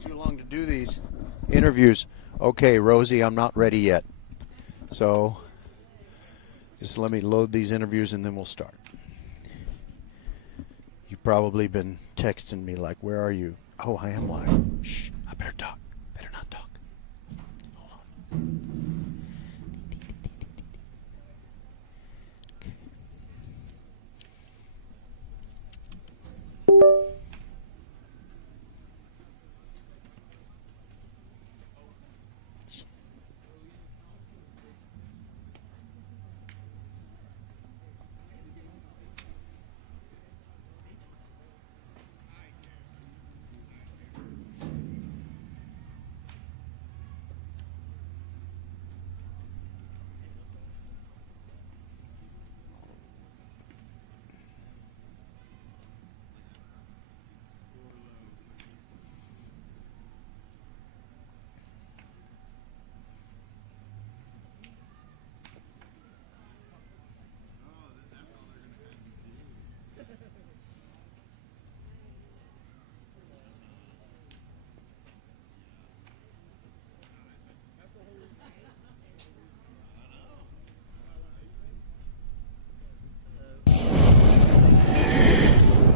Too long to do these interviews. Okay, Rosie, I'm not ready yet. So just let me load these interviews and then we'll start. You've probably been texting me like, where are you? Oh, I am live. Shh, I better talk. Better not talk. Hold on.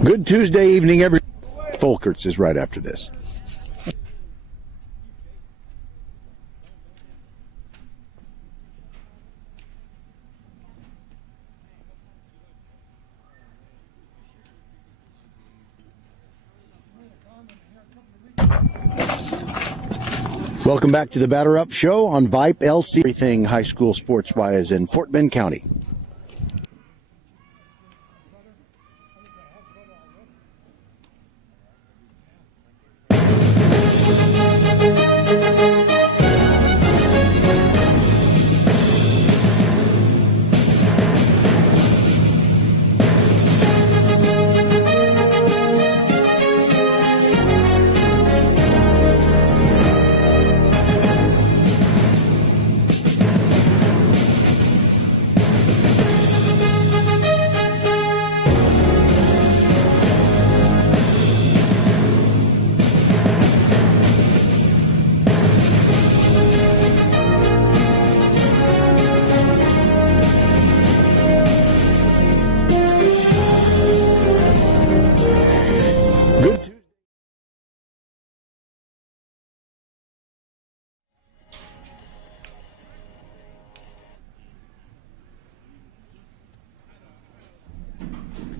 Good Tuesday evening, everyone. Folkerts is right after this. Welcome back to the Batter Up Show on Vype LC. Everything high school sports-wise in Fort Bend County.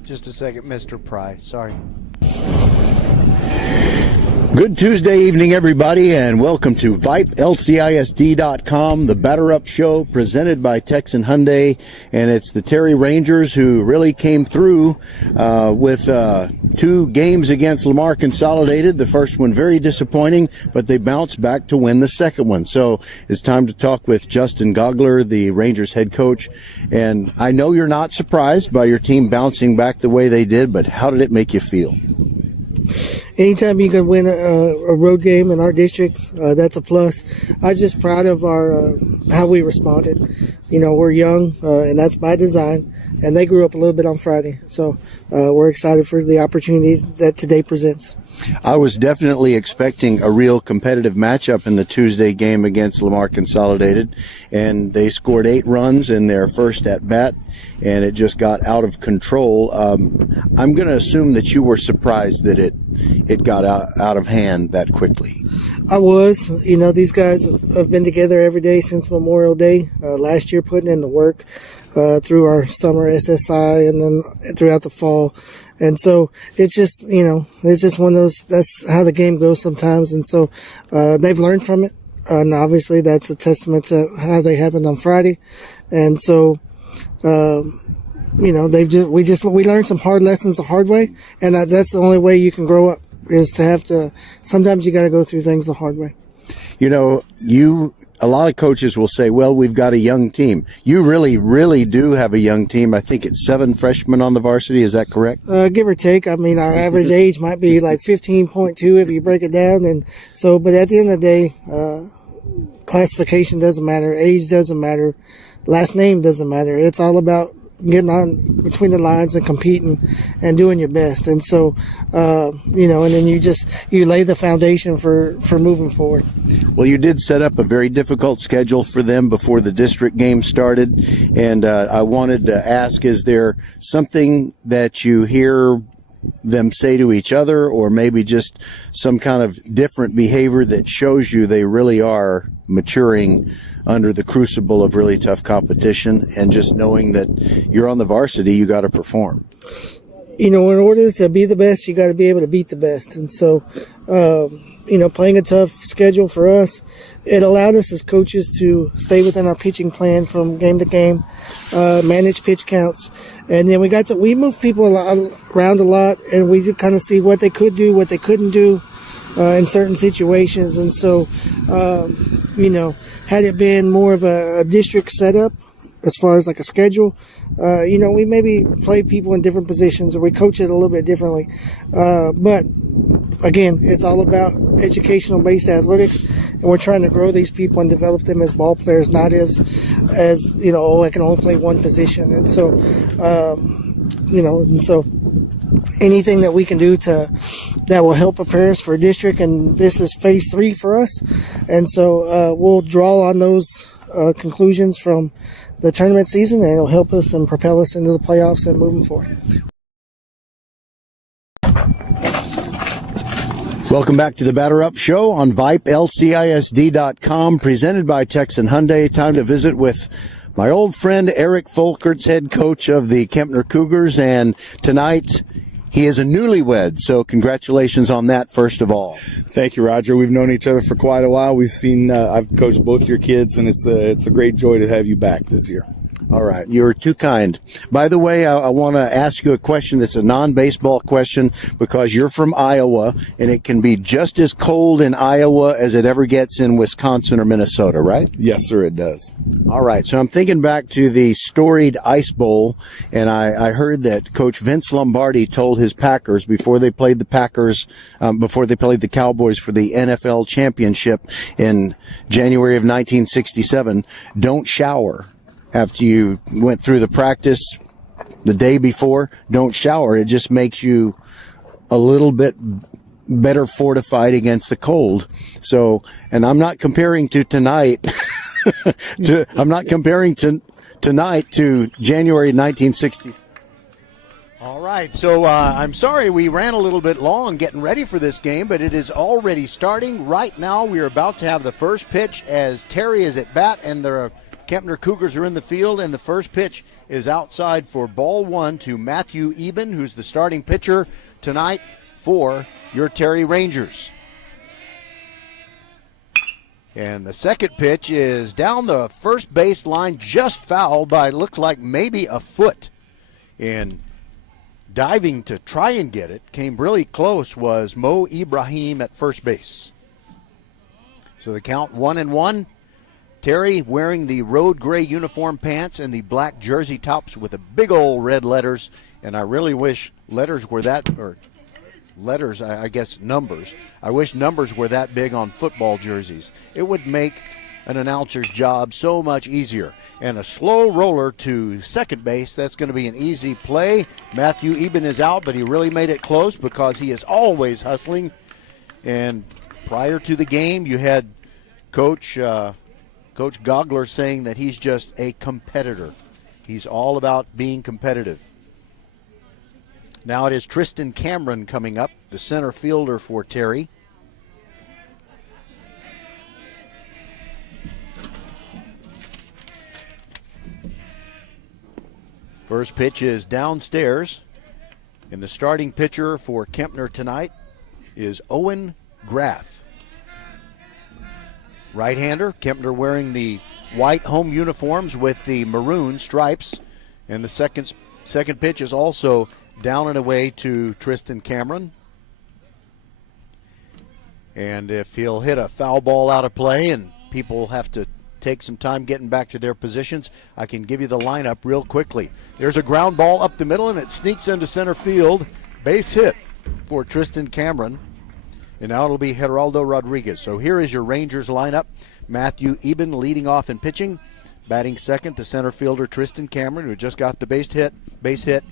Just a second, Mr. Pry. Sorry. Good Tuesday evening, everybody, and welcome to VypeLCISD.com, the Batter Up Show presented by Texan Hyundai. And it's the Terry Rangers who really came through with 2 games against Lamar Consolidated. The first one very disappointing, but they bounced back to win the second one. So it's time to talk with Justin Gogler, the Rangers head coach. And I know you're not surprised by your team bouncing back the way they did, but how did it make you feel? Anytime you can win a road game in our district, that's a plus. I was just proud of our how we responded. You know, we're young, and that's by design, and they grew up a little bit on Friday. So we're excited for the opportunity that today presents. I was definitely expecting a real competitive matchup in the Tuesday game against Lamar Consolidated, and they scored 8 runs in their first at bat, and it just got out of control. I'm going to assume that you were surprised that it got out of hand that quickly. I was. You know, these guys have been together every day since Memorial Day. Last year, putting in the work through our summer SSI and then throughout the fall. And so it's just, you know, it's just one of those, that's how the game goes sometimes. And so they've learned from it. And obviously that's a testament to how they happened on Friday. And so, you know, we learned some hard lessons the hard way. And that's the only way you can grow up, is to have to, sometimes you got to go through things the hard way. You know, a lot of coaches will say, well, we've got a young team. You really, really do have a young team. I think it's 7 freshmen on the varsity. Is that correct? Give or take. I mean, our average age might be like 15.2 if you break it down. And so, but at the end of the day, classification doesn't matter. Age doesn't matter. Last name doesn't matter. It's all about getting on between the lines and competing and doing your best. And so, and then you lay the foundation for moving forward. Well, you did set up a very difficult schedule for them before the district game started. And I wanted to ask, is there something that you hear them say to each other, or maybe just some kind of different behavior that shows you they really are maturing under the crucible of really tough competition, and just knowing that you're on the varsity, you got to perform? In order to be the best, you got to be able to beat the best. And so, playing a tough schedule for us, it allowed us as coaches to stay within our pitching plan from game to game, manage pitch counts. And then we moved people around a lot, and we did kind of see what they could do, what they couldn't do in certain situations. And so, had it been more of a district setup, as far as like a schedule, we maybe play people in different positions, or we coach it a little bit differently. But again, it's all about educational-based athletics, and we're trying to grow these people and develop them as ball players, not as I can only play one position. And so, anything that we can do that will help prepare us for district, and this is phase 3 for us. And so we'll draw on those conclusions from the tournament season, and it'll help us and propel us into the playoffs and moving forward. Welcome back to the Batter Up Show on Vype, LCISD.com, presented by Texan Hyundai. Time to visit with my old friend Eric Folkerts, head coach of the Kempner Cougars, and tonight he is a newlywed, so congratulations on that, first of all. Thank you, Roger. We've known each other for quite a while. I've coached both your kids, and it's a great joy to have you back this year. All right. You're too kind. By the way, I want to ask you a question that's a non-baseball question, because you're from Iowa, and it can be just as cold in Iowa as it ever gets in Wisconsin or Minnesota, right? Yes, sir, it does. All right. So I'm thinking back to the storied Ice Bowl, and I heard that Coach Vince Lombardi told his Packers before they played the Cowboys for the NFL championship in January of 1967, don't shower. After you went through the practice the day before, don't shower. It just makes you a little bit better fortified against the cold. So, and I'm not comparing to tonight. I'm not comparing tonight to January 1960. All right, so I'm sorry we ran a little bit long getting ready for this game, but it is already starting. Right now, we are about to have the first pitch as Terry is at bat, and the Kempner Cougars are in the field, and the first pitch is outside for ball 1 to Matthew Eben, who's the starting pitcher tonight for your Terry Rangers. And the second pitch is down the first base line, just foul by, looks like maybe a foot. And diving to try and get it, came really close, was Mo Ibrahim at first base. So the count 1-1. Terry wearing the road gray uniform pants and the black jersey tops with the big old red letters. And I really wish letters were that, or letters, I guess numbers. I wish numbers were that big on football jerseys. It would make an announcer's job so much easier. And a slow roller to second base. That's going to be an easy play. Matthew Eben is out, but he really made it close because he is always hustling. And prior to the game, you had Coach Gogler saying that he's just a competitor. He's all about being competitive. Now it is Tristan Cameron coming up, the center fielder for Terry. First pitch is downstairs, and the starting pitcher for Kempner tonight is Owen Graff. Right-hander, Kempner wearing the white home uniforms with the maroon stripes. And the second pitch is also down and away to Tristan Cameron. And if he'll hit a foul ball out of play and people have to take some time getting back to their positions, I can give you the lineup real quickly. There's a ground ball up the middle, and it sneaks into center field. Base hit for Tristan Cameron. And now it'll be Geraldo Rodriguez. So here is your Rangers lineup. Matthew Eben leading off and pitching. Batting second, the center fielder Tristan Cameron, who just got the base hit.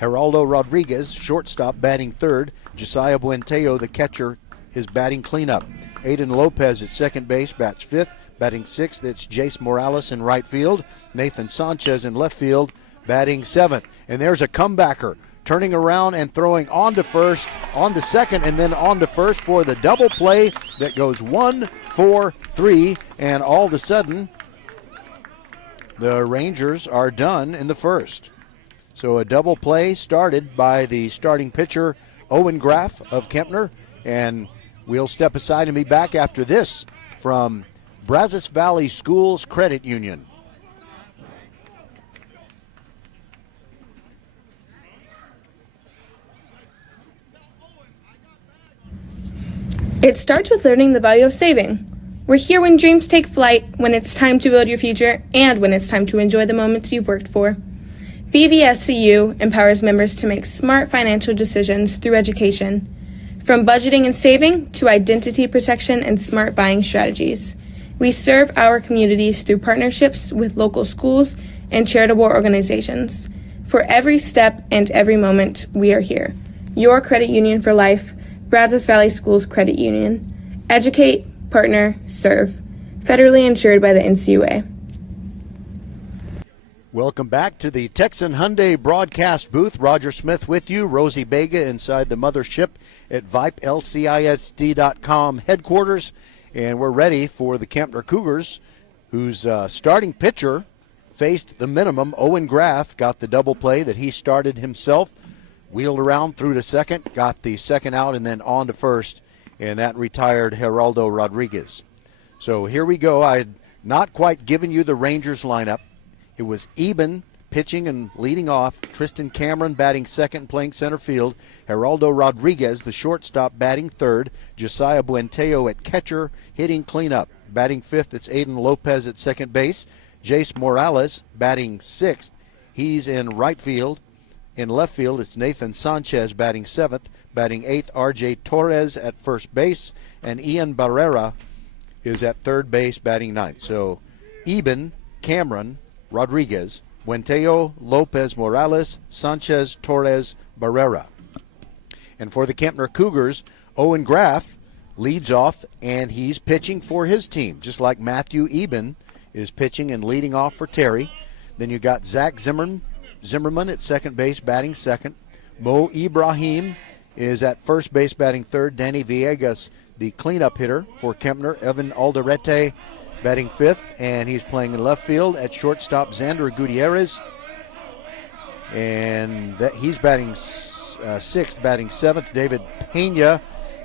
Geraldo Rodriguez, shortstop, batting third. Josiah Buenteo, the catcher, is batting cleanup. Aiden Lopez at second base, bats fifth. Batting sixth, it's Jace Morales in right field. Nathan Sanchez in left field, batting seventh. And there's a comebacker, turning around and throwing on to first, on to second, and then on to first for the double play that goes 1-4-3. And all of a sudden, the Rangers are done in the first. So a double play started by the starting pitcher, Owen Graff of Kempner. And we'll step aside and be back after this from Brazos Valley Schools Credit Union. It starts with learning the value of saving. We're here when dreams take flight, when it's time to build your future, and when it's time to enjoy the moments you've worked for. BVSCU empowers members to make smart financial decisions through education, from budgeting and saving to identity protection and smart buying strategies. We serve our communities through partnerships with local schools and charitable organizations. For every step and every moment, we are here. Your credit union for life, Brazos Valley Schools Credit Union. Educate, partner, serve. Federally insured by the NCUA. Welcome back to the Texan Hyundai broadcast booth. Roger Smith with you. Rosie Bega inside the mothership at Vype, LCISD.com headquarters. And we're ready for the Kempner Cougars, whose starting pitcher faced the minimum. Owen Graff got the double play that he started himself, wheeled around through to second, got the second out, and then on to first, and that retired Geraldo Rodriguez. So here we go. I had not quite given you the Rangers lineup. It was Eben pitching and leading off. Tristan Cameron batting second, playing center field. Geraldo Rodriguez, the shortstop, batting third. Josiah Buenteo at catcher, hitting cleanup. Batting fifth, it's Aiden Lopez at second base. Jace Morales batting sixth. He's in right field. In left field, it's Nathan Sanchez batting seventh. Batting eighth, RJ Torres at first base. And Ian Barrera is at third base, batting ninth. So Eben, Cameron, Rodriguez, Buenteo, Lopez, Morales, Sanchez, Torres, Barrera. And for the Kempner Cougars, Owen Graff leads off, and he's pitching for his team, just like Matthew Eben is pitching and leading off for Terry. Then you got Zach Zimmerman at second base, batting second. Mo Ibrahim is at first base, batting third. Danny Villegas, the cleanup hitter for Kempner. Evan Alderete batting fifth, and he's playing in left field. At shortstop, Xander Gutierrez, and he's batting sixth. Batting seventh, David Pena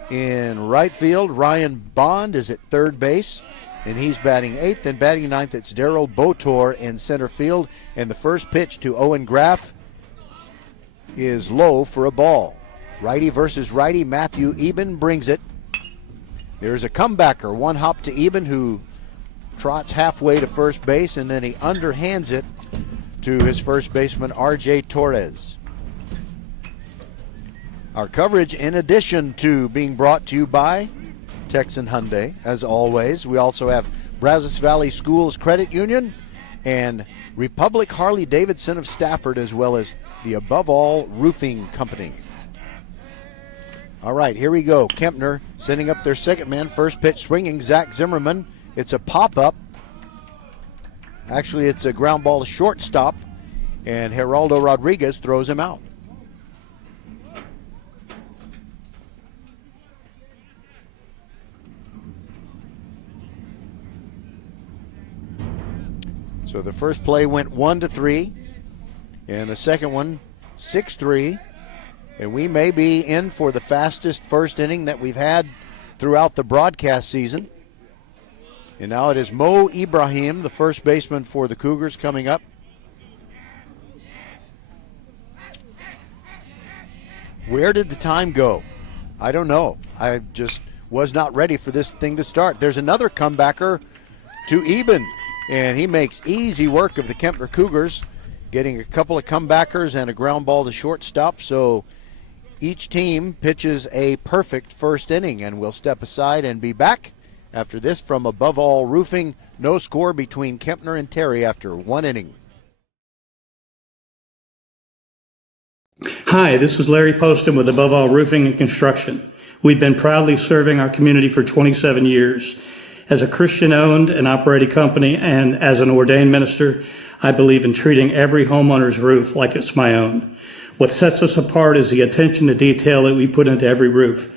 in right field. Ryan Bond is at third base, and he's batting eighth. And batting ninth, it's Daryl Botor in center field. And the first pitch to Owen Graff is low for a ball. Righty versus righty. Matthew Eben brings it. There's a comebacker. One hop to Eben, who trots halfway to first base, and then he underhands it to his first baseman, RJ Torres. Our coverage, in addition to being brought to you by Texan Hyundai, as always, we also have Brazos Valley Schools Credit Union and Republic Harley Davidson of Stafford, as well as the Above All Roofing Company. All right, here we go. Kempner sending up their second man. First pitch swinging, Zach Zimmerman. It's a pop-up. Actually, it's a ground ball to shortstop, and Geraldo Rodriguez throws him out. So the first play went 1-3, and the second one 6-3, and we may be in for the fastest first inning that we've had throughout the broadcast season. And now it is Mo Ibrahim, the first baseman for the Cougars, coming up. Where did the time go? I don't know. I just was not ready for this thing to start. There's another comebacker to Eben, and he makes easy work of the Kempner Cougars, getting a couple of comebackers and a ground ball to shortstop. So each team pitches a perfect first inning, and we'll step aside and be back After this, from Above All Roofing, no score between Kempner and Terry after 1 inning. Hi, this is Larry Poston with Above All Roofing and Construction. We've been proudly serving our community for 27 years. As a Christian-owned and operated company and as an ordained minister, I believe in treating every homeowner's roof like it's my own. What sets us apart is the attention to detail that we put into every roof.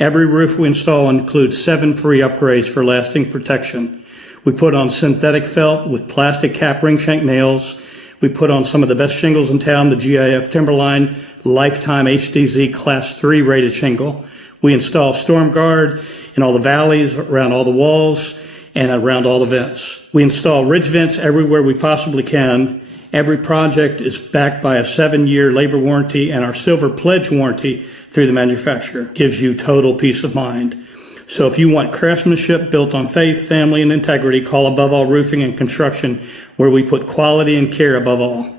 Every roof we install includes 7 free upgrades for lasting protection. We put on synthetic felt with plastic cap ring shank nails. We put on some of the best shingles in town, the GIF Timberline Lifetime HDZ Class 3 rated shingle. We install Storm Guard in all the valleys, around all the walls, and around all the vents. We install ridge vents everywhere we possibly can. Every project is backed by a 7-year labor warranty, and our Silver Pledge warranty through the manufacturer gives you total peace of mind. So if you want craftsmanship built on faith, family, and integrity, call Above All Roofing and Construction, where we put quality and care above all.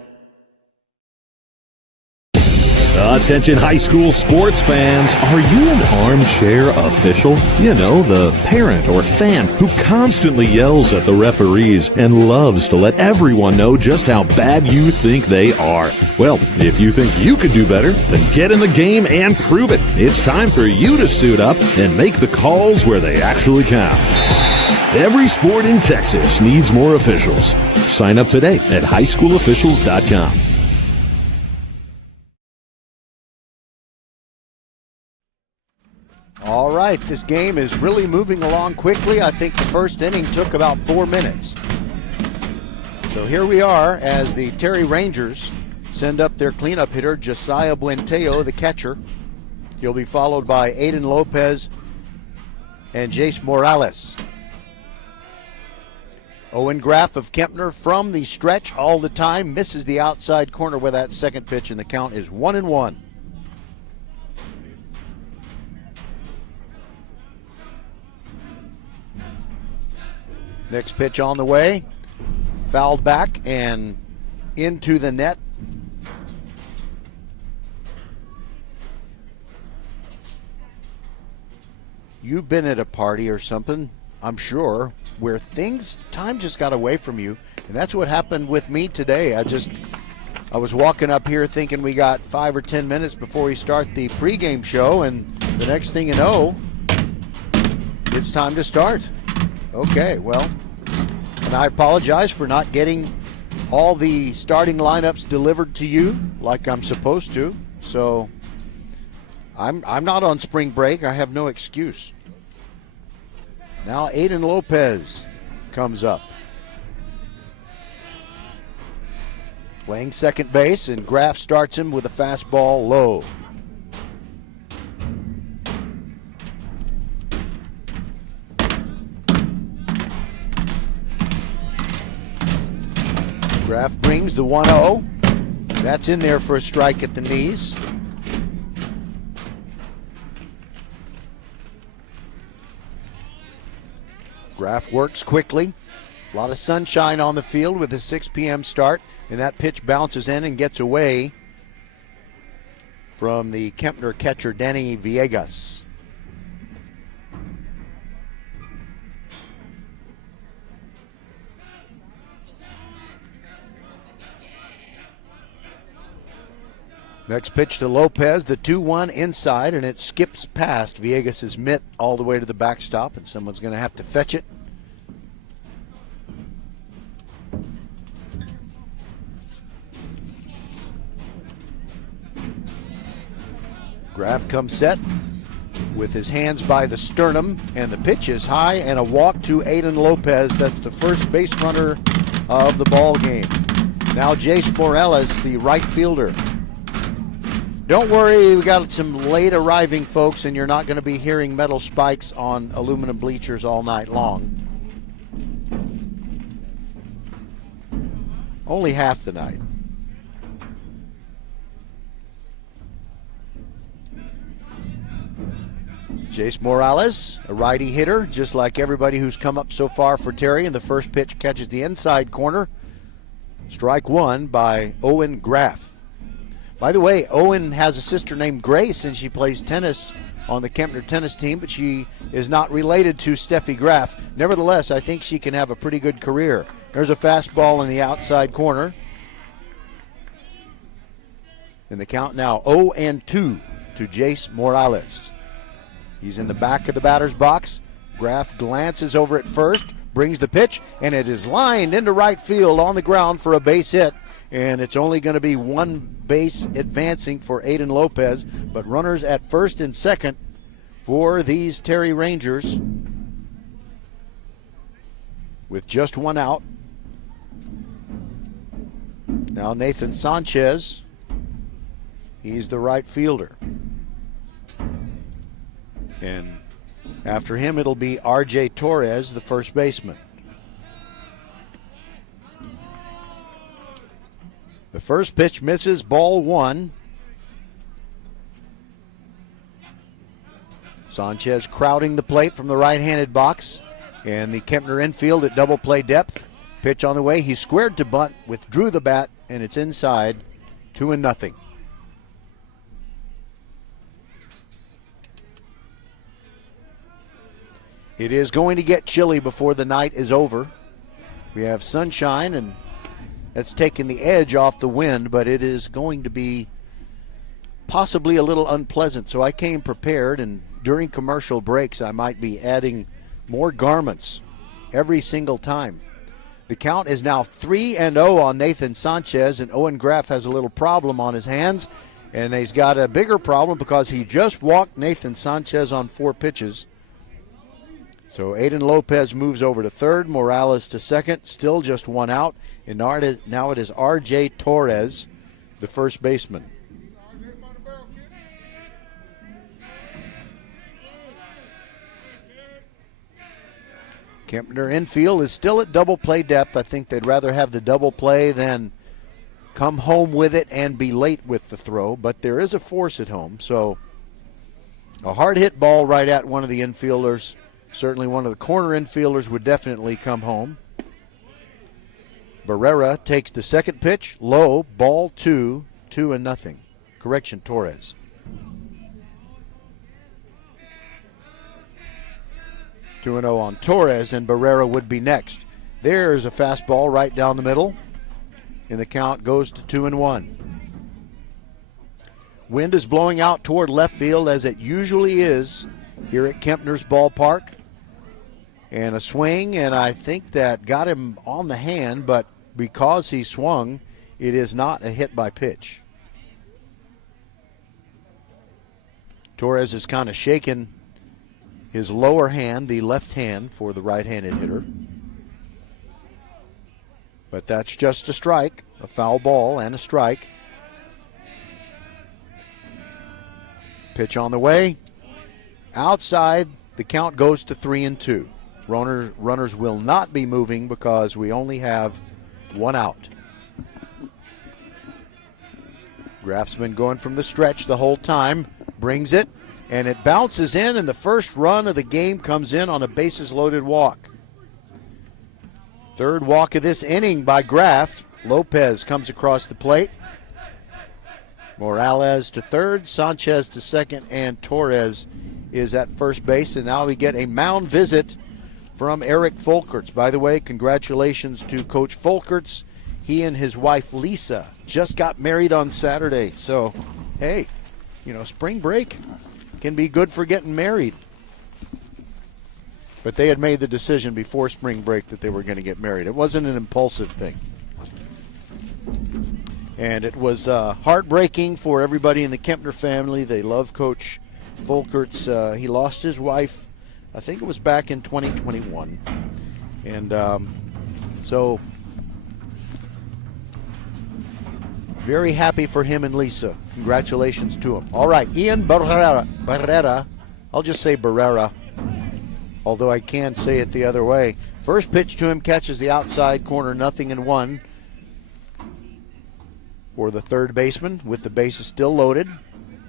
Attention high school sports fans, are you an armchair official? You know, the parent or fan who constantly yells at the referees and loves to let everyone know just how bad you think they are. Well, if you think you could do better, then get in the game and prove it. It's time for you to suit up and make the calls where they actually count. Every sport in Texas needs more officials. Sign up today at highschoolofficials.com. All right, this game is really moving along quickly. I think the first inning took about 4 minutes. So here we are as the Terry Rangers send up their cleanup hitter, Josiah Buenteo, the catcher. He'll be followed by Aiden Lopez and Jace Morales. Owen Graff of Kempner from the stretch all the time, misses the outside corner with that second pitch, and the count is 1-1. Next pitch on the way, fouled back and into the net. You've been at a party or something, I'm sure, where time just got away from you. And that's what happened with me today. I was walking up here thinking we got 5 or 10 minutes before we start the pregame show, and the next thing you know, it's time to start. Okay, well, and I apologize for not getting all the starting lineups delivered to you like I'm supposed to. So I'm not on spring break. I have no excuse. Now Aiden Lopez comes up. Playing second base, and Graff starts him with a fastball low. Graff brings the 1-0. That's in there for a strike at the knees. Graff works quickly. A lot of sunshine on the field with a 6 p.m. start, and that pitch bounces in and gets away from the Kempner catcher, Danny Villegas. Next pitch to Lopez, the 2-1 inside, and it skips past Villegas' mitt all the way to the backstop, and someone's going to have to fetch it. Graff comes set with his hands by the sternum, and the pitch is high, and a walk to Aiden Lopez. That's the first base runner of the ball game. Now Jace Morales, the right fielder. Don't worry, we got some late arriving folks, and you're not going to be hearing metal spikes on aluminum bleachers all night long. Only half the night. Jace Morales, a righty hitter, just like everybody who's come up so far for Terry, and the first pitch catches the inside corner. Strike one by Owen Graff. By the way, Owen has a sister named Grace, and she plays tennis on the Kempner tennis team, but she is not related to Steffi Graf. Nevertheless, I think she can have a pretty good career. There's a fastball in the outside corner. And the count now 0-2 to Jace Morales. He's in the back of the batter's box. Graf glances over at first, brings the pitch, and it is lined into right field on the ground for a base hit. And it's only going to be one base advancing for Aiden Lopez, but runners at first and second for these Terry Rangers with just one out. Now Nathan Sanchez, he's the right fielder. And after him, it'll be R.J. Torres, the first baseman. The first pitch misses, ball one. Sanchez crowding the plate from the right-handed box. And the Kempner infield at double play depth. Pitch on the way. He squared to bunt, withdrew the bat, and it's inside, 2-0. It is going to get chilly before the night is over. We have sunshine, and that's taking the edge off the wind, but it is going to be possibly a little unpleasant. So I came prepared, and during commercial breaks, I might be adding more garments every single time. The count is now 3-0 on Nathan Sanchez, and Owen Graf has a little problem on his hands, and he's got a bigger problem because he just walked Nathan Sanchez on 4 pitches. So Aiden Lopez moves over to third, Morales to second, still just one out. And now it is R.J. Torres, the first baseman. Kempner infield is still at double play depth. I think they'd rather have the double play than come home with it and be late with the throw. But there is a force at home. So a hard hit ball right at one of the infielders. Certainly one of the corner infielders would definitely come home. Barrera takes the second pitch, low, ball 2, 2-0. Correction, Torres. Two and 0 on Torres, and Barrera would be next. There's a fastball right down the middle, and the count goes to 2-1. Wind is blowing out toward left field, as it usually is here at Kempner's ballpark. And a swing, and I think that got him on the hand, but because he swung, it is not a hit by pitch. Torres is kind of shaking his lower hand, the left hand, for the right-handed hitter. But that's just a strike, a foul ball and a strike. Pitch on the way. Outside, the count goes to 3-2. Runners will not be moving because we only have one out. Graf's been going from the stretch the whole time. Brings it, and it bounces in, and the first run of the game comes in on a bases-loaded walk. Third walk of this inning by Graf. Lopez comes across the plate. Morales to third, Sanchez to second, and Torres is at first base. And now we get a mound visit from Eric Folkerts. By the way, congratulations to Coach Folkerts. He and his wife Lisa just got married on Saturday. So, hey, spring break can be good for getting married. But they had made the decision before spring break that they were going to get married. It wasn't an impulsive thing. And it was heartbreaking for everybody in the Kempner family. They love Coach Folkerts. He lost his wife, I think it was back in 2021. And so very happy for him and Lisa. Congratulations to him. All right, Ian Barrera. I'll just say Barrera, although I can say it the other way. First pitch to him catches the outside corner, 0-1 for the third baseman with the bases still loaded.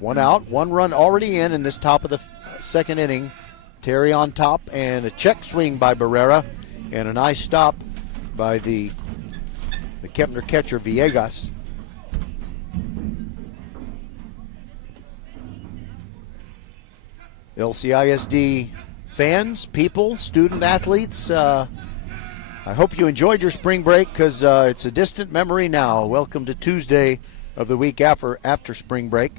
One out, one run already in this top of the second inning. Terry on top, and a check swing by Barrera, and a nice stop by the Kempner catcher Villegas. LCISD fans, people, student athletes, I hope you enjoyed your spring break because it's a distant memory now. Welcome to Tuesday of the week after spring break.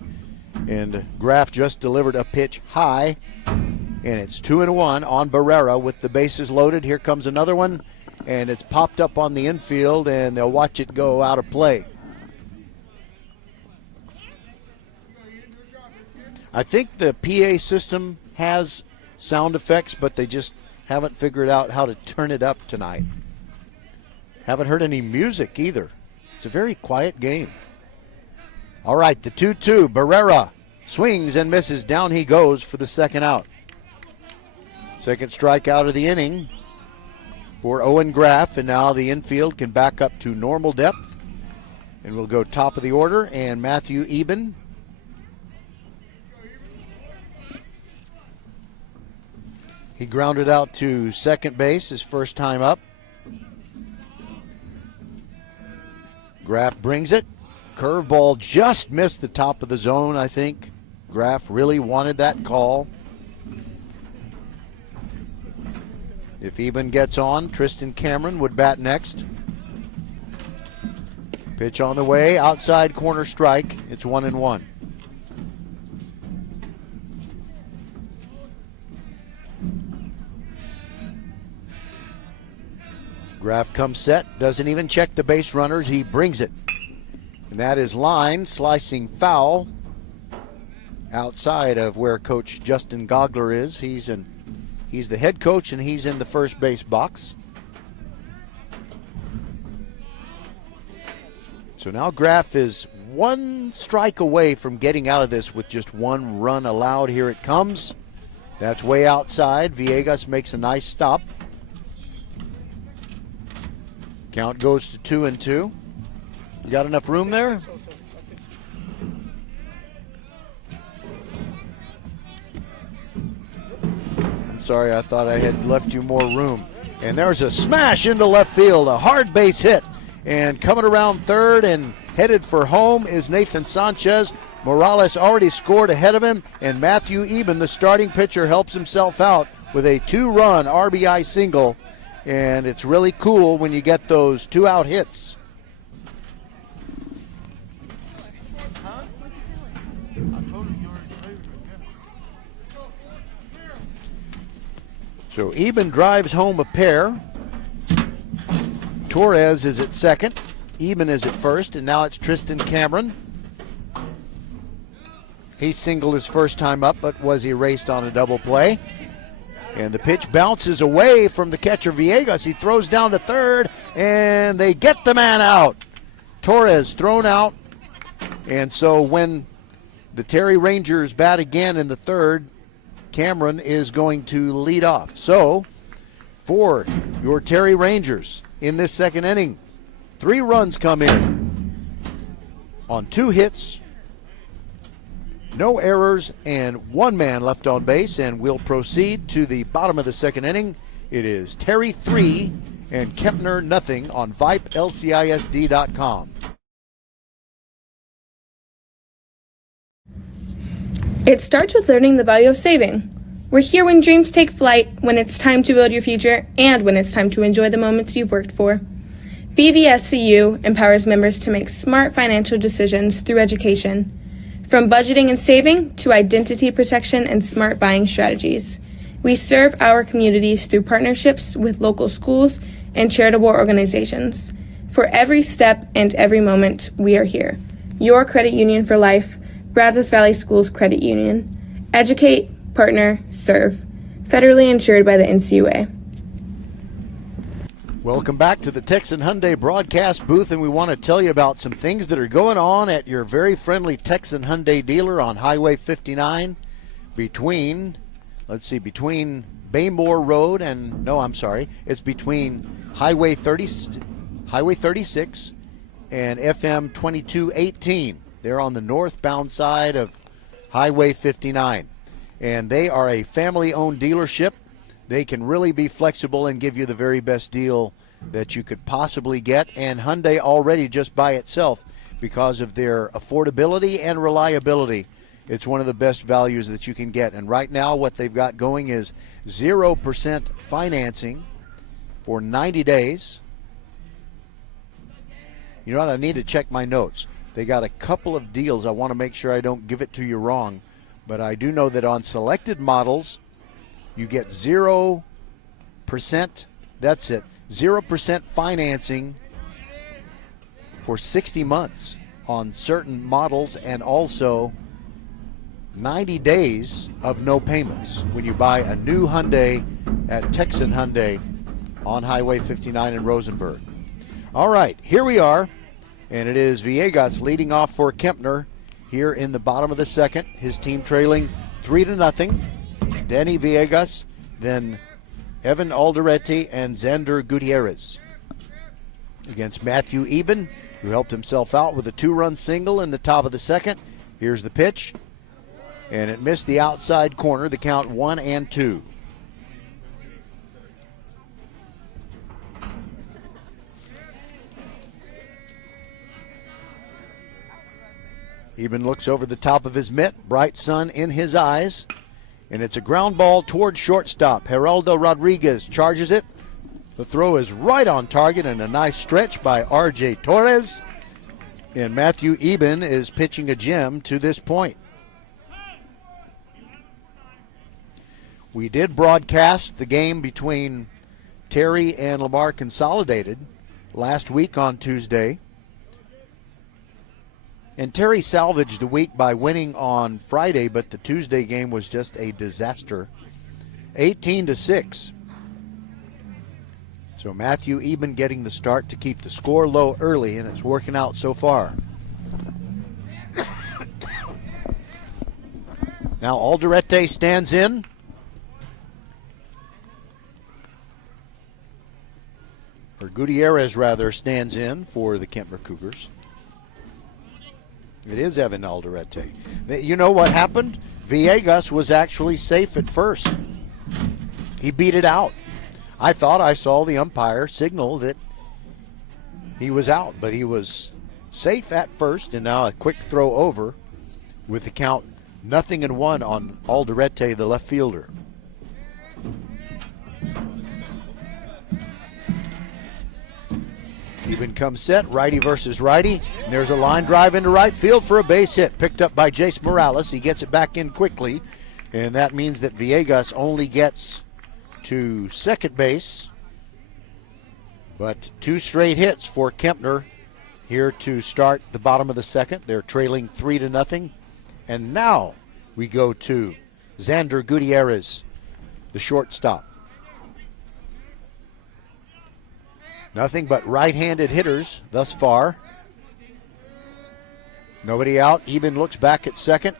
And Graff just delivered a pitch high, and it's 2-1 on Barrera with the bases loaded. Here comes another one, and it's popped up on the infield, and they'll watch it go out of play. I think the PA system has sound effects, but they just haven't figured out how to turn it up tonight. Haven't heard any music either. It's a very quiet game. All right, the 2-2. Barrera swings and misses. Down he goes for the second out. Second strikeout of the inning for Owen Graff, and now the infield can back up to normal depth. And we'll go top of the order, and Matthew Eben. He grounded out to second base his first time up. Graff brings it. Curveball just missed the top of the zone, I think. Graff really wanted that call. If Eben gets on, Tristan Cameron would bat next. Pitch on the way, outside corner strike. It's 1-1. Graff comes set, doesn't even check the base runners, he brings it. And that is line, slicing foul outside of where Coach Justin Gogler is. He's the head coach, and he's in the first base box. So now Graff is one strike away from getting out of this with just one run allowed. Here it comes. That's way outside. Villegas makes a nice stop. Count goes to 2-2. You got enough room there? I'm sorry, I thought I had left you more room. And there's a smash into left field, a hard base hit. And coming around third and headed for home is Nathan Sanchez. Morales already scored ahead of him, and Matthew Eben, the starting pitcher, helps himself out with a 2-run RBI single. And it's really cool when you get those 2-out hits. So Eben drives home a pair. Torres is at second. Eben is at first, and now it's Tristan Cameron. He singled his first time up, but was erased on a double play. And the pitch bounces away from the catcher Villegas. He throws down to third, and they get the man out. Torres thrown out. And so when the Terry Rangers bat again in the third, Cameron is going to lead off. So for your Terry Rangers in this second inning, 3 runs come in on 2 hits, no errors, and 1 man left on base, and we'll proceed to the bottom of the second inning. It is Terry 3 and Kempner nothing on VypeLCISD.com. It starts with learning the value of saving. We're here when dreams take flight, when it's time to build your future, and when it's time to enjoy the moments you've worked for. BVSCU empowers members to make smart financial decisions through education. From budgeting and saving to identity protection and smart buying strategies. We serve our communities through partnerships with local schools and charitable organizations. For every step and every moment, we are here. Your credit union for life, Brazos Valley Schools Credit Union. Educate, partner, serve. Federally insured by the NCUA. Welcome back to the Texan Hyundai broadcast booth, and we want to tell you about some things that are going on at your very friendly Texan Hyundai dealer on Highway 59 between Baymore Road and, it's between Highway 36 and FM 2218. They're on the northbound side of Highway 59, and they are a family-owned dealership. They can really be flexible and give you the very best deal that you could possibly get. And Hyundai already, just by itself, because of their affordability and reliability, it's one of the best values that you can get. And right now what they've got going is 0% financing for 90 days. You know what? I need to check my notes. They got a couple of deals. I want to make sure I don't give it to you wrong. But I do know that on selected models, you get 0%. That's it. 0% financing for 60 months on certain models, and also 90 days of no payments when you buy a new Hyundai at Texan Hyundai on Highway 59 in Rosenberg. All right, here we are, and it is Villegas leading off for Kempner here in the bottom of the second. His team trailing 3-0. Danny Villegas, then Evan Alderete and Xander Gutierrez against Matthew Eben, who helped himself out with a 2-run single in the top of the second. Here's the pitch, and it missed the outside corner. The count 1-2. Eben looks over the top of his mitt, bright sun in his eyes, and it's a ground ball toward shortstop. Geraldo Rodriguez charges it. The throw is right on target, and a nice stretch by R.J. Torres. And Matthew Eben is pitching a gem to this point. We did broadcast the game between Terry and Lamar Consolidated last week on Tuesday. And Terry salvaged the week by winning on Friday, but the Tuesday game was just a disaster. 18-6. So Matthew Eben getting the start to keep the score low early, and it's working out so far. Now Alderete stands in. Or Gutierrez, rather, stands in for the Kempner Cougars. It is Evan Alderete. You know what happened? Villegas was actually safe at first. He beat it out. I thought I saw the umpire signal that he was out, but he was safe at first, and now a quick throw over with the count 0-1 on Alderete, the left fielder. Eben comes set, righty versus righty. And there's a line drive into right field for a base hit, picked up by Jace Morales. He gets it back in quickly, and that means that Villegas only gets to second base. But 2 straight hits for Kempner here to start the bottom of the second. They're trailing 3-0. And now we go to Xander Gutierrez, the shortstop. Nothing but right-handed hitters thus far. Nobody out. Eben looks back at second.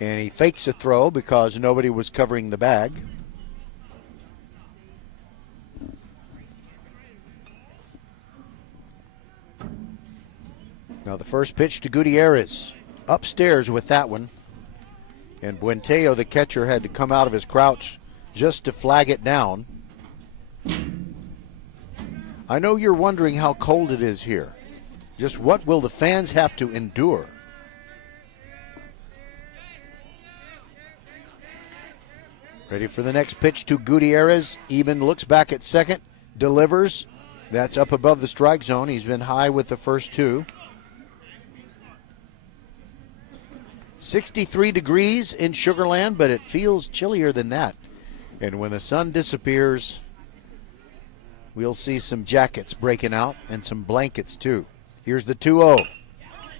And he fakes a throw because nobody was covering the bag. Now the first pitch to Gutierrez. Upstairs with that one. And Buenteo, the catcher, had to come out of his crouch just to flag it down. I know you're wondering how cold it is here. Just what will the fans have to endure? Ready for the next pitch to Gutierrez. Eben looks back at second, delivers. That's up above the strike zone. He's been high with the first 2. 63 degrees in Sugarland, but it feels chillier than that. And when the sun disappears, we'll see some jackets breaking out and some blankets too. Here's the 2-0.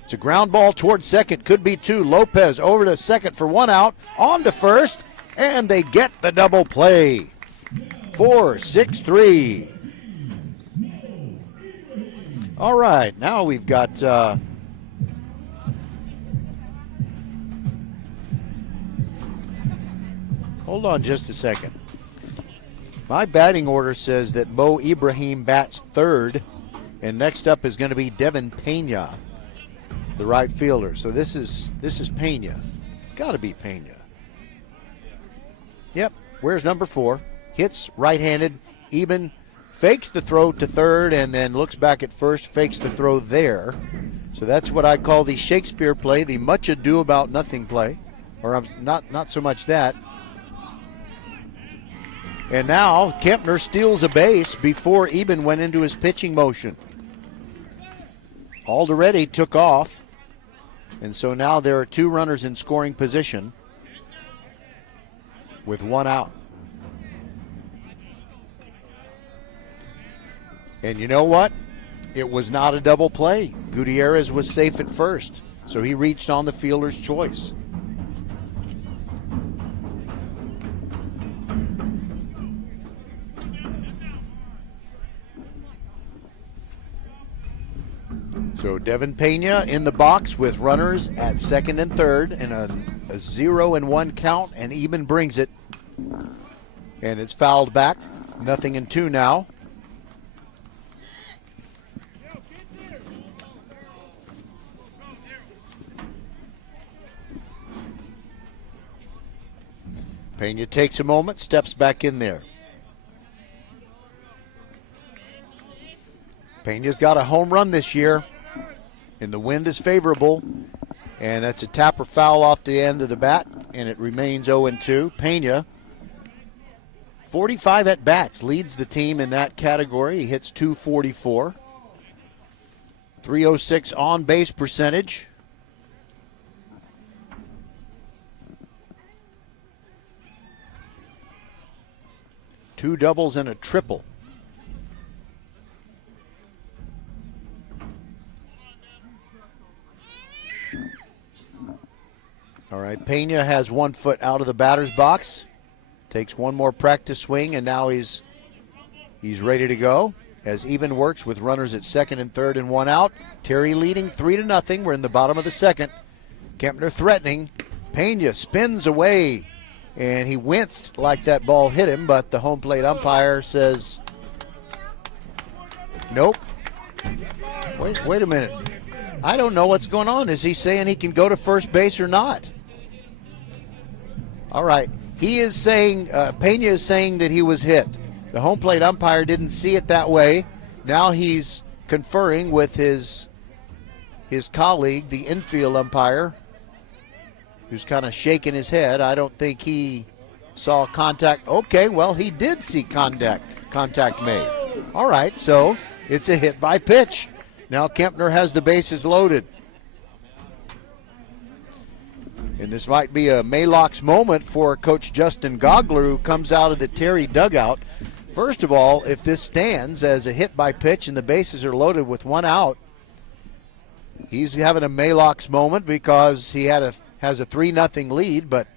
It's a ground ball towards second. Could be 2. Lopez over to second for 1 out. On to first. And they get the double play. 4-6-3. All right. Now we've got... hold on just a second. My batting order says that Mo Ibrahim bats third, and next up is going to be Devin Pena, the right fielder. So this is Pena. Got to be Pena. Yep. Where's number 4? Hits right-handed. Eben fakes the throw to third and then looks back at first, fakes the throw there. So that's what I call the Shakespeare play, the much ado about nothing play. Or not so much that. And now Kempner steals a base before Eben went into his pitching motion. Alderete took off. And so now there are 2 runners in scoring position with 1 out. And you know what? It was not a double play. Gutierrez was safe at first, so he reached on the fielder's choice. So Devin Pena in the box with runners at second and third, and a 0-1 count, and Eben brings it. And it's fouled back. 0-2 now. Pena takes a moment, steps back in there. Pena's got a home run this year, and the wind is favorable, and that's a tapper foul off the end of the bat, and it remains 0-2. Pena, 45 at-bats, leads the team in that category. He hits .244. .306 on-base percentage. Two doubles and a triple. All right, Pena has 1 foot out of the batter's box. Takes one more practice swing, and now he's ready to go. As Eben works with runners at second and third and 1 out. Terry leading 3-0. We're in the bottom of the second. Kempner threatening. Pena spins away, and he winced like that ball hit him, but the home plate umpire says, nope. Wait a minute. I don't know what's going on. Is he saying he can go to first base or not? All right. He is saying, Pena is saying that he was hit. The home plate umpire didn't see it that way. Now he's conferring with his colleague, the infield umpire, who's kind of shaking his head. I don't think he saw contact. Okay, well, he did see contact made. All right, so it's a hit by pitch. Now Kempner has the bases loaded. And this might be a Maylocks moment for Coach Justin Gogler, who comes out of the Terry dugout. First of all, if this stands as a hit by pitch and the bases are loaded with 1 out, he's having a Maylocks moment because he has a 3-0 lead, but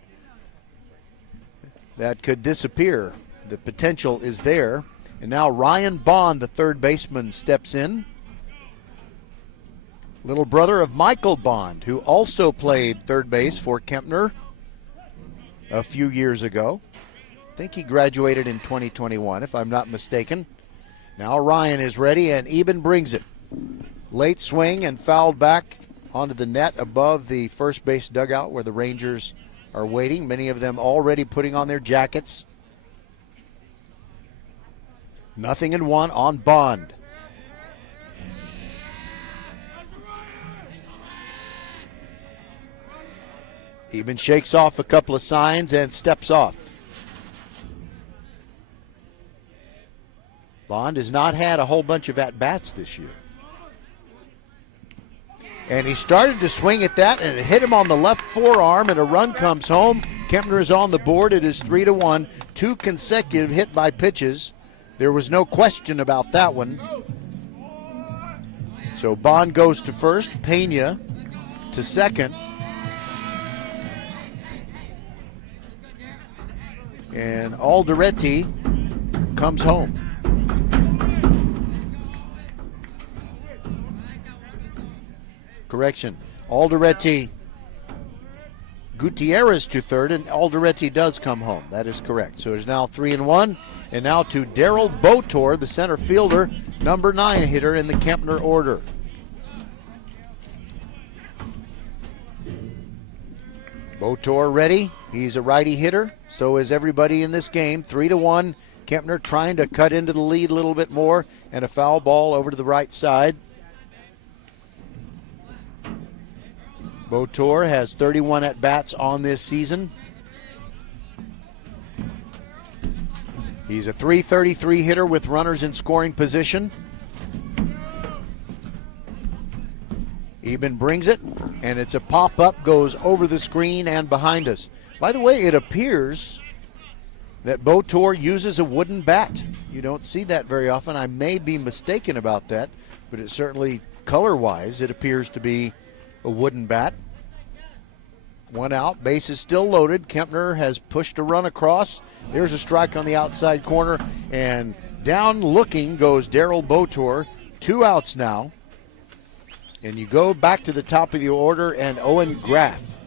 that could disappear. The potential is there. And now Ryan Bond, the third baseman, steps in. Little brother of Michael Bond, who also played third base for Kempner a few years ago. I think he graduated in 2021, if I'm not mistaken. Now Ryan is ready, and Eben brings it. Late swing and fouled back onto the net above the first base dugout where the Rangers are waiting, many of them already putting on their jackets. 0-1 on Bond. Eben shakes off a couple of signs and steps off. Bond has not had a whole bunch of at-bats this year. And he started to swing at that, and it hit him on the left forearm, and a run comes home. Kempner is on the board. It is 3-1. 2 consecutive hit by pitches. There was no question about that one. So Bond goes to first, Pena to second. And Alderete comes home. Correction. Alderete, Gutierrez to third, and Alderete does come home. That is correct. So it's now 3-1. And now to Daryl Botor, the center fielder, number 9 hitter in the Kempner order. Botor ready. He's a righty hitter. So is everybody in this game. 3-1. Kempner trying to cut into the lead a little bit more, and a foul ball over to the right side. Botor has 31 at-bats on this season. He's a .333 hitter with runners in scoring position. Eben brings it, and it's a pop-up, goes over the screen and behind us. By the way, it appears that Botor uses a wooden bat. You don't see that very often. I may be mistaken about that, but it certainly, color-wise, it appears to be a wooden bat. One out, base is still loaded. Kempner has pushed a run across. There's a strike on the outside corner, and down looking goes Darryl Botor. 2 outs now. And you go back to the top of the order, and Owen Graff.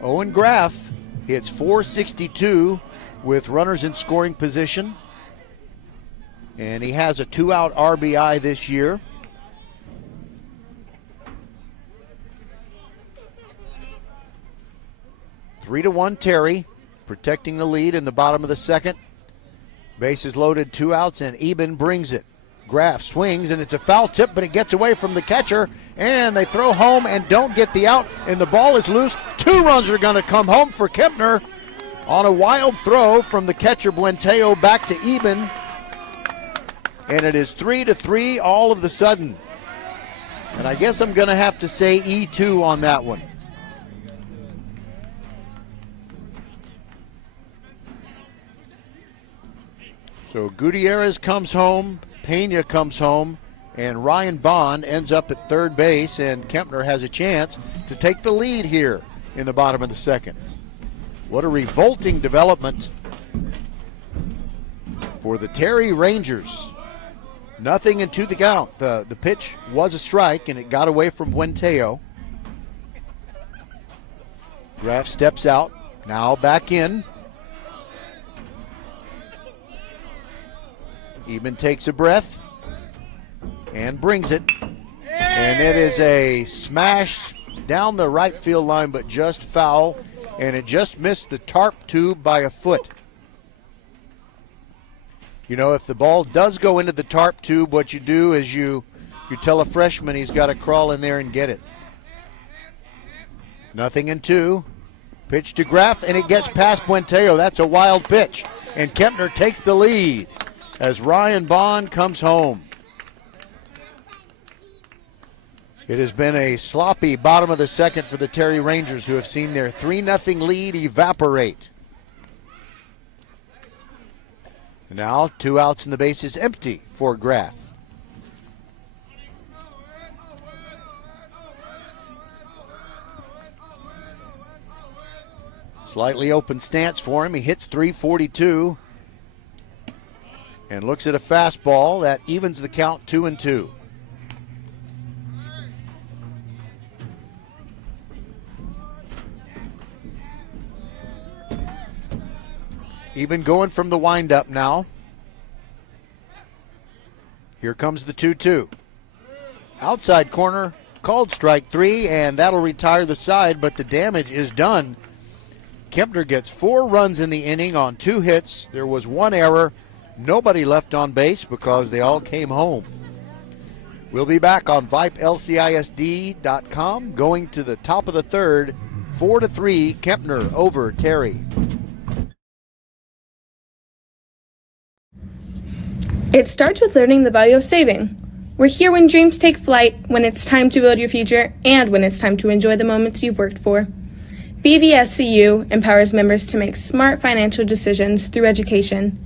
Owen Graff hits .462 with runners in scoring position. And he has a 2-out RBI this year. Three to 1 Terry, protecting the lead in the bottom of the second. Base is loaded, 2 outs, and Eben brings it. Graff swings, and it's a foul tip, but it gets away from the catcher, and they throw home and don't get the out, and the ball is loose. 2 runs are going to come home for Kempner on a wild throw from the catcher Buenteo back to Eben, and it is 3-3 all of a sudden. And I guess I'm going to have to say E2 on that one. So Gutierrez comes home, Pena comes home, and Ryan Bond ends up at third base, and Kempner has a chance to take the lead here in the bottom of the second. What a revolting development for the Terry Rangers. Nothing into the count. The pitch was a strike, and it got away from Buenteo. Graff steps out, now back in. Eben takes a breath and brings it. And it is a smash down the right field line, but just foul. And it just missed the tarp tube by a foot. You know, if the ball does go into the tarp tube, what you do is you tell a freshman he's got to crawl in there and get it. 0-2. Pitch to Graff, and it gets past Buenteo. That's a wild pitch. And Kempner takes the lead as Ryan Bond comes home. It has been a sloppy bottom of the second for the Terry Rangers, who have seen their 3-0 lead evaporate. And now 2 outs and the base is empty for Graff. Slightly open stance for him. He hits .342. And looks at a fastball that evens the count 2-2. Eben going from the windup now. Here comes the 2-2. Outside corner, called strike 3, and that'll retire the side, but the damage is done. Kempner gets 4 runs in the inning on 2 hits. There was 1 error. Nobody left on base because they all came home. We'll be back on VypeLCISD.com going to the top of the third. 4-3, Kempner over Terry. It starts with learning the value of saving. We're here when dreams take flight, when it's time to build your future, and when it's time to enjoy the moments you've worked for. BVSCU empowers members to make smart financial decisions through education.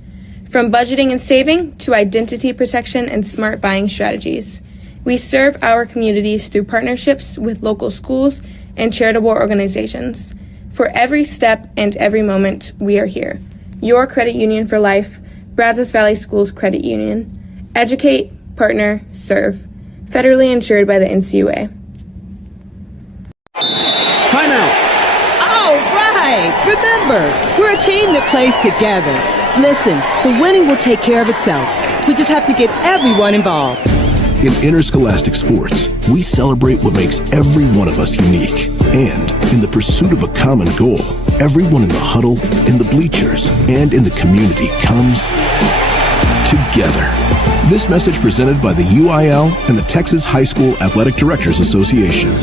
From budgeting and saving to identity protection and smart buying strategies. We serve our communities through partnerships with local schools and charitable organizations. For every step and every moment, we are here. Your credit union for life, Brazos Valley Schools Credit Union. Educate, partner, serve. Federally insured by the NCUA. Timeout. All right. Remember, we're a team that plays together. Listen, the winning will take care of itself. We just have to get everyone involved. In interscholastic sports, we celebrate what makes every one of us unique. And in the pursuit of a common goal, everyone in the huddle, in the bleachers, and in the community comes together. This message presented by the UIL and the Texas High School Athletic Directors Association.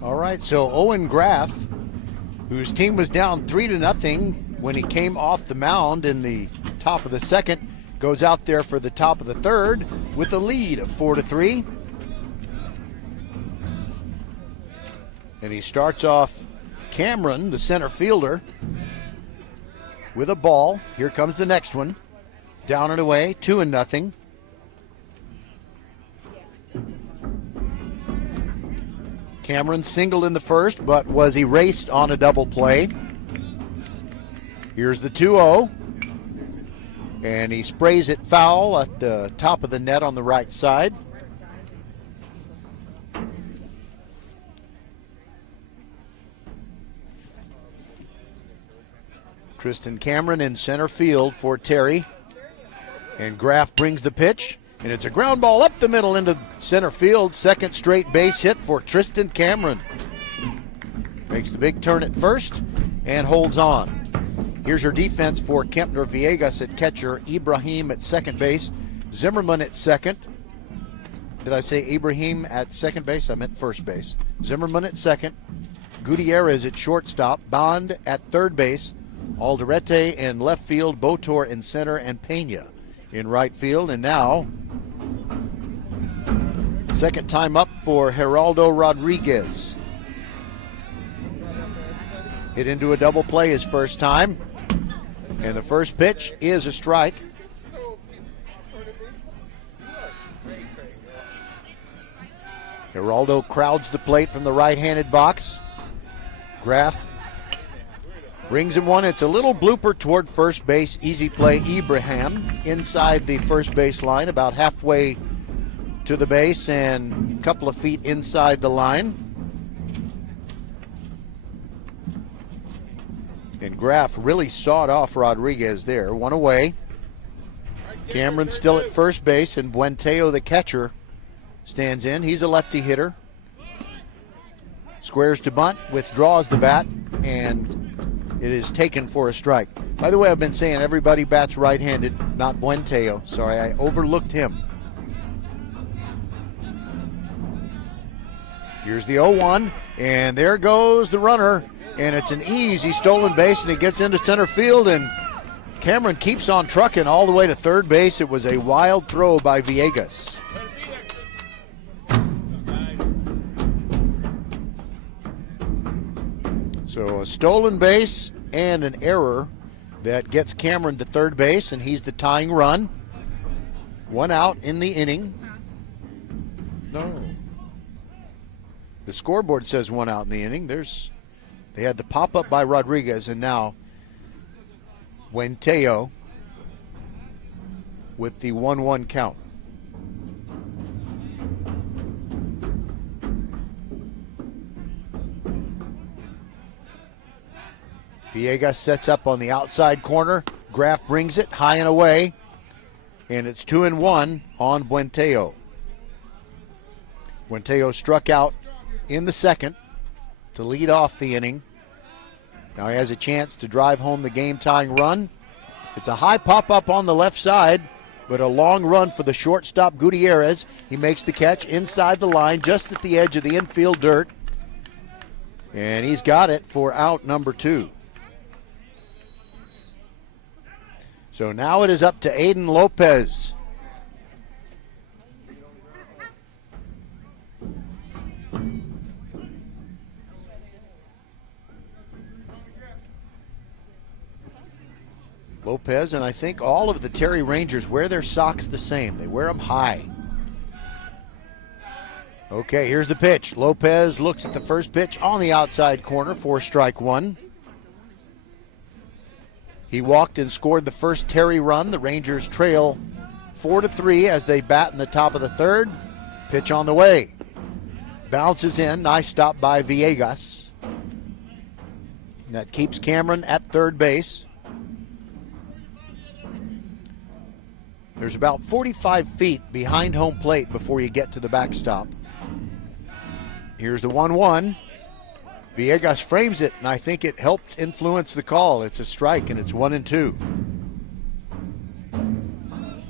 All right, so Owen Graff, whose team was down 3-0 when he came off the mound in the top of the second, goes out there for the top of the third with a lead of 4-3. And he starts off Cameron, the center fielder, with a ball. Here comes the next one. Down and away, 2-0. Cameron singled in the first, but was erased on a double play. Here's the 2-0. And he sprays it foul at the top of the net on the right side. Tristan Cameron in center field for Terry. And Graff brings the pitch. And it's a ground ball up the middle into center field. Second straight base hit for Tristan Cameron. Makes the big turn at first and holds on. Here's your defense for Kempner. Villegas at catcher, Ibrahim at second base, Zimmerman at second. Did I say Ibrahim at second base? I meant first base. Zimmerman at second, Gutierrez at shortstop, Bond at third base, Alderete in left field, Botor in center, and Pena in right field. And now, second time up for Geraldo Rodriguez. Hit into a double play his first time. And the first pitch is a strike. Geraldo crowds the plate from the right-handed box. Graff brings him one. It's a little blooper toward first base. Easy play, Ibrahim inside the first base line, about halfway to the base and a couple of feet inside the line. And Graff really sawed off Rodriguez there. One away. Cameron still at first base, and Buenteo, the catcher, stands in. He's a lefty hitter. Squares to bunt, withdraws the bat, and it is taken for a strike. By the way, I've been saying everybody bats right-handed, not Buenteo. Sorry, I overlooked him. Here's the 0-1, and there goes the runner. And it's an easy stolen base, and it gets into center field, and Cameron keeps on trucking all the way to third base. It was a wild throw by Villegas. So a stolen base and an error that gets Cameron to third base, and he's the tying run. One out in the inning. No. The scoreboard says one out in the inning. They had the pop-up by Rodriguez, and now Buenteo with the 1-1 count. Villegas sets up on the outside corner. Graff brings it high and away, and it's 2-1 on Buenteo. Buenteo struck out in the second to lead off the inning. Now he has a chance to drive home the game-tying run. It's a high pop-up on the left side, but a long run for the shortstop Gutierrez. He makes the catch inside the line, just at the edge of the infield dirt. And he's got it for out number 2. So now it is up to Aiden Lopez. Lopez, and I think all of the Terry Rangers wear their socks the same. They wear them high. Okay, here's the pitch. Lopez looks at the first pitch on the outside corner for strike one. He walked and scored the first Terry run. The Rangers trail 4-3 as they bat in the top of the third. Pitch on the way. Bounces in. Nice stop by Villegas. That keeps Cameron at third base. There's about 45 feet behind home plate before you get to the backstop. Here's the 1-1. Villegas frames it, and I think it helped influence the call. It's a strike, and it's 1-2.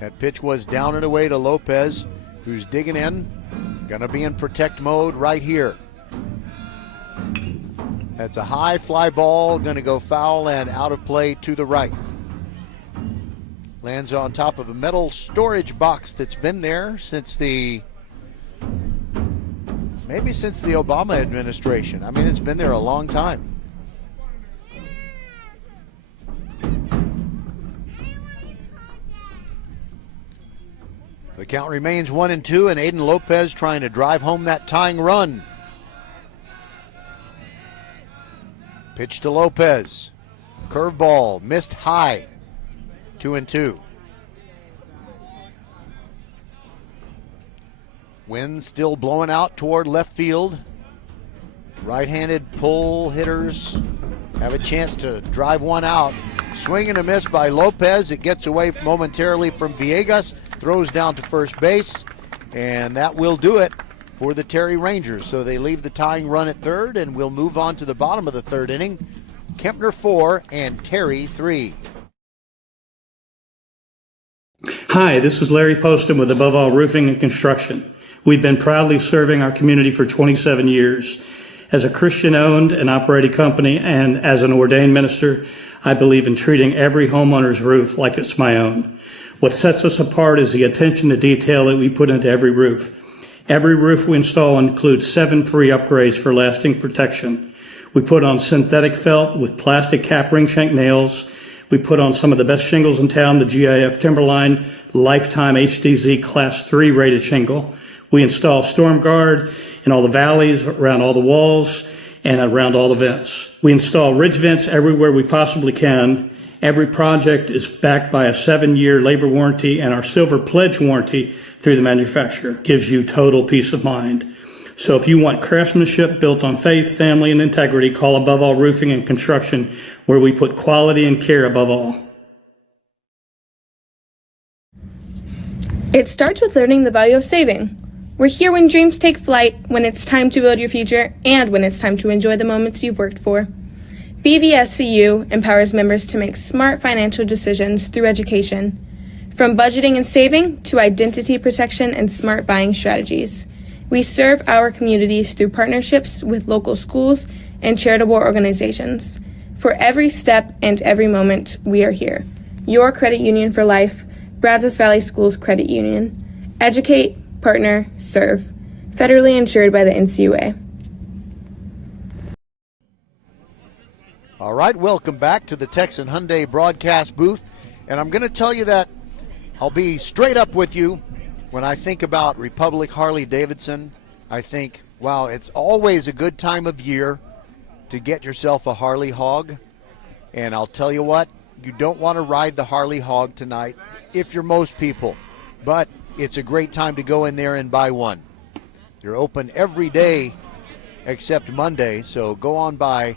That pitch was down and away to Lopez, who's digging in. Gonna be in protect mode right here. That's a high fly ball, gonna go foul and out of play to the right. Lands on top of a metal storage box that's been there since maybe since the Obama administration. I mean, it's been there a long time. The count remains 1-2, and Aiden Lopez trying to drive home that tying run. Pitch to Lopez. Curveball, missed high. 2-2. Wind still blowing out toward left field. Right-handed pull hitters have a chance to drive one out. Swing and a miss by Lopez. It gets away momentarily from Villegas. Throws down to first base. And that will do it for the Terry Rangers. So they leave the tying run at third, and we'll move on to the bottom of the third inning. Kempner 4 and Terry 3. Hi, this is Larry Poston with Above All Roofing and Construction. We've been proudly serving our community for 27 years. As a Christian-owned and operated company and as an ordained minister, I believe in treating every homeowner's roof like it's my own. What sets us apart is the attention to detail that we put into every roof. Every roof we install includes 7 free upgrades for lasting protection. We put on synthetic felt with plastic cap ring shank nails. We put on some of the best shingles in town, the GIF Timberline Lifetime HDZ Class 3 rated shingle. We install Storm Guard in all the valleys, around all the walls, and around all the vents. We install ridge vents everywhere we possibly can. Every project is backed by a 7-year labor warranty, and our Silver Pledge warranty through the manufacturer gives you total peace of mind. So if you want craftsmanship built on faith, family, and integrity, call Above All Roofing and Construction, where we put quality and care above all. It starts with learning the value of saving. We're here when dreams take flight, when it's time to build your future, and when it's time to enjoy the moments you've worked for. BVSCU empowers members to make smart financial decisions through education, from budgeting and saving to identity protection and smart buying strategies. We serve our communities through partnerships with local schools and charitable organizations. For every step and every moment, we are here. Your credit union for life, Brazos Valley Schools Credit Union. Educate, partner, serve. Federally insured by the NCUA. All right, welcome back to the Texan Hyundai broadcast booth. And I'm going to tell you that I'll be straight up with you. When I think about Republic Harley-Davidson, I think, wow, it's always a good time of year to get yourself a Harley Hog. And I'll tell you what, you don't want to ride the Harley Hog tonight if you're most people. But it's a great time to go in there and buy one. They're open every day except Monday, so go on by.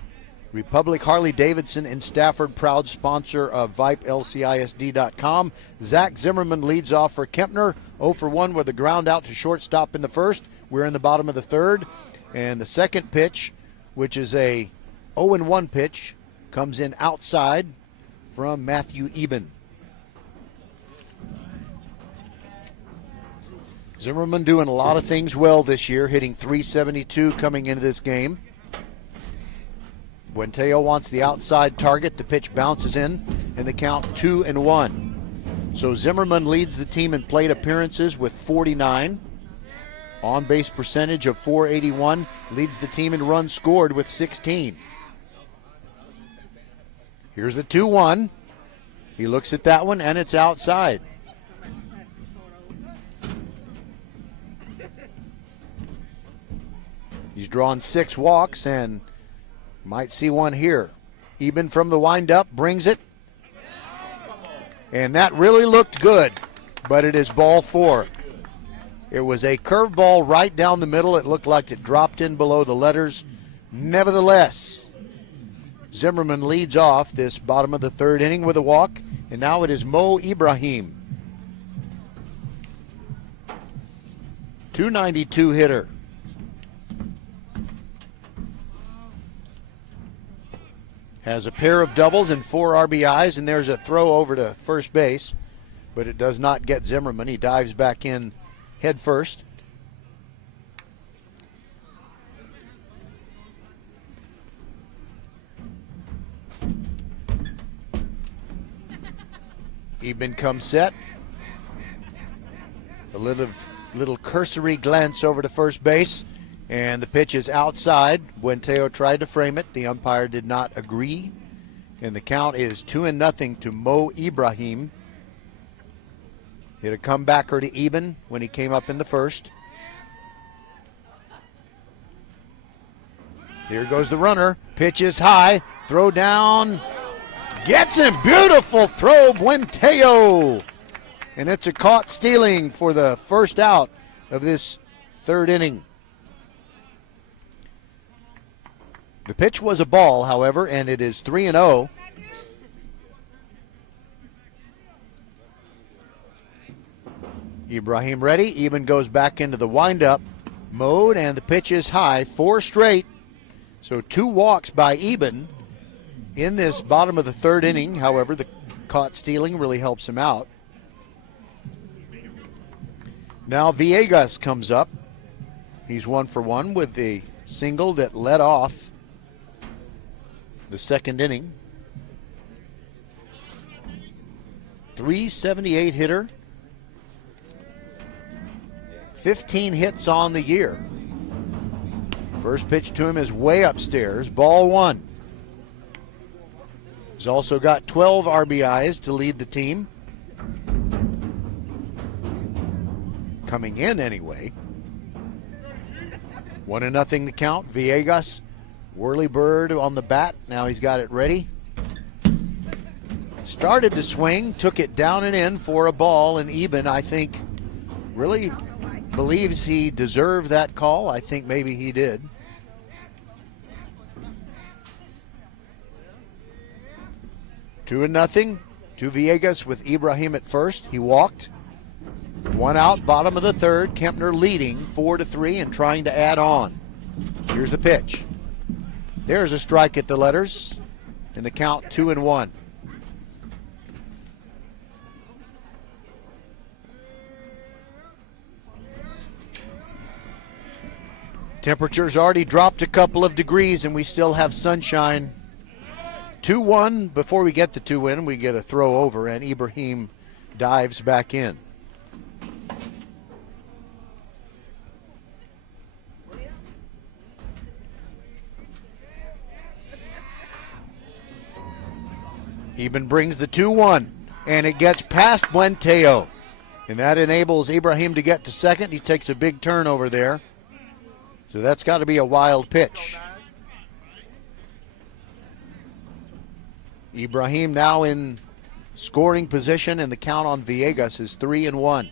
Republic Harley-Davidson in Stafford, proud sponsor of Vype, LCISD.com. Zach Zimmerman leads off for Kempner. 0 for 1 with a ground out to shortstop in the first. We're in the bottom of the third. And the second pitch, which is a 0-1 pitch, comes in outside from Matthew Eben. Zimmerman doing a lot of things well this year, hitting .372 coming into this game. Buenteo wants the outside target. The pitch bounces in, and the count 2-1. So Zimmerman leads the team in plate appearances with 49. On-base percentage of .481, leads the team in runs scored with 16. Here's the 2-1. He looks at that one, and it's outside. He's drawn 6 walks and might see one here. Eben from the windup brings it. And that really looked good, but it is ball 4. It was a curveball right down the middle. It looked like it dropped in below the letters. Nevertheless, Zimmerman leads off this bottom of the 3rd inning with a walk, and now it is Mo Ibrahim. 292 hitter. Has a pair of doubles and 4 RBIs, and there's a throw over to first base, but it does not get Zimmerman. He dives back in head first. Eben comes set. A little cursory glance over to first base, and the pitch is outside. Buenteo tried to frame it. The umpire did not agree, and the count is 2-0 to Mo Ibrahim. Hit a comebacker to Eben when he came up in the first. Here goes the runner. Pitch is high. Throw down. Gets him. Beautiful throw, Buenteo. And it's a caught stealing for the first out of this 3rd inning. The pitch was a ball, however, and it is 3-0. Ibrahim ready. Eben goes back into the windup mode, and the pitch is high. 4 straight. So 2 walks by Eben in this bottom of the 3rd inning. However, the caught stealing really helps him out. Now Villegas comes up. He's 1 for 1 with the single that led off the 2nd inning. 378 hitter. 15 hits on the year. First pitch to him is way upstairs, ball 1. He's also got 12 RBIs to lead the team. Coming in anyway. 1-0 the count. Villegas, whirly bird on the bat. Now he's got it ready. Started to swing, took it down and in for a ball, and Eben, I think, really believes he deserved that call. I think maybe he did. 2-0 to Villegas with Ibrahim at first. He walked. 1 out, bottom of the 3rd. Kempner leading 4-3 and trying to add on. Here's the pitch. There's a strike at the letters, and the count 2-1. Temperature's already dropped a couple of degrees, and we still have sunshine. 2-1. Before we get the 2-1, we get a throw over, and Ibrahim dives back in. Eben brings the 2-1, and it gets past Buenteo, and that enables Ibrahim to get to second. He takes a big turn over there. So that's got to be a wild pitch. Ibrahim now in scoring position, and the count on Villegas is 3-1.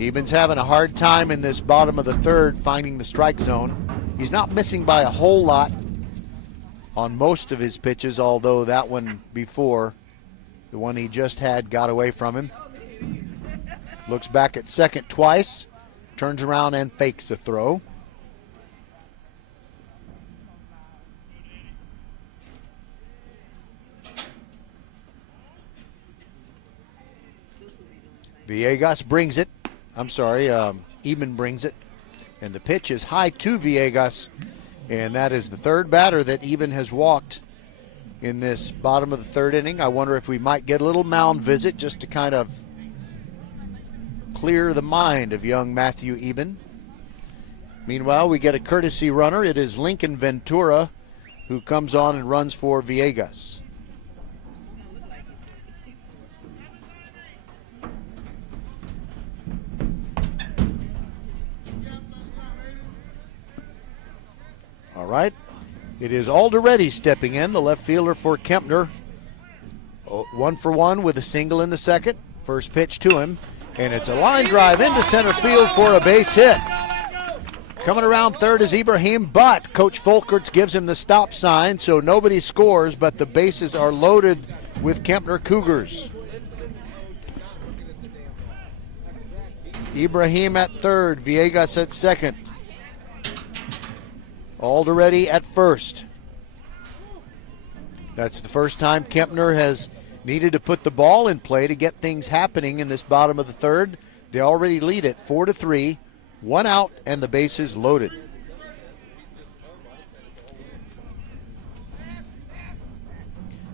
Eben's having a hard time in this bottom of the 3rd finding the strike zone. He's not missing by a whole lot on most of his pitches, although that one before, the one he just had, got away from him. Looks back at second twice, turns around and fakes a throw. Villegas brings it. Eben brings it. And the pitch is high to Villegas. And that is the 3rd batter that Eben has walked in this bottom of the 3rd inning. I wonder if we might get a little mound visit just to kind of clear the mind of young Matthew Eben. Meanwhile, we get a courtesy runner. It is Lincoln Ventura who comes on and runs for Villegas. All right. It is Alderete stepping in, the left fielder for Kempner. 1 for 1 with a single in the second. First pitch to him, and it's a line drive into center field for a base hit. Coming around third is Ibrahim, but Coach Folkerts gives him the stop sign, so nobody scores, but the bases are loaded with Kempner Cougars. Ibrahim at third, Villegas at second. Alderete at first. That's the first time Kempner has needed to put the ball in play to get things happening in this bottom of the third. They already lead it 4-3, 1 out, and the bases loaded.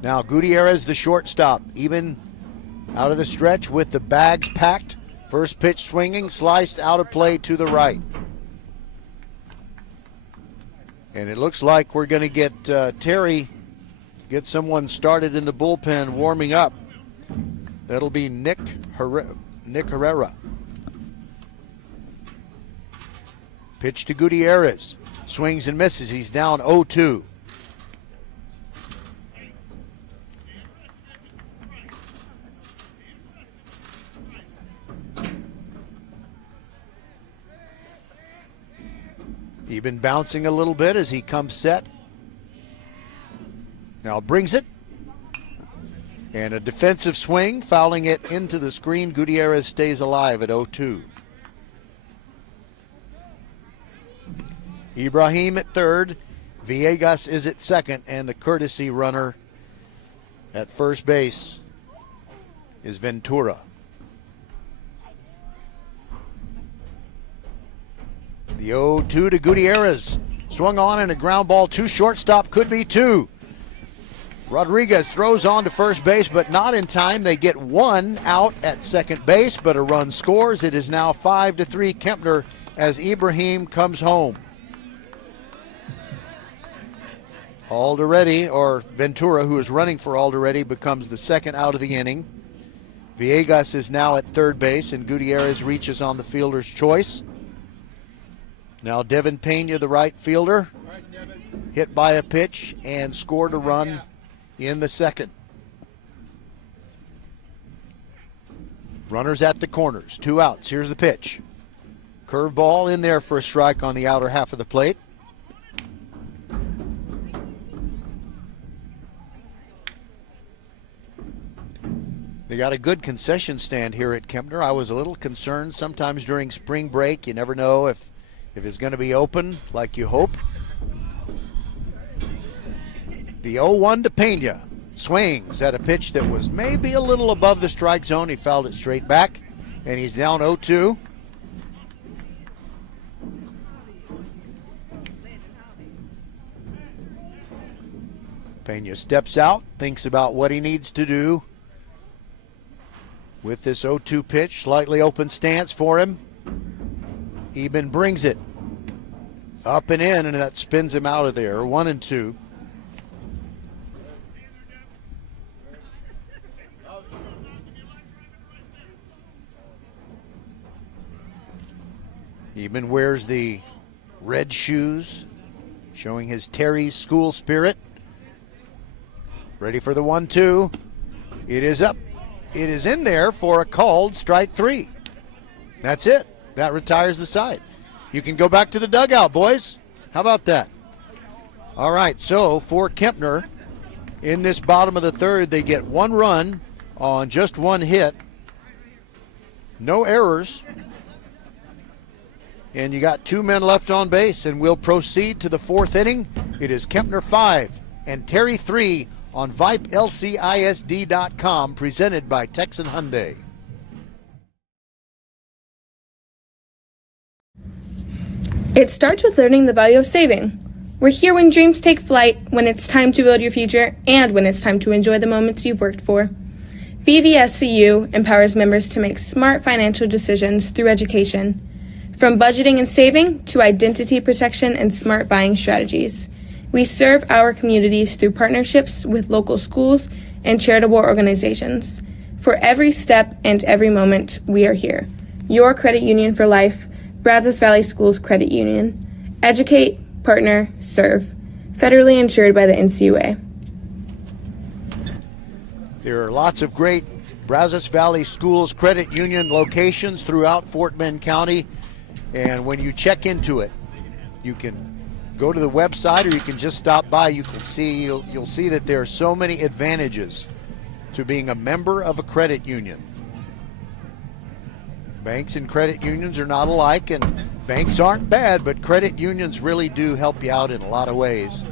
Now Gutierrez, the shortstop, even out of the stretch with the bags packed. First pitch swinging, sliced out of play to the right. And it looks like we're going to get Terry, get someone started in the bullpen warming up. That'll be Nick Herrera. Pitch to Gutierrez. Swings and misses. He's down 0-2. He's been bouncing a little bit as he comes set. Now brings it. And a defensive swing, fouling it into the screen. Gutierrez stays alive at 0-2. Ibrahim at third. Villegas is at second. And the courtesy runner at first base is Ventura. The 0-2 to Gutierrez. Swung on and a ground ball to shortstop. Could be 2. Rodriguez throws on to first base, but not in time. They get 1 out at second base, but a run scores. It is now 5-3 Kempner as Ibrahim comes home. Alderete, or Ventura, who is running for Alderete, becomes the second out of the inning. Villegas is now at third base, and Gutierrez reaches on the fielder's choice. Now Devin Pena, the right fielder, hit by a pitch and scored a run in the second. Runners at the corners, 2 outs. Here's the pitch. Curveball in there for a strike on the outer half of the plate. They got a good concession stand here at Kempner. I was a little concerned sometimes during spring break. You never know if it's going to be open like you hope. The 0-1 to Pena. Swings at a pitch that was maybe a little above the strike zone. He fouled it straight back, and he's down 0-2. Pena steps out, thinks about what he needs to do with this 0-2 pitch. Slightly open stance for him. Eben brings it up and in, and that spins him out of there. 1-2. Eben wears the red shoes, showing his Terry's school spirit. Ready for the 1-2. It is up. It is in there for a called strike 3. That's it. That retires the side. You can go back to the dugout, boys. How about that? All right, so for Kempner, in this bottom of the third, they get 1 run on just 1 hit. No errors. And you got 2 men left on base, and we'll proceed to the 4th inning. It is Kempner 5 and Terry 3 on VypeLCISD.com, presented by Texan Hyundai. It starts with learning the value of saving. We're here when dreams take flight, when it's time to build your future, and when it's time to enjoy the moments you've worked for. BVSCU empowers members to make smart financial decisions through education. From budgeting and saving to identity protection and smart buying strategies. We serve our communities through partnerships with local schools and charitable organizations. For every step and every moment, we are here. Your credit union for life, Brazos Valley Schools Credit Union. Educate, partner, serve. federally insured by the NCUA. There are lots of great Brazos Valley Schools Credit Union locations throughout Fort Bend County, and when you check into it, you can go to the website or you can just stop by. You can see, you'll see that there are so many advantages to being a member of a credit union. Banks and credit unions are not alike, and banks aren't bad, but credit unions really do help you out in a lot of ways.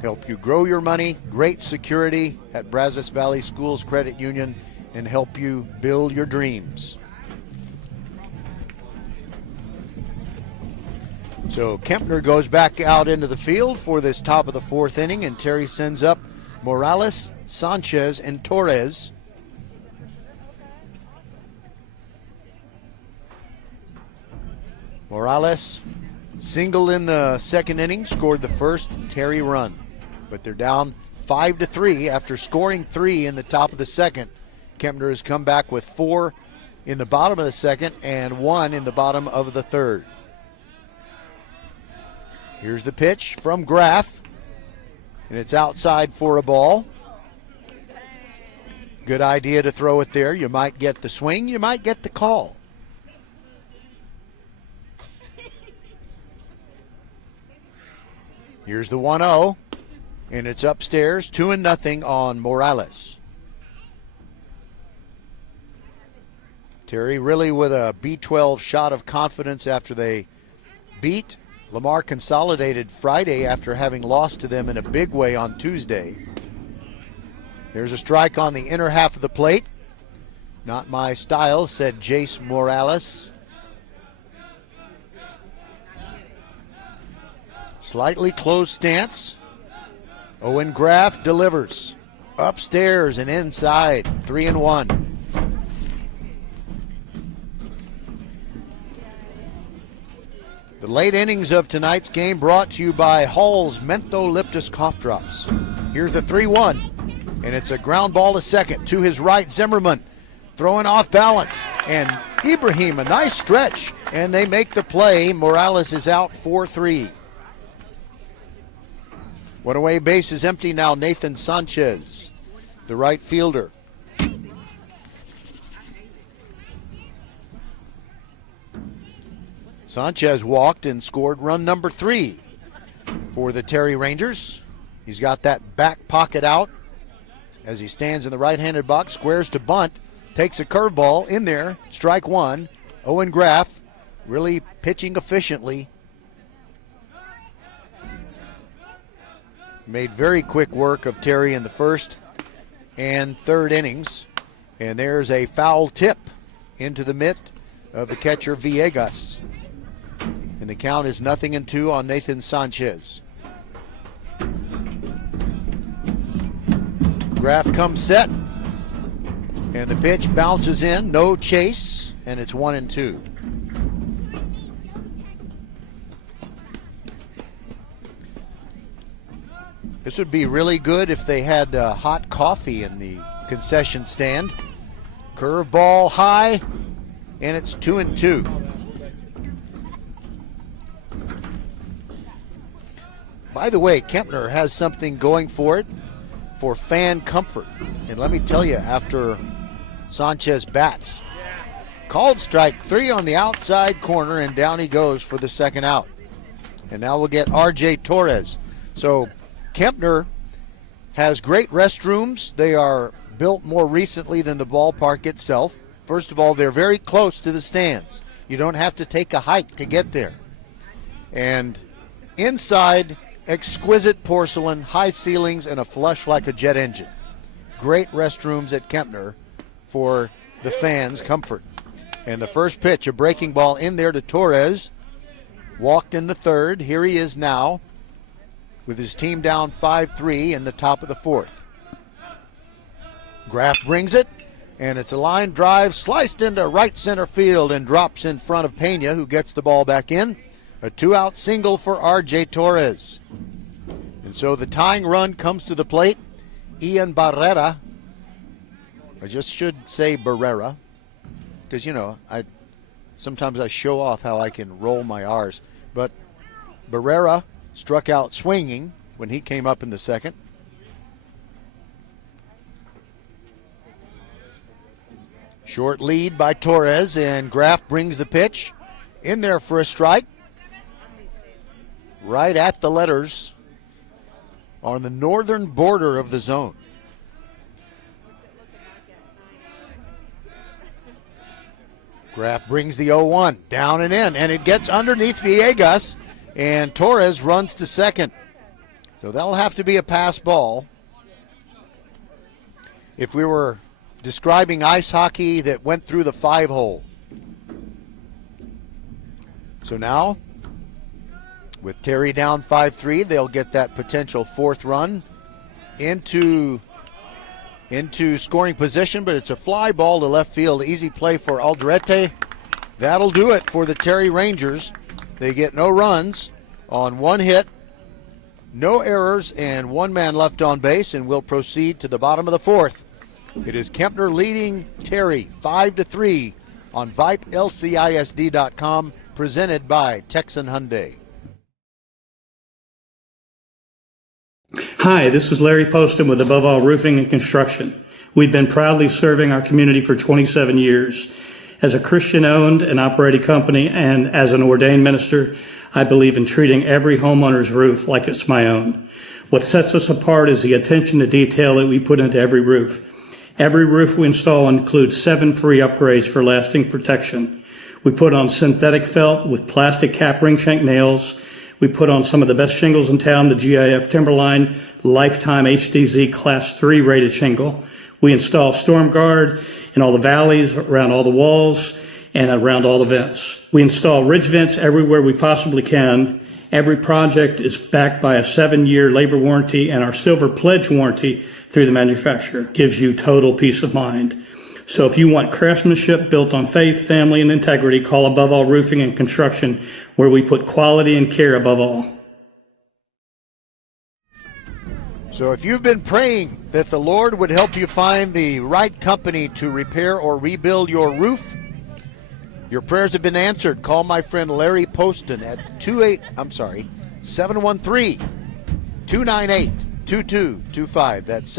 Help you grow your money, great security at Brazos Valley Schools Credit Union, and help you build your dreams. So Kempner goes back out into the field for this top of the fourth inning, and Terry sends up Morales, Sanchez, and Torres. Morales singled in the second inning, scored the first Terry run. But they're down 5-3 after scoring 3 in the top of the second. Kempner has come back with 4 in the bottom of the second and 1 in the bottom of the third. Here's the pitch from Graff, and it's outside for a ball. Good idea to throw it there. You might get the swing, you might get the call. Here's the 1-0, and it's upstairs, 2-0 on Morales. Terry really with a B12 shot of confidence after they beat Lamar Consolidated Friday after having lost to them in a big way on Tuesday. There's a strike on the inner half of the plate. Not my style, said Jace Morales. Slightly closed stance. Owen Graff delivers. Upstairs and inside, 3-1. The late innings of tonight's game brought to you by Hall's Mentholyptus Cough Drops. Here's the 3-1, and it's a ground ball to second. To his right, Zimmerman throwing off balance, and Ibrahim, a nice stretch, and they make the play. Morales is out 4-3. One away, base is empty now. Nathan Sanchez, the right fielder. Sanchez walked and scored run number 3 for the Terry Rangers. He's got that back pocket out as he stands in the right-handed box, squares to bunt, takes a curveball in there, strike 1. Owen Graff really pitching efficiently. Made very quick work of Terry in the first and third innings. And there's a foul tip into the mitt of the catcher Villegas. And the count is 0-2 on Nathan Sanchez. Graff comes set. And the pitch bounces in, no chase, and it's 1-2. This would be really good if they had hot coffee in the concession stand. Curveball high, and it's 2-2. By the way, Kempner has something going for it for fan comfort. And let me tell you, after Sanchez bats, called strike 3 on the outside corner, and down he goes for the second out. And now we'll get RJ Torres. So Kempner has great restrooms. They are built more recently than the ballpark itself. First of all, they're very close to the stands. You don't have to take a hike to get there. And inside, exquisite porcelain, high ceilings, and a flush like a jet engine. Great restrooms at Kempner for the fans' comfort. And the first pitch, a breaking ball in there to Torres. Walked in the third. Here he is now with his team down 5-3 in the top of the fourth. Graff brings it, and it's a line drive sliced into right center field and drops in front of Pena, who gets the ball back in. A 2-out single for RJ Torres. And so the tying run comes to the plate. Ian Barrera. I just should say Barrera, because, you know, sometimes I show off how I can roll my R's. But Barrera struck out swinging when he came up in the second. Short lead by Torres, and Graff brings the pitch in there for a strike. Right at the letters on the northern border of the zone. Graff brings the 0-1 down and in, and it gets underneath Villegas, and Torres runs to second. So that'll have to be a pass ball. If we were describing ice hockey that went through the 5-hole. So now, with Terry down 5-3, they'll get that potential fourth run into scoring position, but it's a fly ball to left field. Easy play for Alderete. That'll do it for the Terry Rangers. They get no runs on one hit, no errors, and one man left on base, and will proceed to the bottom of the fourth. It is Kempner leading Terry 5-3 on VypeLCISD.com, presented by Texan Hyundai. Hi, this is Larry Poston with Above All Roofing and Construction. We've been proudly serving our community for 27 years. As a Christian-owned and operated company and as an ordained minister, I believe in treating every homeowner's roof like it's my own. What sets us apart is the attention to detail that we put into every roof. Every roof we install includes 7 free upgrades for lasting protection. We put on synthetic felt with plastic cap ring shank nails. We put on some of the best shingles in town, the GIF Timberline Lifetime HDZ Class 3 rated shingle. We install Storm Guard in all the valleys, around all the walls, and around all the vents. We install ridge vents everywhere we possibly can. Every project is backed by a 7-year labor warranty, and our Silver Pledge warranty through the manufacturer gives you total peace of mind. So if you want craftsmanship built on faith, family, and integrity, call Above All Roofing and Construction, where we put quality and care above all. So if you've been praying that the Lord would help you find the right company to repair or rebuild your roof, your prayers have been answered. Call my friend Larry Poston at 713-298-2225. That's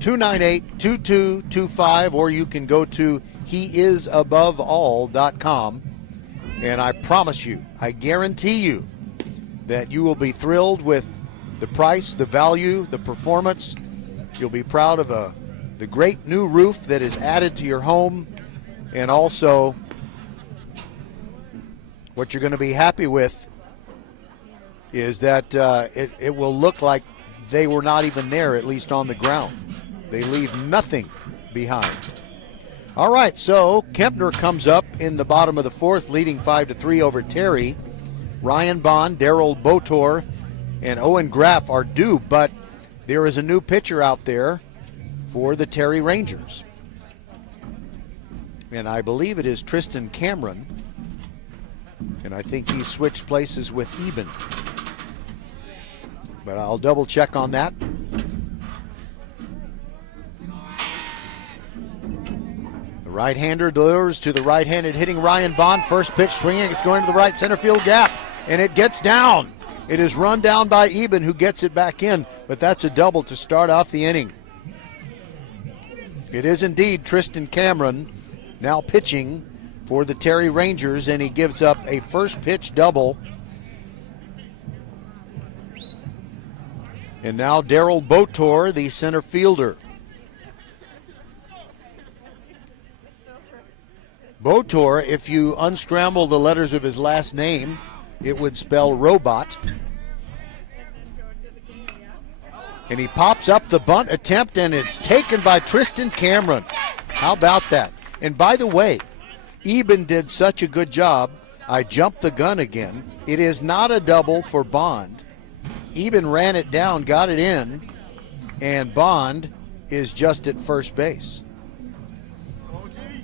713-298-2225, or you can go to heisabovall.com. And I promise you, I guarantee you that you will be thrilled with the price, the value, the performance. You'll be proud of the great new roof that is added to your home. And also, what you're going to be happy with is that it will look like they were not even there, at least on the ground. They leave nothing behind. All right, so Kempner comes up in the bottom of the fourth, leading 5-3 over Terry. Ryan Bond, Darrell Botor, and Owen Graff are due, but there is a new pitcher out there for the Terry Rangers. And I believe it is Tristan Cameron. And I think he switched places with Eben. But I'll double check on that. The right-hander delivers to the right-handed hitting Ryan Bond. First pitch swinging. It's going to the right center field gap. And it gets down. It is run down by Eben, who gets it back in. But that's a double to start off the inning. It is indeed Tristan Cameron now pitching for the Terry Rangers, and he gives up a first pitch double. And now Darrell Botor, the center fielder. Botor, if you unscramble the letters of his last name, it would spell robot. And he pops up the bunt attempt, and it's taken by Tristan Cameron. How about that? And by the way, Eben did such a good job, I jumped the gun again. It is not a double for Bond. Eben ran it down, got it in, and Bond is just at first base.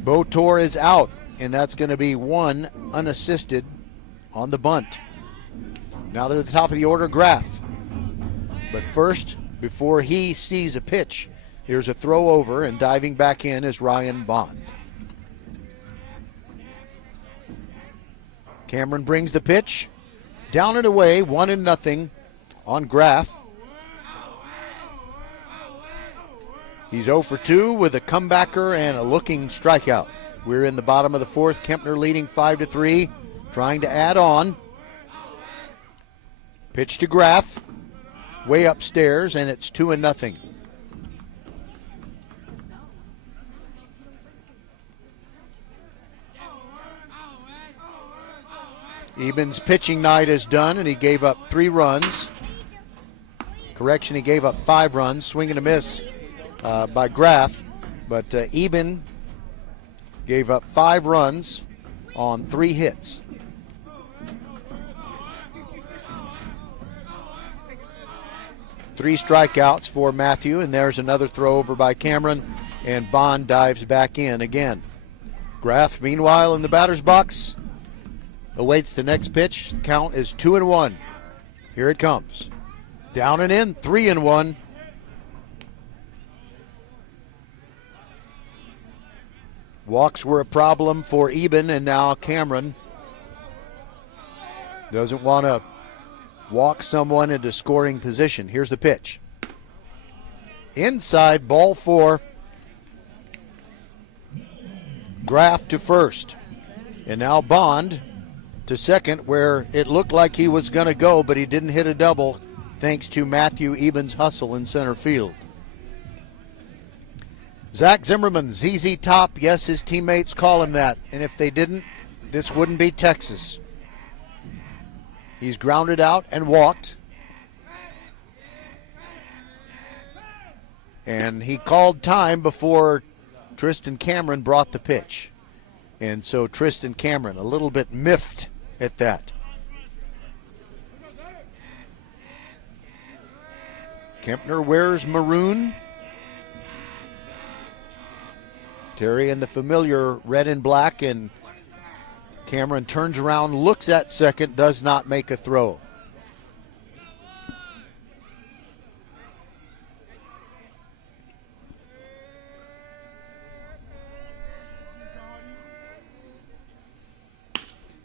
Botor is out, and that's going to be one unassisted on the bunt. Now to the top of the order, Graff. But first, before he sees a pitch, here's a throw over, and diving back in is Ryan Bond. Cameron brings the pitch, Down and away, 1-0 on Graff. He's 0 for 2 with a comebacker and a looking strikeout. We're in the bottom of the fourth. Kempner leading 5-3, trying to add on. Pitch to Graff, way upstairs, and it's 2-0. Eben's pitching night is done, and he gave up 3 runs. Correction, he gave up 5 runs. Swing and a miss by Graff, but Eben gave up 5 runs on 3 hits. Three strikeouts for Matthew, and there's another throw over by Cameron, and Bond dives back in again. Graff, meanwhile, in the batter's box, awaits the next pitch. The count is 2-1. Here it comes. Down and in, 3-1. Walks were a problem for Eben, and now Cameron doesn't want to walk someone into scoring position. Here's the pitch. Inside, ball 4. Graff to first. And now Bond to second, where it looked like he was going to go, but he didn't hit a double thanks to Matthew Eben's hustle in center field. Zach Zimmerman, ZZ Top, yes, his teammates call him that. And if they didn't, this wouldn't be Texas. He's grounded out and walked. And he called time before Tristan Cameron brought the pitch. And so Tristan Cameron a little bit miffed at that. Kempner wears maroon. Terry in the familiar red and black, and Cameron turns around, looks at second, does not make a throw.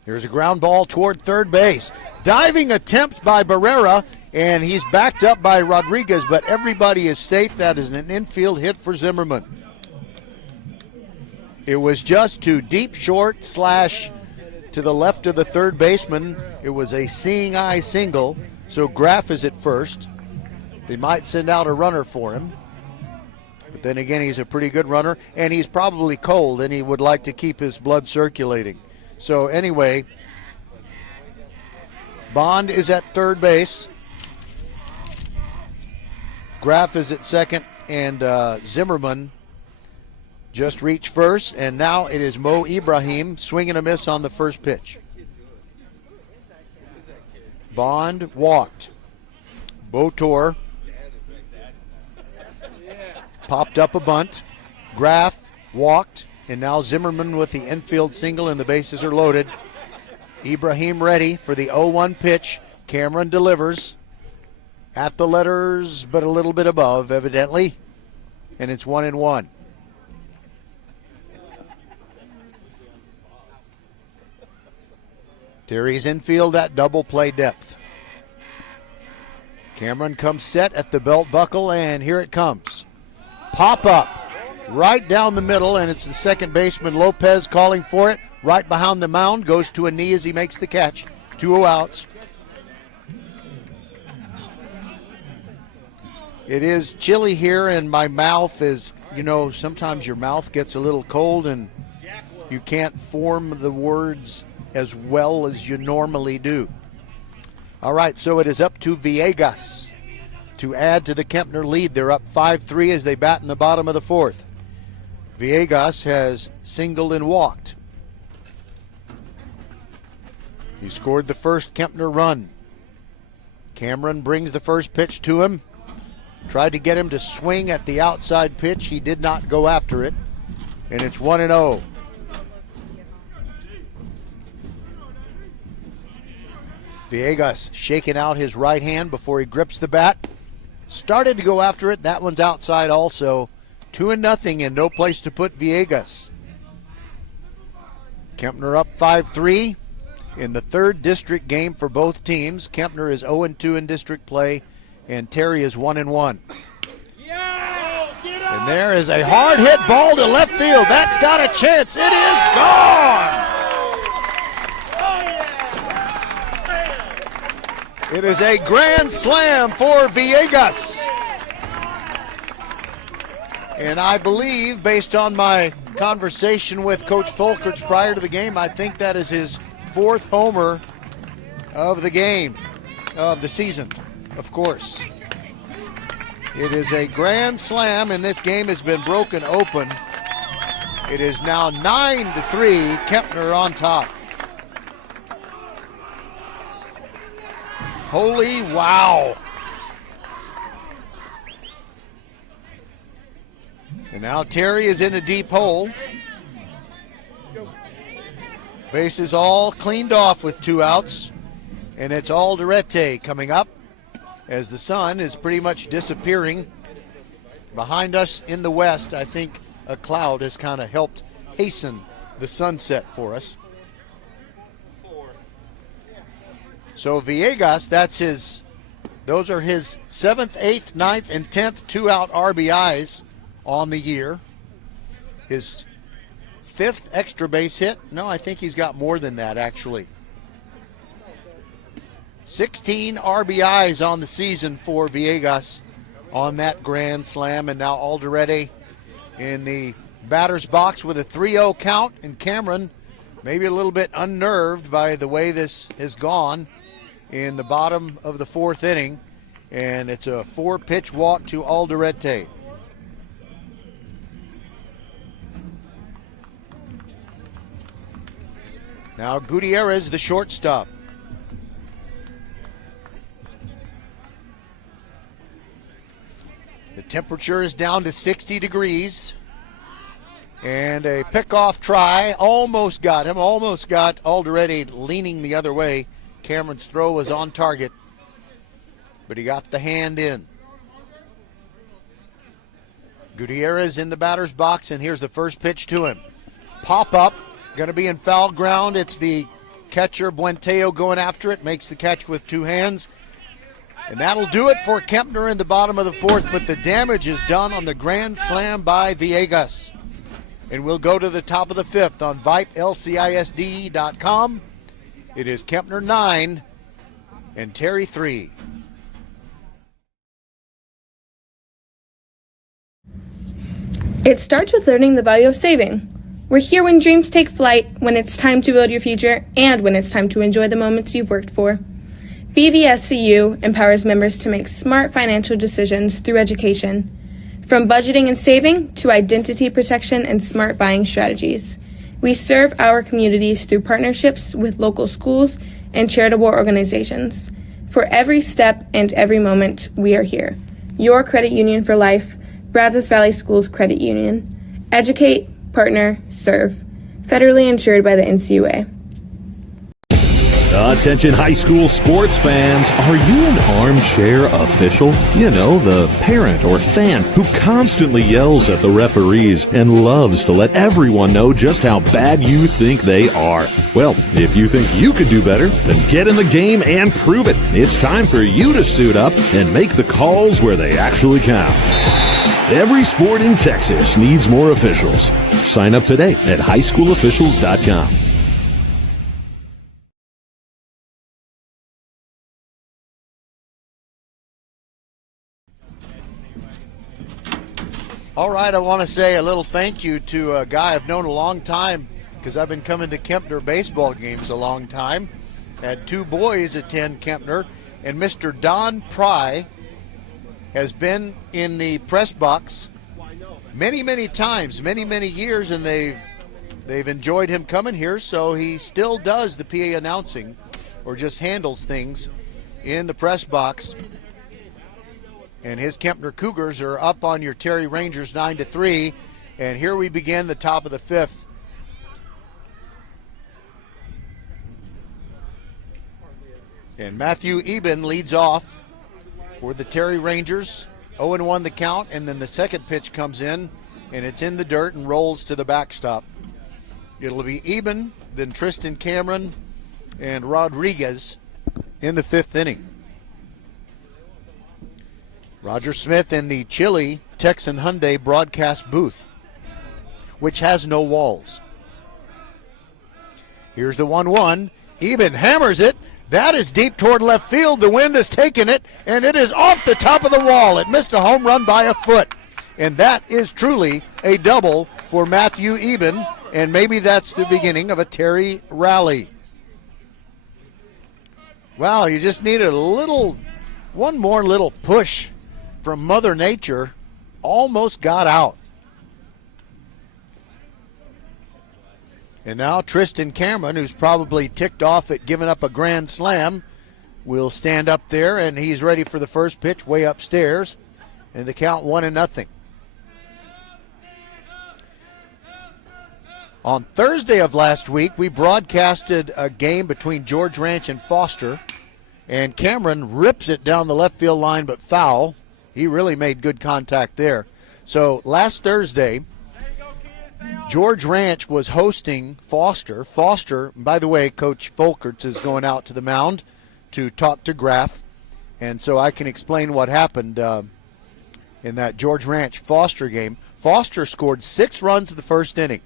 Here's a ground ball toward third base. Diving attempt by Barrera, and he's backed up by Rodriguez, but everybody is safe. That is an infield hit for Zimmerman. It was just to deep short / to the left of the third baseman. It was a seeing eye single, so Graff is at first. They might send out a runner for him. But then again, he's a pretty good runner, and he's probably cold, and he would like to keep his blood circulating. So anyway, Bond is at third base. Graff is at second, and Zimmerman just reached first, and now it is Mo Ibrahim swinging a miss on the first pitch. Bond walked. Botor popped up a bunt. Graff walked, and now Zimmerman with the infield single, and the bases are loaded. Ibrahim ready for the 0-1 pitch. Cameron delivers at the letters, but a little bit above, evidently, and it's 1-1. Terry's infield at double play depth. Cameron comes set at the belt buckle, and here it comes. Pop up right down the middle, and it's the second baseman Lopez calling for it. Right behind the mound, goes to a knee as he makes the catch. 2 outs. It is chilly here, and my mouth is, sometimes your mouth gets a little cold and you can't form the words as well as you normally do. All right, so it is up to Villegas to add to the Kempner lead. They're up 5-3 as they bat in the bottom of the fourth. Villegas has singled and walked. He scored the first Kempner run. Cameron brings the first pitch to him. Tried to get him to swing at the outside pitch. He did not go after it. And it's 1-0. Villegas shaking out his right hand before he grips the bat. Started to go after it. That one's outside also. 2-0 and no place to put Villegas. Kempner up 5-3. in the third district game for both teams. Kempner is 0-2 in district play, and Terry is 1-1. And there is a hard hit ball to left field. That's got a chance. It is gone. It is a grand slam for Villegas. And I believe, based on my conversation with Coach Folkerts prior to the game, I think that is his 4th homer of the game, of the season, of course. It is a grand slam, and this game has been broken open. It is now 9-3, Kempner on top. Holy wow. And now Terry is in a deep hole. Bases all cleaned off with 2 outs. And it's Alderete coming up as the sun is pretty much disappearing. Behind us in the west, I think a cloud has kind of helped hasten the sunset for us. So Villegas, those are his 7th, 8th, 9th, and 10th 2-out RBIs on the year. His 5th extra base hit. No, I think he's got more than that, actually. 16 RBIs on the season for Villegas on that grand slam. And now Alderete in the batter's box with a 3-0 count. And Cameron maybe a little bit unnerved by the way this has gone in the bottom of the 4th inning. And it's a 4-pitch walk to Alderete. Now Gutierrez, the shortstop. The temperature is down to 60 degrees. And a pickoff try. Almost got him. Almost got Alderete leaning the other way. Cameron's throw was on target, but he got the hand in. Gutierrez in the batter's box, and here's the first pitch to him. Pop up. Going to be in foul ground. It's the catcher, Buenteo, going after it. Makes the catch with 2 hands. And that'll do it for Kempner in the bottom of the 4th, but the damage is done on the grand slam by Villegas. And we'll go to the top of the 5th on VypeLCISD.com. It is Kempner 9 and Terry 3. It starts with learning the value of saving. We're here when dreams take flight, when it's time to build your future, and when it's time to enjoy the moments you've worked for. BVSCU empowers members to make smart financial decisions through education, from budgeting and saving to identity protection and smart buying strategies. We serve our communities through partnerships with local schools and charitable organizations. For every step and every moment, we are here. Your credit union for life, Brazos Valley Schools Credit Union. Educate, partner, serve. Federally insured by the NCUA. Attention high school sports fans, are you an armchair official? You know, the parent or fan who constantly yells at the referees and loves to let everyone know just how bad you think they are. Well, if you think you could do better, then get in the game and prove it. It's time for you to suit up and make the calls where they actually count. Every sport in Texas needs more officials. Sign up today at highschoolofficials.com. All right, I want to say a little thank you to a guy I've known a long time because I've been coming to Kempner baseball games a long time. Had 2 boys attend Kempner, and Mr. Don Pry has been in the press box many times, many years, and they've enjoyed him coming here, so he still does the PA announcing or just handles things in the press box. And his Kempner Cougars are up on your Terry Rangers 9-3. And here we begin the top of the 5th. And Matthew Eben leads off for the Terry Rangers. 0-1 the count, and then the second pitch comes in, and it's in the dirt and rolls to the backstop. It'll be Eben, then Tristan Cameron, and Rodriguez in the 5th inning. Roger Smith in the chilly Texan Hyundai broadcast booth, which has no walls. Here's the 1-1. Eben hammers it. That is deep toward left field. The wind has taken it, and it is off the top of the wall. It missed a home run by a foot. And that is truly a double for Matthew Eben, and maybe that's the beginning of a Terry rally. Wow, you just needed one more little push from Mother Nature. Almost got out. And now Tristan Cameron, who's probably ticked off at giving up a grand slam, will stand up there, and he's ready for the first pitch way upstairs. And the count 1-0. On Thursday of last week, we broadcasted a game between George Ranch and Foster, and Cameron rips it down the left field line, but foul. He really made good contact there. So last Thursday, George Ranch was hosting Foster. Foster, by the way, Coach Folkerts is going out to the mound to talk to Graff, and so I can explain what happened in that George Ranch Foster game. Foster scored 6 runs in the first inning,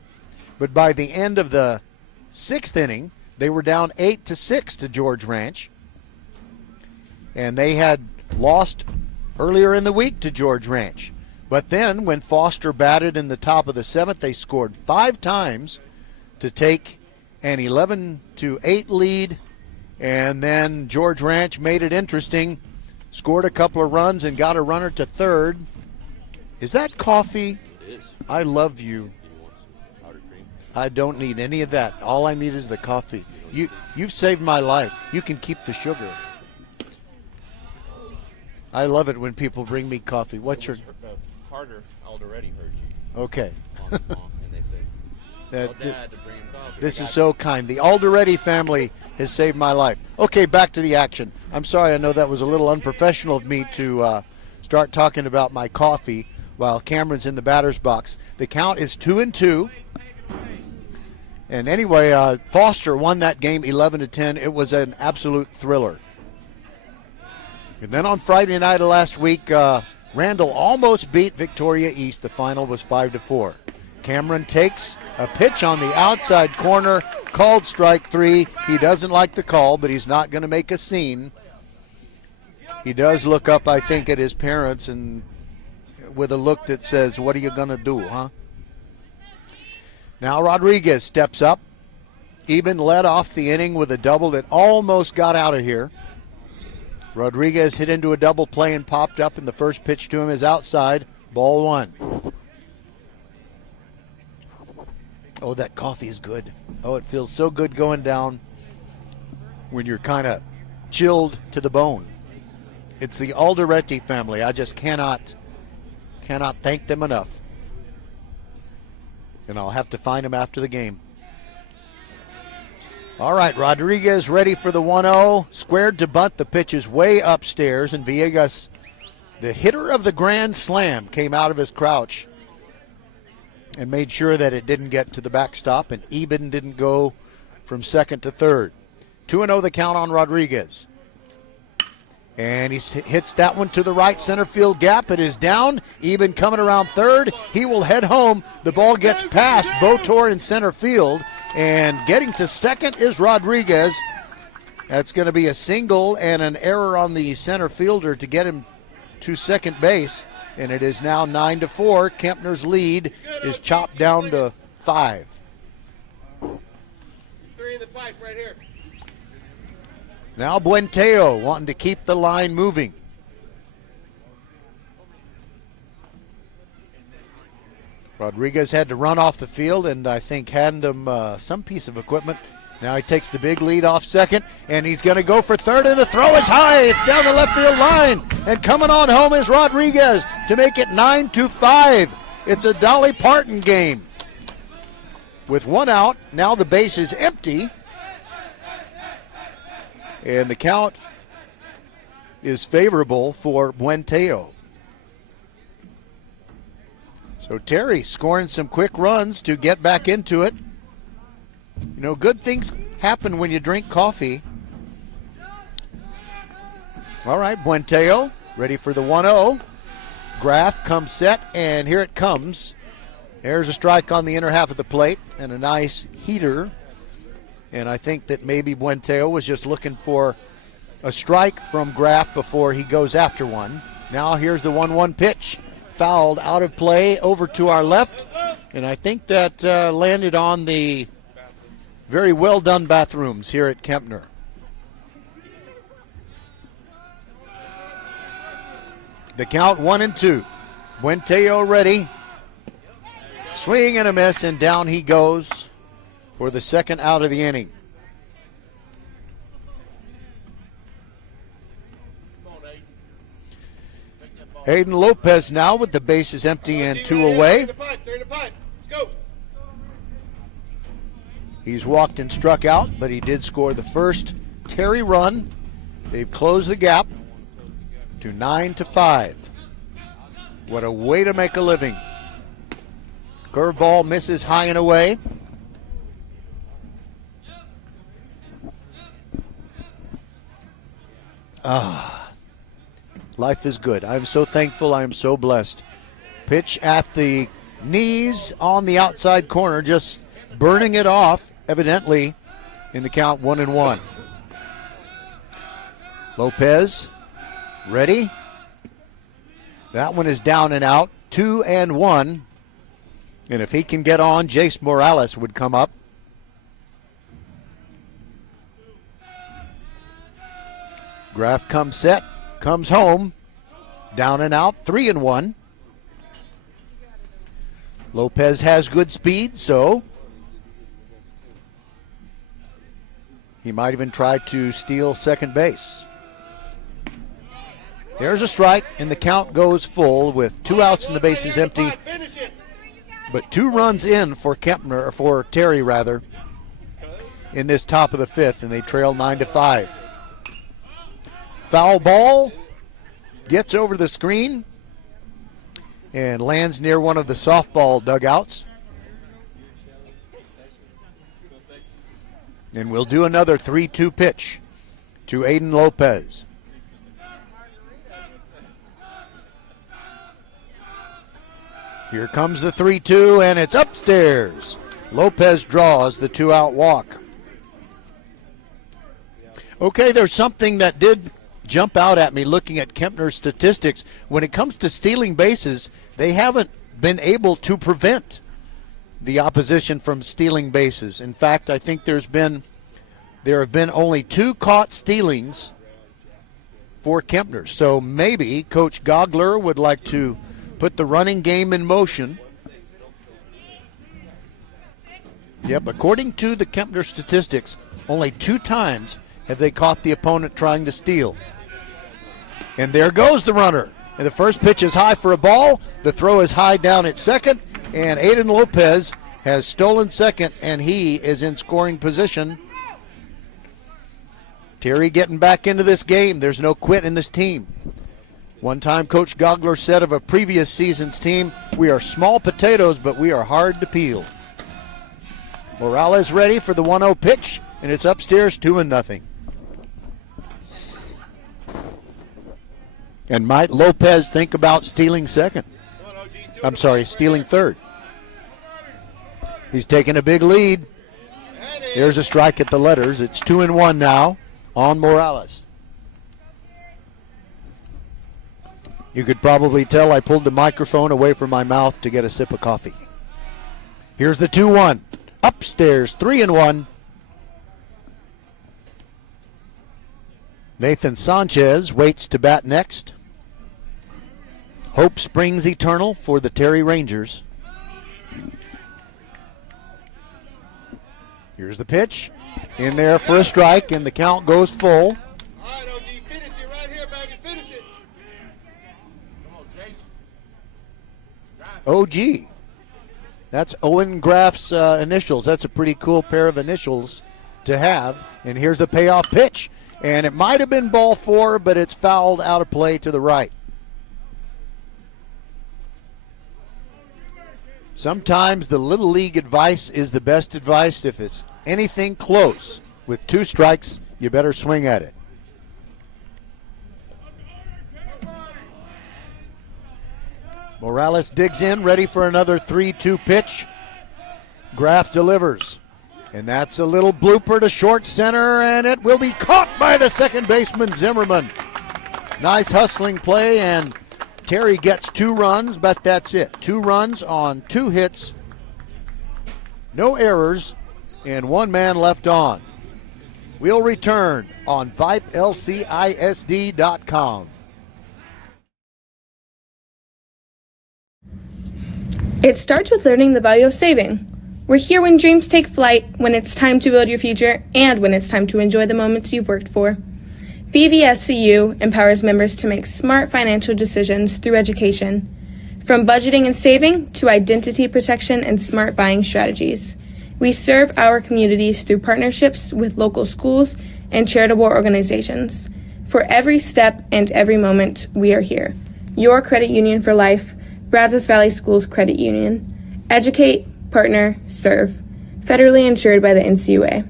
but by the end of the 6th inning, they were down 8-6 to George Ranch, and they had lost earlier in the week to George Ranch. But then when Foster batted in the top of the 7th, they scored 5 times to take an 11-8 lead. And then George Ranch made it interesting, scored a couple of runs and got a runner to third. Is that coffee? It is. I love you. Do you want some powdered cream? I don't need any of that. All I need is the coffee. You've saved my life. You can keep the sugar. I love it when people bring me coffee. What's your... Carter already heard you. Okay. And they say, tell Dad to bring him coffee. This is so kind. The Alderetti family has saved my life. Okay, back to the action. I'm sorry, I know that was a little unprofessional of me to start talking about my coffee while Cameron's in the batter's box. The count is 2-2. And anyway, Foster won that game 11-10. It was an absolute thriller. And then on Friday night of last week, Randall almost beat Victoria East. The final was 5-4. Cameron takes a pitch on the outside corner, called strike 3. He doesn't like the call, but he's not going to make a scene. He does look up, I think, at his parents and with a look that says, what are you going to do, huh? Now Rodriguez steps up. Eben led off the inning with a double that almost got out of here. Rodriguez hit into a double play and popped up, and the first pitch to him is outside. Ball 1. Oh, that coffee is good. Oh, it feels so good going down when you're kind of chilled to the bone. It's the Alderetti family. I just cannot thank them enough. And I'll have to find them after the game. All right, Rodriguez ready for the 1-0. Squared to bunt. The pitch is way upstairs, and Villegas, the hitter of the grand slam, came out of his crouch and made sure that it didn't get to the backstop, and Eben didn't go from second to third. 2-0 the count on Rodriguez. And he hits that one to the right center field gap. It is down. Eben coming around third. He will head home. The ball gets past Botor in center field. And getting to second is Rodriguez. That's going to be a single and an error on the center fielder to get him to second base. And it is now 9-4. Kempner's lead is chopped down to 5. 3 in the pipe right here. Now Buenteo wanting to keep the line moving. Rodriguez had to run off the field and I think hand him some piece of equipment. Now he takes the big lead off second, and he's going to go for third, and the throw is high. It's down the left field line, and coming on home is Rodriguez to make it 9-5. It's a Dolly Parton game. With one out, now the base is empty, and the count is favorable for Buenteo. So Terry scoring some quick runs to get back into it. You know, good things happen when you drink coffee. All right, Buenteo ready for the 1-0. Graf comes set, and here it comes. There's a strike on the inner half of the plate and a nice heater. And I think that maybe Buenteo was just looking for a strike from Graf before he goes after one. Now here's the 1-1 pitch. Fouled out of play over to our left. And I think that landed on the very well done bathrooms here at Kempner. The count 1-2. Buenteo ready. Swing and a miss, and down he goes for the second out of the inning. Hayden Lopez now with the bases empty and 2 away. He's walked and struck out, but he did score the first Terry run. They've closed the gap to 9-5. What a way to make a living. Curveball misses high and away. Life is good. I'm so thankful. I am so blessed. Pitch at the knees on the outside corner, just burning it off, evidently, in the count 1-1. Lopez, ready. That one is down and out, 2-1. And if he can get on, Jace Morales would come up. Graf comes set, comes home, down and out, 3-1. Lopez has good speed, so he might even try to steal second base. There's a strike, and the count goes full with 2 outs and the bases empty. But 2 runs in for Kempner, or for Terry rather, in this top of the 5th, and they trail 9-5. Foul ball gets over the screen and lands near one of the softball dugouts. And we'll do another 3-2 pitch to Aiden Lopez. Here comes the 3-2, and it's upstairs. Lopez draws the 2-out walk. Okay, there's something that did jump out at me looking at Kempner's statistics. When it comes to stealing bases, they haven't been able to prevent the opposition from stealing bases. In fact, I think there have been only 2 caught stealings for Kempner. So maybe Coach Gogler would like to put the running game in motion. Yep, according to the Kempner statistics, only 2 times have they caught the opponent trying to steal. And there goes the runner. And the first pitch is high for a ball. The throw is high down at second. And Aiden Lopez has stolen second, and he is in scoring position. Terry getting back into this game. There's no quit in this team. One time Coach Gogler said of a previous season's team, we are small potatoes, but we are hard to peel. Morales ready for the 1-0 pitch, and it's upstairs 2-0. And might Lopez think about stealing second? I'm sorry, stealing third. He's taking a big lead. There's a strike at the letters. It's 2-1 now on Morales. You could probably tell I pulled the microphone away from my mouth to get a sip of coffee. Here's the 2-1. Upstairs, 3-1. Nathan Sanchez waits to bat next. Hope springs eternal for the Terry Rangers. Here's the pitch. In there for a strike, and the count goes full. All right, OG, finish it right here, baby. Finish it. Come on, Jason. OG. That's Owen Graff's initials. That's a pretty cool pair of initials to have. And here's the payoff pitch. And it might have been ball 4, but it's fouled out of play to the right. Sometimes the Little League advice is the best advice if it's anything close. with 2 strikes, you better swing at it. Morales digs in, ready for another 3-2 pitch. Graff delivers. And that's a little blooper to short center, and it will be caught by the second baseman, Zimmerman. Nice hustling play, and Terry gets 2 runs, but that's it. 2 runs on 2 hits, no errors, and 1 man left on. We'll return on VypeLCISD.com. It starts with learning the value of saving. We're here when dreams take flight, when it's time to build your future, and when it's time to enjoy the moments you've worked for. BVSCU empowers members to make smart financial decisions through education, from budgeting and saving to identity protection and smart buying strategies. We serve our communities through partnerships with local schools and charitable organizations. For every step and every moment, we are here. Your credit union for life, Brazos Valley Schools Credit Union. Educate, partner, serve. Federally insured by the NCUA.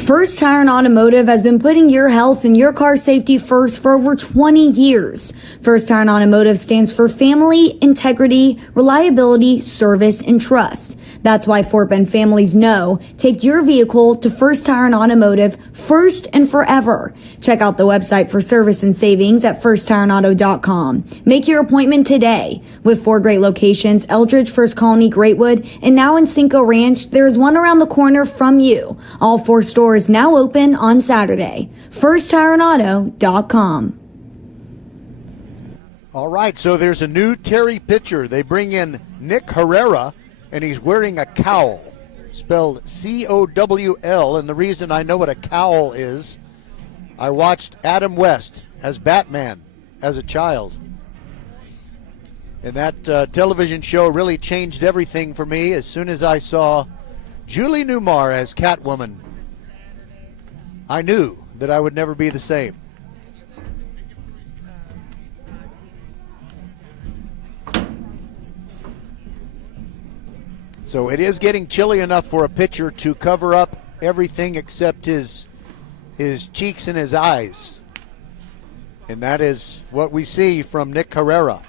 First Tire and Automotive has been putting your health and your car safety first for over 20 years. First Tire and Automotive stands for family, integrity, reliability, service, and trust. That's why Fort Bend families know take your vehicle to First Tire and Automotive first and forever. Check out the website for service and savings at firsttireandauto.com. Make your appointment today. With 4 great locations, Eldridge, First Colony, Greatwood, and now in Cinco Ranch, there's one around the corner from you. All 4 stores now open on Saturday. FirstTireandAuto.com. All right, so there's a new Terry pitcher. They bring in Nick Herrera, and he's wearing a cowl, spelled C-O-W-L. And the reason I know what a cowl is, I watched Adam West as Batman as a child. And that television show really changed everything for me as soon as I saw Julie Newmar as Catwoman. I knew that I would never be the same. So it is getting chilly enough for a pitcher to cover up everything except his cheeks and his eyes. And that is what we see from Nick Herrera.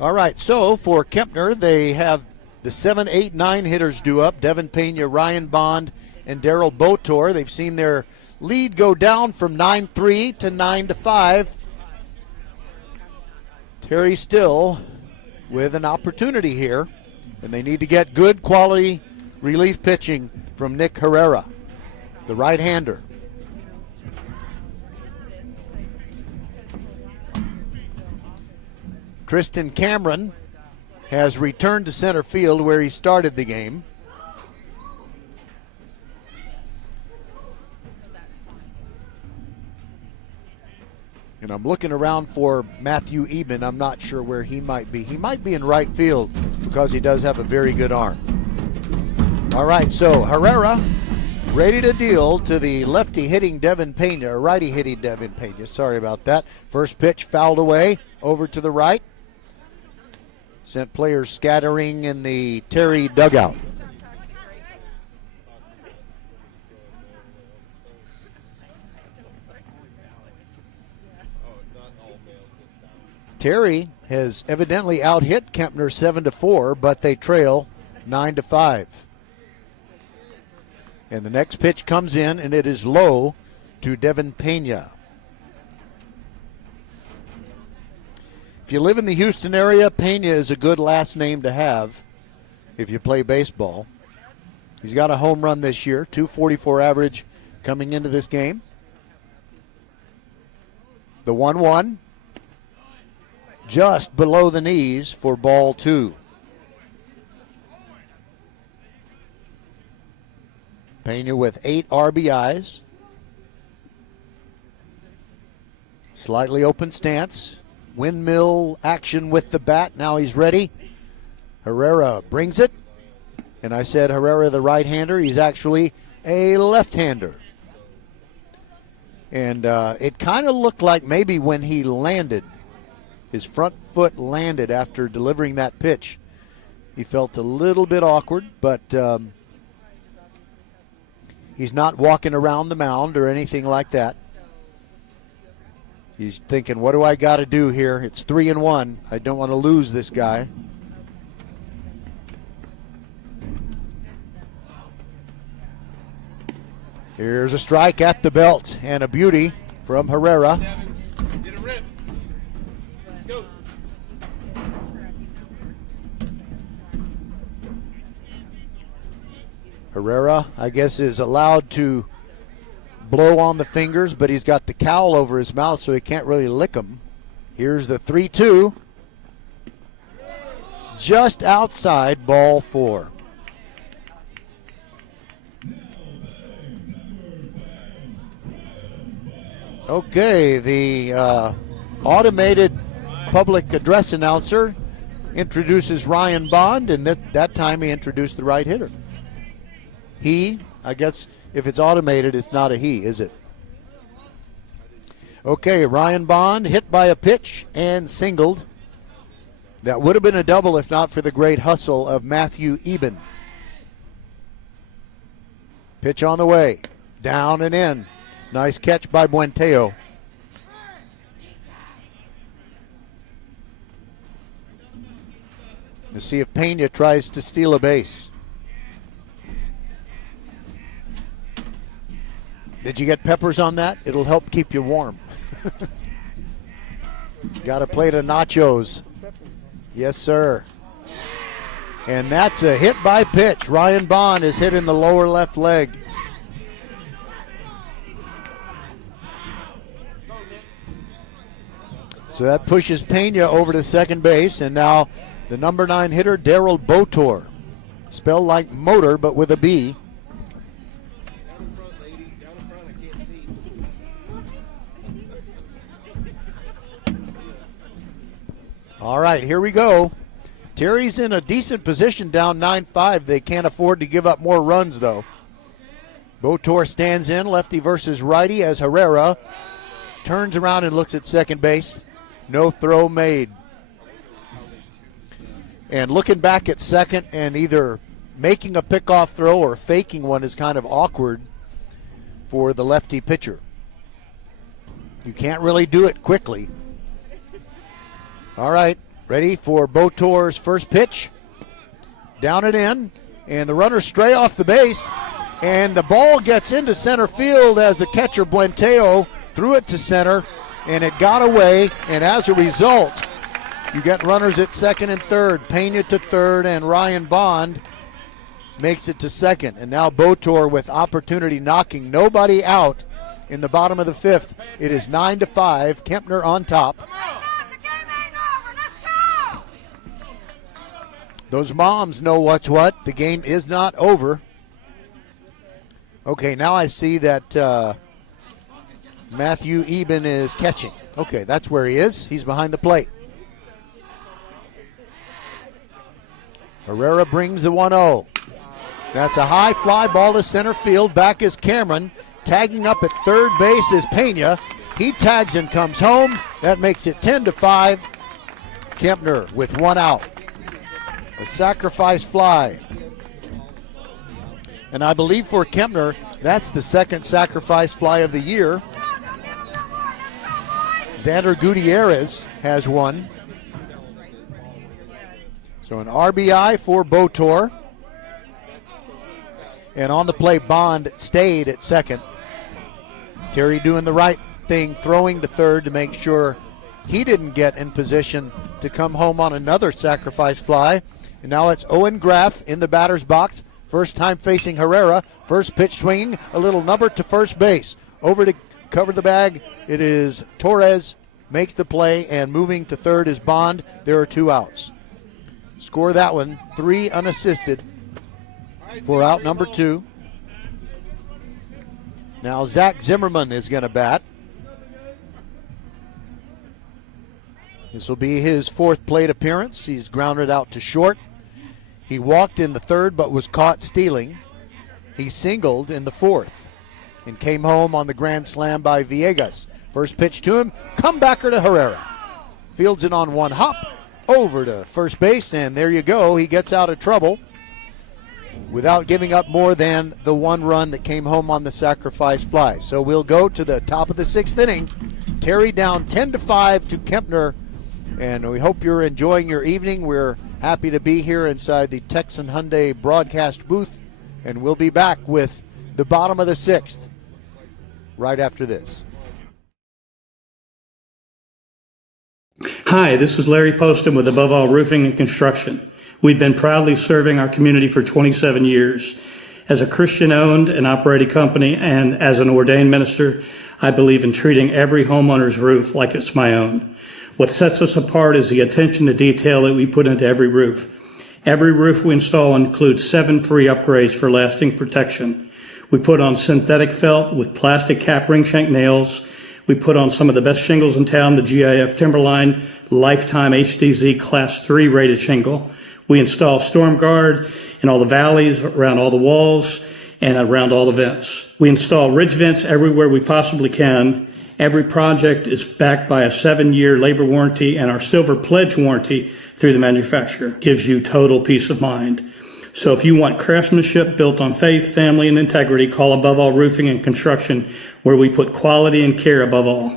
All right, so for Kempner, they have the 7, 8, 9 hitters due up. Devin Pena, Ryan Bond, and Daryl Botor. They've seen their lead go down from 9-3 to 9-5. Terry still with an opportunity here, and they need to get good quality relief pitching from Nick Herrera, the right-hander. Tristan Cameron has returned to center field where he started the game. And I'm looking around for Matthew Eben. I'm not sure where he might be. He might be in right field because he does have a very good arm. All right, so Herrera ready to deal to the lefty hitting Devin Pena, or righty hitting Devin Pena. Sorry about that. First pitch fouled away over to the right. Sent players scattering in the Terry dugout. Terry has evidently out-hit Kempner 7-4, but they trail 9-5. And the next pitch comes in, and it is low to Devin Pena. If you live in the Houston area, Pena is a good last name to have if you play baseball. He's got a home run this year, .244 average coming into this game. The 1-1, just below the knees for ball 2. Pena with 8 RBIs. Slightly open stance. Windmill action with the bat. Now he's ready. Herrera brings it. And I said Herrera the right-hander. He's actually a left-hander. And it kind of looked like maybe when he landed, his front foot landed after delivering that pitch, He felt a little bit awkward, but he's not walking around the mound or anything like that. He's thinking, what do I got to do here? It's 3-1. I don't want to lose this guy. Here's a strike at the belt and a beauty from Herrera. Get a rip. Go. Herrera, I guess, is allowed to blow on the fingers, but he's got the cowl over his mouth, so he can't really lick them. Here's the 3-2. Just outside, ball 4. Okay, the automated public address announcer introduces Ryan Bond, and that time he introduced the right hitter. He, I guess if it's automated, it's not a he, is it? Okay, Ryan Bond hit by a pitch and singled. That would have been a double if not for the great hustle of Matthew Eben. Pitch on the way, down and in. Nice catch by Buenteo. Let's see if Pena tries to steal a base. Did you get peppers on that? It'll help keep you warm. Got a plate of nachos. Yes, sir. And that's a hit by pitch. Ryan Bond is hit in the lower left leg. So that pushes Pena over to second base, and now the number 9 hitter, Daryl Botor. Spelled like motor, but with a B. All right, here we go. Terry's in a decent position down 9-5. They can't afford to give up more runs, though. Botor stands in, lefty versus righty, as Herrera turns around and looks at second base. No throw made. And looking back at second and either making a pickoff throw or faking one is kind of awkward for the lefty pitcher. You can't really do it quickly. All right, ready for Botor's first pitch. Down and in, and the runner stray off the base, and the ball gets into center field as the catcher Buenteo threw it to center, and it got away, and as a result, you get runners at second and third. Pena to third, and Ryan Bond makes it to second. And now Botor with opportunity knocking nobody out in the bottom of the fifth. It is 9-5, Kempner on top. Those moms know what's what. The game is not over. Okay, now I see that Matthew Eben is catching. Okay, that's where he is. He's behind the plate. Herrera brings the 1-0. That's a high fly ball to center field. Back is Cameron. Tagging up at third base is Pena. He tags and comes home. That makes it 10-5. Kempner with one out. A sacrifice fly. And I believe for Kempner, that's the second sacrifice fly of the year. Xander Gutierrez has one. So an RBI for Botor. And on the play, Bond stayed at second. Terry doing the right thing, throwing to third to make sure he didn't get in position to come home on another sacrifice fly. And now it's Owen Graff in the batter's box. First time facing Herrera. First pitch swinging, a little number to first base. Over to cover the bag, it is Torres, makes the play, and moving to third is Bond. There are two outs. Score that one, 3 unassisted for out number 2. Now Zach Zimmerman is going to bat. This will be his 4th plate appearance. He's grounded out to short. He walked in the 3rd but was caught stealing. He singled in the 4th and came home on the grand slam by Villegas. First pitch to him, comebacker to Herrera. Fields it on one hop, over to first base, and there you go. He gets out of trouble without giving up more than the one run that came home on the sacrifice fly. So we'll go to the top of the sixth inning. Terry down 10-5 to Kempner, and we hope you're enjoying your evening. We're happy to be here inside the Texan Hyundai broadcast booth, and we'll be back with the bottom of the sixth right after this. Hi, this is Larry Poston with Above All Roofing and Construction. We've been proudly serving our community for 27 years. As a Christian-owned and operated company and as an ordained minister, I believe in treating every homeowner's roof like it's my own. What sets us apart is the attention to detail that we put into every roof. Every roof we install includes 7 free upgrades for lasting protection. We put on synthetic felt with plastic cap ring shank nails. We put on some of the best shingles in town, the GIF Timberline Lifetime HDZ Class 3 rated shingle. We install Storm Guard in all the valleys, around all the walls, and around all the vents. We install ridge vents everywhere we possibly can. Every project is backed by a 7-year labor warranty, and our Silver Pledge warranty through the manufacturer gives you total peace of mind. So if you want craftsmanship built on faith, family, and integrity, call Above All Roofing and Construction, where we put quality and care above all.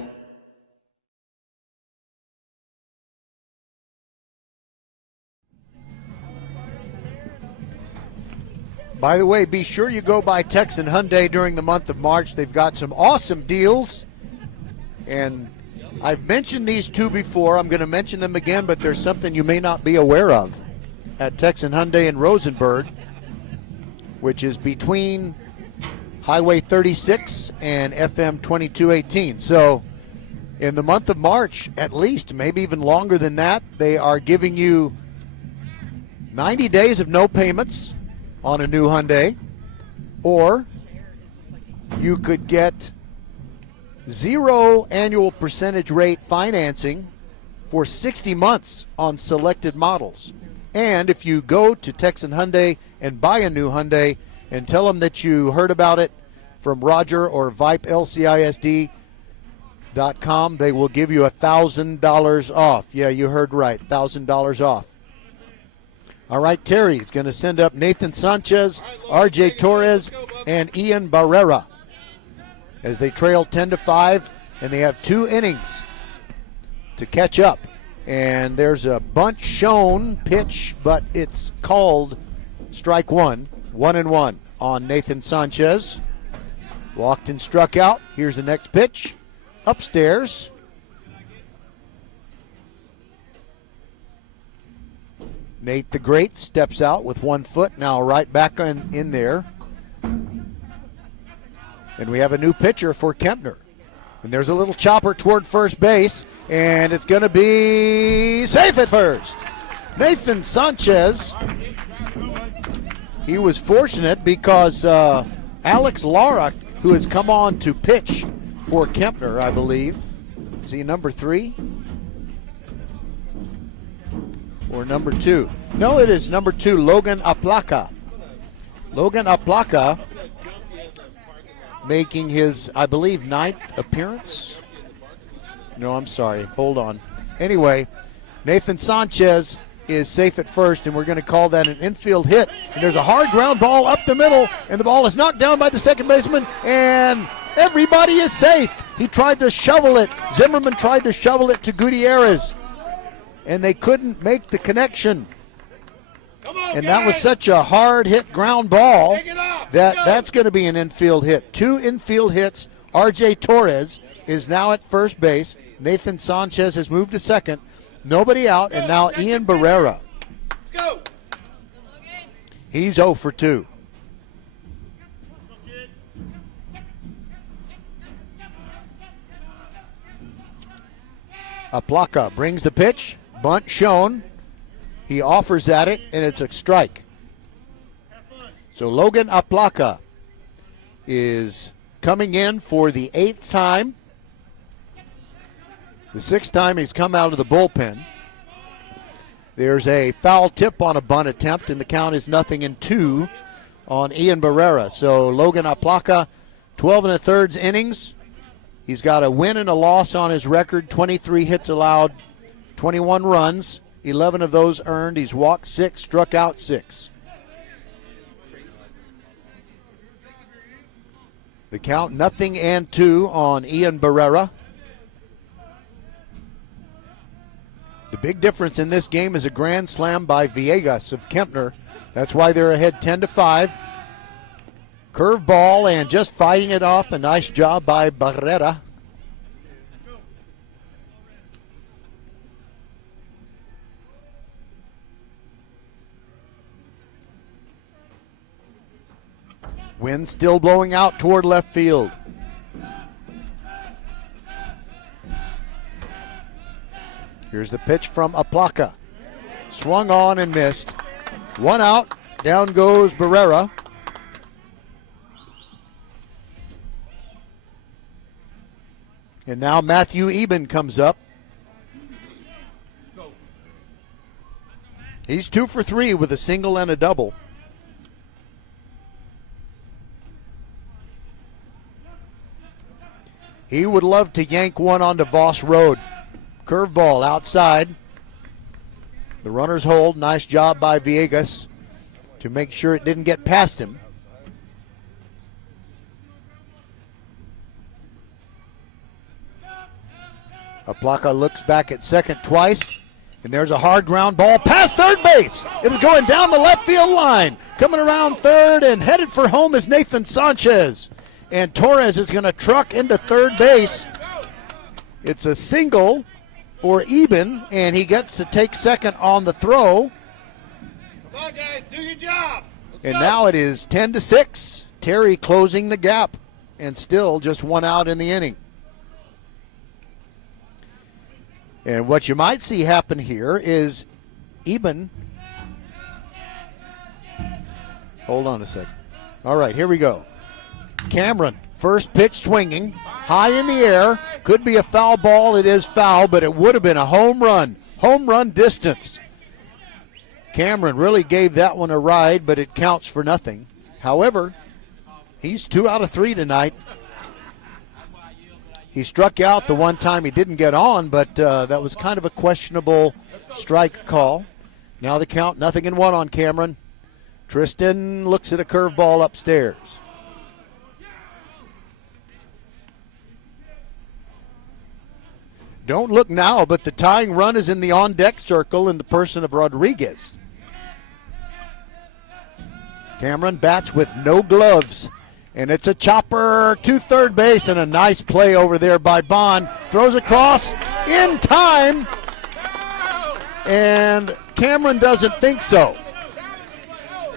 By the way, be sure you go by Texan Hyundai during the month of March. They've got some awesome deals. And I've mentioned these two before. I'm going to mention them again, but there's something you may not be aware of at Texan Hyundai in Rosenberg, which is between Highway 36 and FM 2218. So in the month of March, at least, maybe even longer than that, they are giving you 90 days of no payments on a new Hyundai, or you could get 0 annual percentage rate financing for 60 months on selected models. And if you go to Texan Hyundai and buy a new Hyundai and tell them that you heard about it from Roger or Vype LCISD.com, they will give you $1,000 off. Yeah, you heard right, $1,000 off. All right, Terry is going to send up Nathan Sanchez, RJ Torres, and Ian Barrera as they trail 10-5, and they have 2 innings to catch up. And there's a bunt shown pitch, but it's called strike 1, 1-1 on Nathan Sanchez. Walked and struck out. Here's the next pitch. Upstairs. Nate the Great steps out with 1 foot, now right back in there. And we have a new pitcher for Kempner. And there's a little chopper toward first base, and it's going to be safe at first. Nathan Sanchez, he was fortunate because Alex Lara, who has come on to pitch for Kempner, I believe. Is he number 3? Or number 2? No, it is number 2, Logan Aplaca. Logan Aplaca making his, I believe, 9th appearance. No, I'm sorry. Hold on. Anyway, Nathan Sanchez is safe at first, and we're going to call that an infield hit. And there's a hard ground ball up the middle, and the ball is knocked down by the second baseman, and everybody is safe. He tried to shovel it. Zimmerman tried to shovel it to Gutierrez, and they couldn't make the connection. And that was such a hard hit ground ball that's going to be an infield hit. 2 infield hits. RJ Torres is now at first base. Nathan Sanchez has moved to second. Nobody out, and now Ian Barrera. He's 0 for 2. Aplaca brings the pitch. Bunt shown. He offers at it, and it's a strike. So Logan Aplaca is coming in for the 8th time. The 6th time he's come out of the bullpen. There's a foul tip on a bunt attempt, and the count is 0-2 on Ian Barrera. So Logan Aplaca, 12 1/3 innings. He's got a win and a loss on his record, 23 hits allowed, 21 runs, 11 of those earned. He's walked 6, struck out 6. The count 0-2 on Ian Barrera. The big difference in this game is a grand slam by Villegas of Kempner. That's why they're ahead 10-5. Curveball and just fighting it off. A nice job by Barrera. Wind still blowing out toward left field. Here's the pitch from Aplaca. Swung on and missed. 1 out. Down goes Barrera. And now Matthew Eben comes up. He's 2 for 3 with a single and a double. He would love to yank one onto Voss Road. Curveball outside. The runners hold. Nice job by Villegas to make sure it didn't get past him. Aplaca looks back at second twice, and there's a hard ground ball past third base. It is going down the left field line. Coming around third and headed for home is Nathan Sanchez. And Torres is going to truck into third base. It's a single for Eben, and he gets to take second on the throw. Come on, guys, do your job. And now it is 10-6. Terry closing the gap, and still just 1 out in the inning. And what you might see happen here is Eben. Hold on a second. All right, here we go. Cameron, first pitch swinging, high in the air. Could be a foul ball. It is foul, but it would have been a home run. Home run distance. Cameron really gave that one a ride, but it counts for nothing. However, he's 2 out of 3 tonight. He struck out the one time he didn't get on, but that was kind of a questionable strike call. Now the count 0-1 on Cameron. Tristan looks at a curveball upstairs. Don't look now, but the tying run is in the on-deck circle in the person of Rodriguez. Cameron bats with no gloves, and it's a chopper to third base, and a nice play over there by Bond. Throws across in time, and Cameron doesn't think so.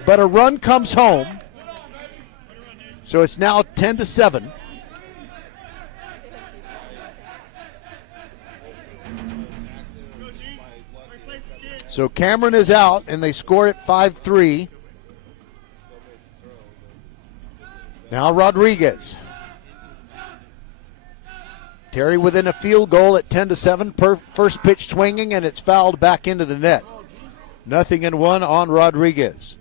But a run comes home, so it's now 10-7. So Cameron is out, and they score it 5-3. Now Rodriguez. Terry within a field goal at 10-7. First pitch swinging, and it's fouled back into the net. 0-1 on Rodriguez.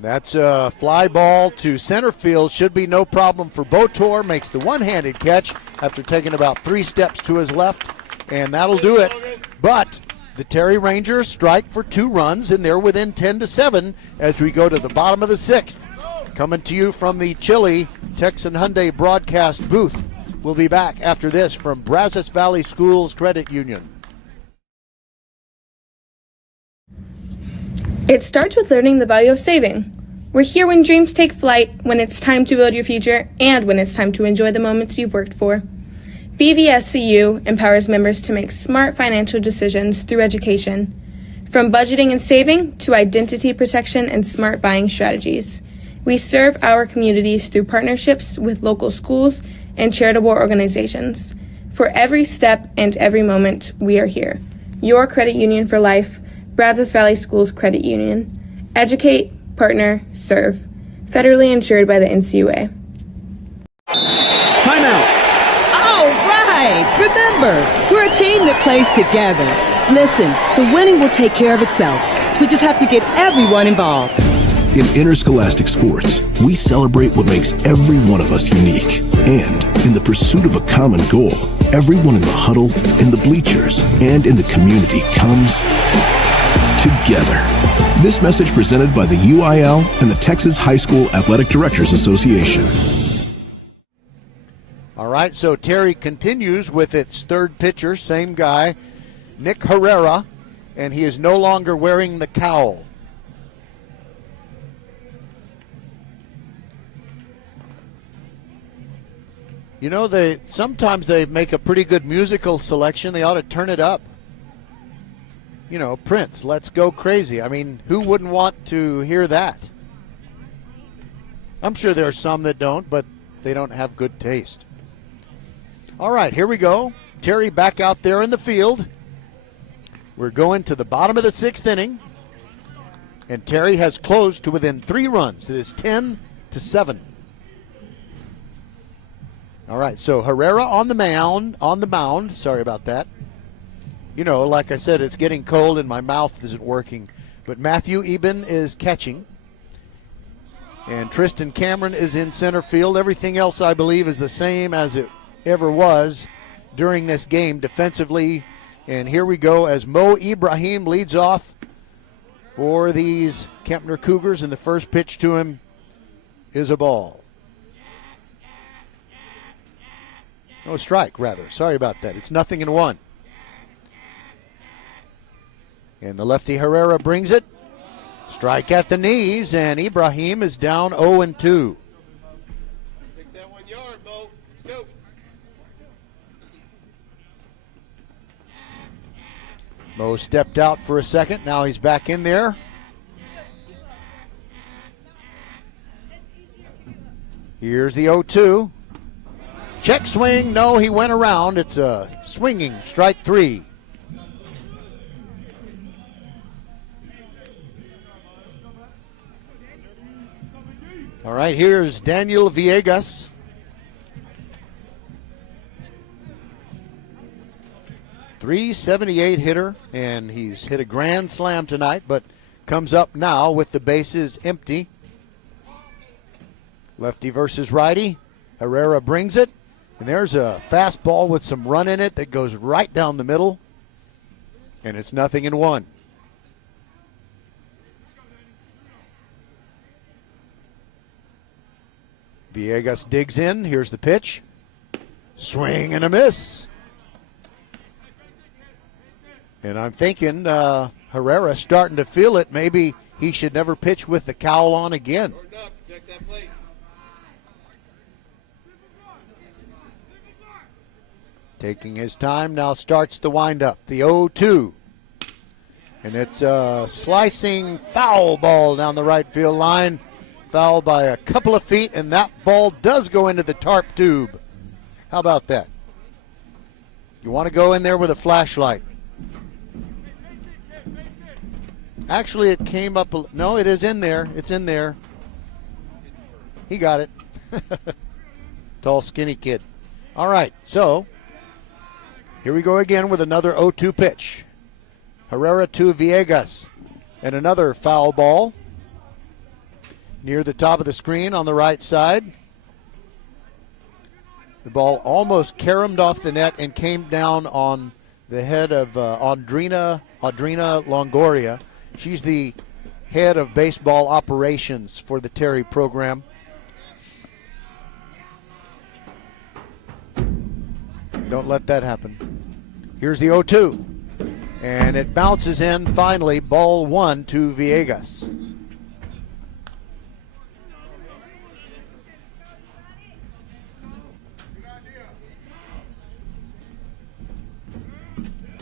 That's a fly ball to center field. Should be no problem for Botor. Makes the one-handed catch after taking about 3 steps to his left, and that'll do it. But the Terry Rangers strike for 2 runs, and they're within 10-7 as we go to the bottom of the 6th. Coming to you from the chilly Texan Hyundai broadcast booth. We'll be back after this from Brazos Valley Schools Credit Union. It starts with learning the value of saving. We're here when dreams take flight, when it's time to build your future, and when it's time to enjoy the moments you've worked for. BVSCU empowers members to make smart financial decisions through education. From budgeting and saving to identity protection and smart buying strategies. We serve our communities through partnerships with local schools and charitable organizations. For every step and every moment, we are here. Your credit union for life. Brazos Valley Schools Credit Union. Educate, partner, serve. Federally insured by the NCUA. Timeout. All right. Remember, we're a team that plays together. Listen, the winning will take care of itself. We just have to get everyone involved. In interscholastic sports, we celebrate what makes every one of us unique. And in the pursuit of a common goal, everyone in the huddle, in the bleachers, and in the community comes together. This message presented by the UIL and the Texas High School Athletic Directors Association. All right, so Terry continues with its third pitcher, same guy, Nick Herrera, and he is no longer wearing the cowl. You know, sometimes they make a pretty good musical selection. They ought to turn it up. You know, Prince, Let's Go Crazy. I mean, who wouldn't want to hear that? I'm sure there are some that don't, but they don't have good taste. All right, here we go. Terry back out there in the field. We're going to the bottom of the sixth inning. And Terry has closed to within 3 runs. It is 10-7. All right, so Herrera on the mound. Sorry about that. You know, like I said, it's getting cold and my mouth isn't working. But Matthew Eben is catching. And Tristan Cameron is in center field. Everything else, I believe, is the same as it ever was during this game defensively. And here we go as Mo Ibrahim leads off for these Kempner Cougars. And the first pitch to him is a ball. No, strike, rather. Sorry about that. It's 0-1. And the lefty Herrera brings it. Strike at the knees, and Ibrahim is down 0-2. Take that 1 yard, Bo. Let's go. Mo stepped out for a second. Now he's back in there. Here's the 0-2. Check swing. No, he went around. It's a swinging strike 3. All right, here's Daniel Villegas. .378 hitter, and he's hit a grand slam tonight, but comes up now with the bases empty. Lefty versus righty. Herrera brings it. And there's a fastball with some run in it that goes right down the middle. And it's 0-1. Villegas digs in. Here's the pitch. Swing and a miss. And I'm thinking Herrera starting to feel it. Maybe he should never pitch with the cowl on again. Taking his time, now starts the windup. The 0-2. And it's a slicing foul ball down the right field line. Foul by a couple of feet, and that ball does go into the tarp tube. How about that? You want to go in there with a flashlight. Actually, it came up. No, it is in there. It's in there. He got it. Tall, skinny kid. All right, so here we go again with another 0-2 pitch. Herrera to Villegas. And another foul ball near the top of the screen on the right side. The ball almost caromed off the net and came down on the head of Audrina Longoria. She's the head of baseball operations for the Terry program. Don't let that happen. Here's the 0-2. And it bounces in finally, ball 1 to Villegas.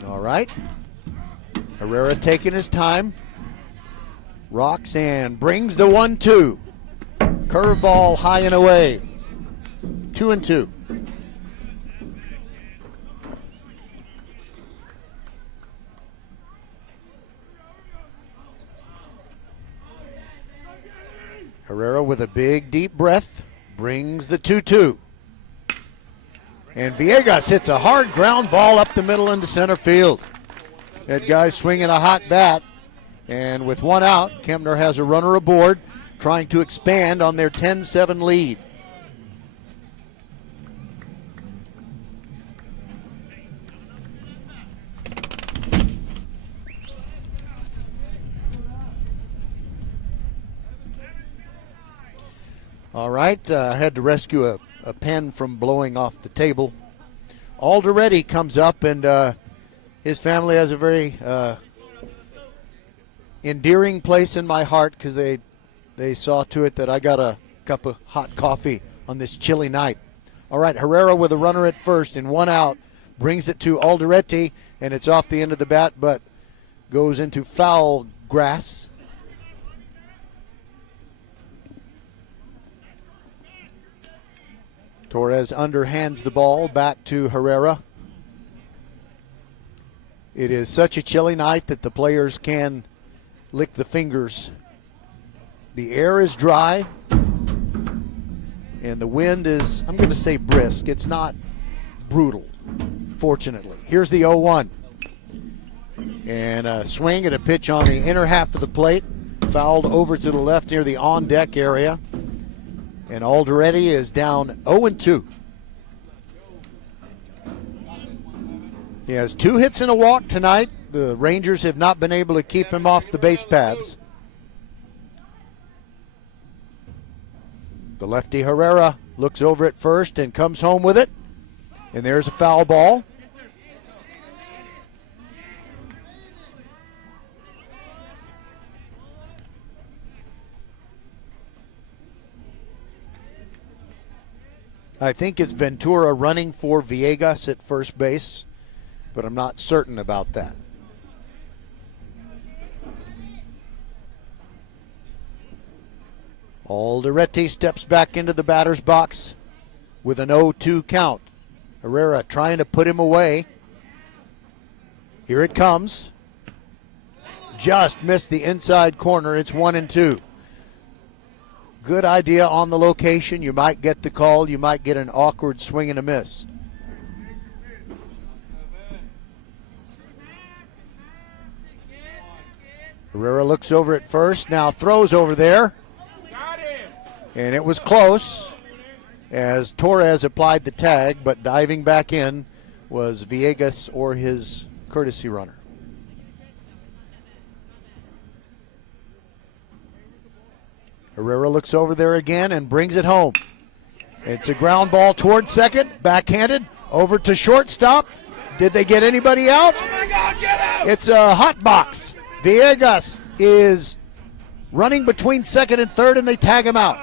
All right. Herrera taking his time. Rocks and brings the 1-2. Curveball high and away. 2-2. Herrera with a big deep breath brings the 2-2. And Villegas hits a hard ground ball up the middle into center field. That guy's swinging a hot bat. And with one out, Kempner has a runner aboard, trying to expand on their 10-7 lead. All right, I had to rescue a pen from blowing off the table. Alderetti comes up, and his family has a very endearing place in my heart because they saw to it that I got a cup of hot coffee on this chilly night. All right, Herrera with a runner at first and one out, brings it to Alderetti, and it's off the end of the bat, but goes into foul grass. Torres underhands the ball back to Herrera. It is such a chilly night that the players can lick the fingers. The air is dry, and the wind is, I'm going to say brisk. It's not brutal, fortunately. Here's the 0-1. And a swing and a pitch on the inner half of the plate. Fouled over to the left near the on-deck area. And Alderetti is down 0-2. He has 2 hits and a walk tonight. The Rangers have not been able to keep him off the base paths. The lefty Herrera looks over at first and comes home with it. And there's a foul ball. I think it's Ventura running for Villegas at first base, but I'm not certain about that. Alderetti steps back into the batter's box with an 0-2 count. Herrera trying to put him away. Here it comes. Just missed the inside corner. It's 1-2. Good idea on the location. You might get the call. You might get an awkward swing and a miss. Herrera looks over at first. Now throws over there. And it was close as Torres applied the tag, but diving back in was Villegas or his courtesy runner. Herrera looks over there again and brings it home. It's a ground ball towards second, backhanded, over to shortstop. Did they get anybody out? Oh my God, get out! It's a hot box. Villegas is running between second and third, and they tag him out.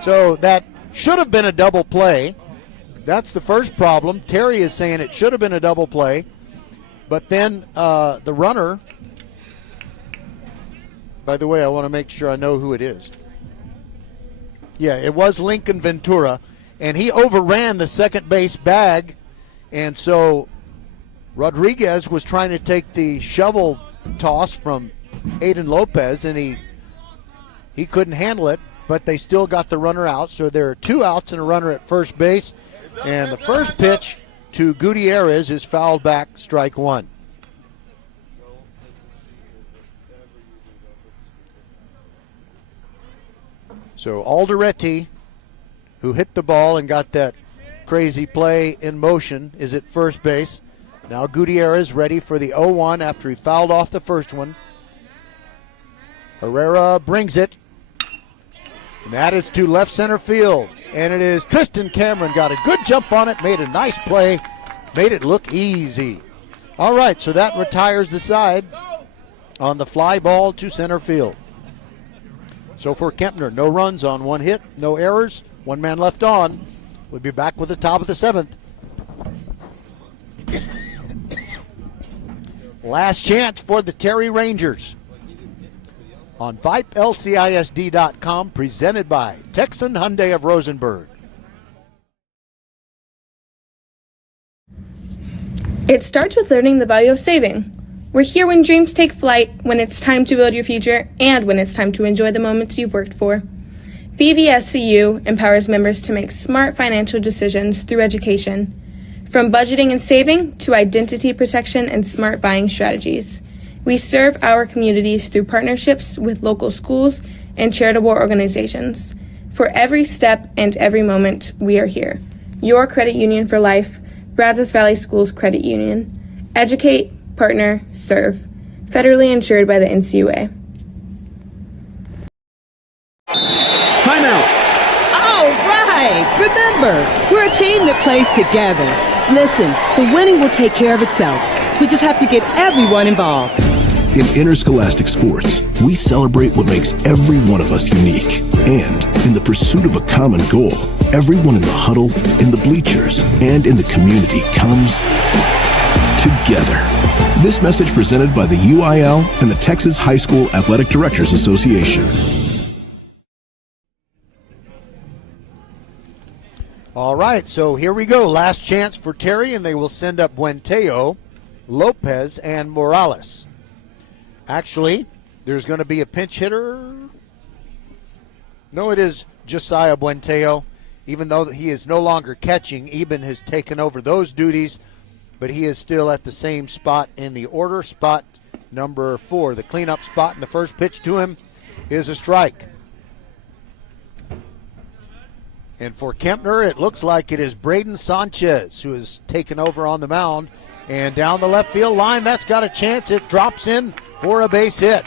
So that should have been a double play. That's the first problem. Terry is saying it should have been a double play. But then the runner, by the way, I want to make sure I know who it is. Yeah, it was Lincoln Ventura, and he overran the second base bag, and so Rodriguez was trying to take the shovel toss from Aiden Lopez, and he couldn't handle it, but they still got the runner out, so there are 2 outs and a runner at first base, and the first pitch to Gutierrez is fouled back, strike 1. So Alderetti, who hit the ball and got that crazy play in motion, is at first base. Now Gutierrez ready for the 0-1 after he fouled off the first one. Herrera brings it. And that is to left center field. And it is Tristan Cameron got a good jump on it, made a nice play, made it look easy. All right, so that retires the side on the fly ball to center field. So for Kempner, no runs on 1 hit, no errors, 1 man left on. We'll be back with the top of the 7th. Last chance for the Terry Rangers on VypeLCISD.com, presented by Texan Hyundai of Rosenberg. It starts with learning the value of saving. We're here when dreams take flight, when it's time to build your future, and when it's time to enjoy the moments you've worked for. BVSCU empowers members to make smart financial decisions through education. From budgeting and saving to identity protection and smart buying strategies, we serve our communities through partnerships with local schools and charitable organizations. For every step and every moment, we are here. Your credit union for life, Brazos Valley Schools Credit Union. Educate, partner, serve. Federally insured by the NCUA. Timeout. All right! Remember, we're a team that plays together. Listen, the winning will take care of itself. We just have to get everyone involved. In interscholastic sports, we celebrate what makes every one of us unique. And in the pursuit of a common goal, everyone in the huddle, in the bleachers, and in the community comes together. This message presented by the UIL and the Texas High School Athletic Directors Association. All right, so here we go. Last chance for Terry, and they will send up Buenteo, Lopez, and Morales. Actually, there's going to be a pinch hitter. No, it is Josiah Buenteo. Even though he is no longer catching, Eben has taken over those duties, but he is still at the same spot in the order, spot number 4. The cleanup spot, and the first pitch to him is a strike. And for Kempner, it looks like it is Braden Sanchez who has taken over on the mound. And down the left field line, that's got a chance. It drops in for a base hit.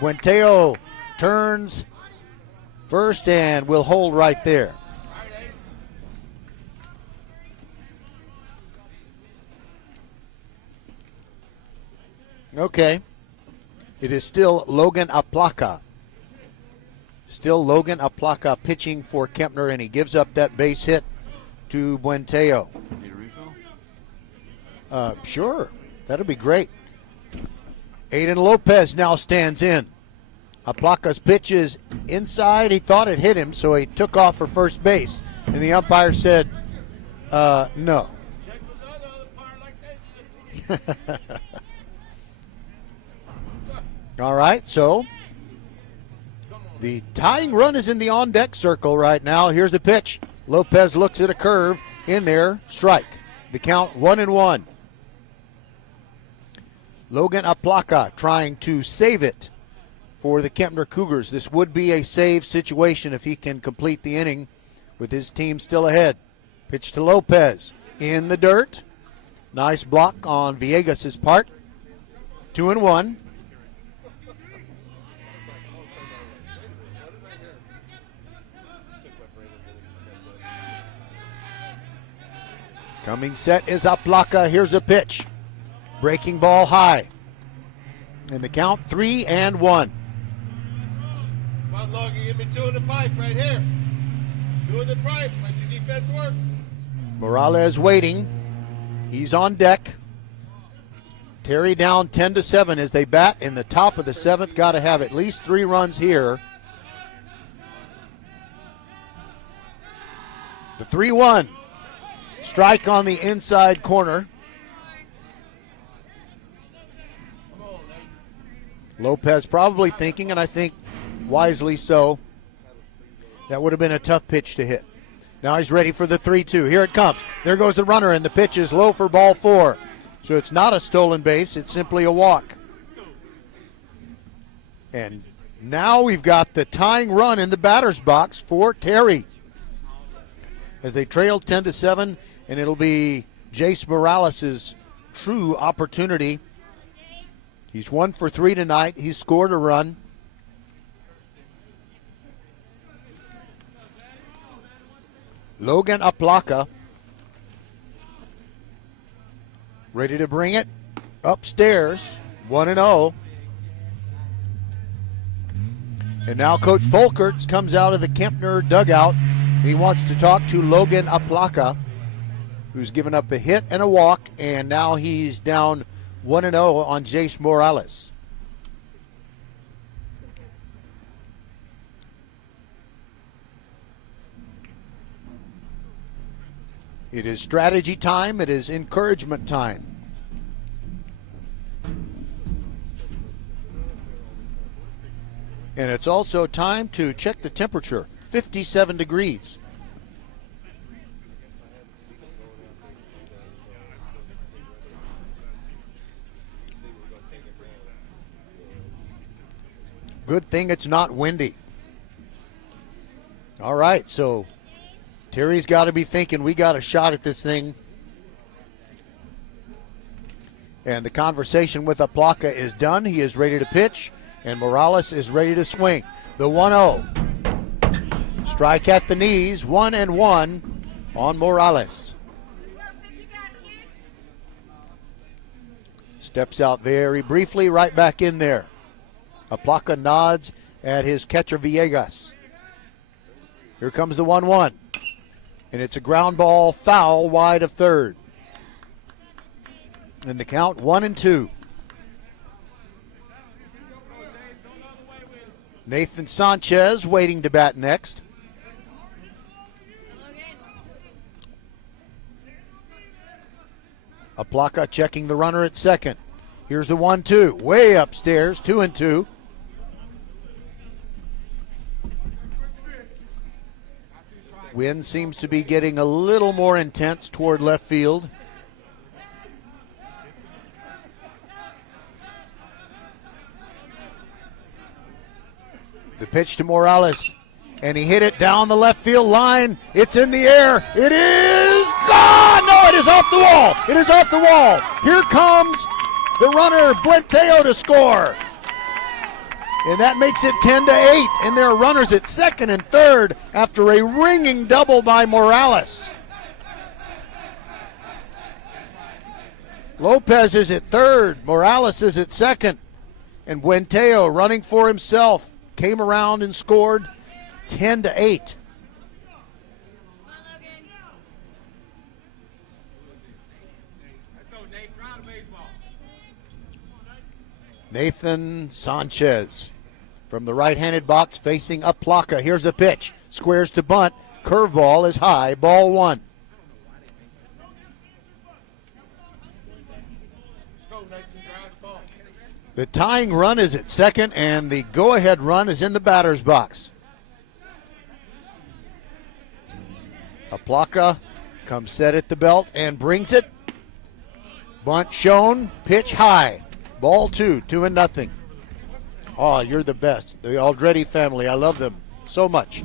Buenteo turns first and will hold right there. Okay. It is still Logan Aplaca. Still Logan Aplaca pitching for Kempner, and he gives up that base hit to Buenteo. Need a refill? Sure. That'll be great. Aiden Lopez now stands in. Aplaca's pitch is inside. He thought it hit him, so he took off for first base. And the umpire said, no. All right, so the tying run is in the on-deck circle right now. Here's the pitch. Lopez looks at a curve in there. Strike. The count 1-1. Logan Aplaca trying to save it for the Kempner Cougars. This would be a save situation if he can complete the inning with his team still ahead. Pitch to Lopez in the dirt. Nice block on Villegas' part. 2-1. Coming set is Aplaca. Here's the pitch. Breaking ball high. And the count 3-1. Come on, Logan, give me 2 in the pipe right here. 2 in the pipe. Let your defense work. Morales waiting. He's on deck. Terry down 10-7 as they bat in the top of the 7th. Got to have at least 3 runs here. The 3-1. Strike on the inside corner. Lopez probably thinking, and I think wisely so, that would have been a tough pitch to hit. Now he's ready for the 3-2. Here it comes. There goes the runner, and the pitch is low for ball 4. So it's not a stolen base. It's simply a walk. And now we've got the tying run in the batter's box for Terry, as they trail 10-7, and it'll be Jace Morales' true opportunity. He's 1 for 3 tonight. He's scored a run. Logan Aplaca ready to bring it upstairs. 1-0. And now Coach Folkerts comes out of the Kempner dugout. He wants to talk to Logan Aplaca, who's given up a hit and a walk, and now he's down 1-0 on Jace Morales. It is strategy time. It is encouragement time. And it's also time to check the temperature. 57 degrees. Good thing it's not windy. All right, so Terry's got to be thinking we got a shot at this thing. And the conversation with Aplaka is done. He is ready to pitch, and Morales is ready to swing. The 1-0. Strike at the knees, 1-1 on Morales. Steps out very briefly, right back in there. Aplaka nods at his catcher Villegas. Here comes the 1-1. And it's a ground ball foul wide of third. And the count 1-2. Nathan Sanchez waiting to bat next. Aplaka checking the runner at second. Here's the 1-2. Way upstairs, 2-2. Wind seems to be getting a little more intense toward left field. The pitch to Morales, and he hit it down the left field line. It's in the air. It is gone. No, it is off the wall. It is off the wall. Here comes the runner, Buenteo, to score. And that makes it 10-8. And there are runners at second and third after a ringing double by Morales. Lopez is at third. Morales is at second. And Buenteo running for himself came around and scored 10-8. Nathan Sanchez from the right-handed box facing Aplaka. Here's the pitch. Squares to bunt. Curveball is high. Ball one. The tying run is at second, and the go-ahead run is in the batter's box. Aplaka comes set at the belt and brings it. Bunt shown. Pitch high. Ball two, 2-0. Oh, you're the best. The Aldretti family, I love them so much.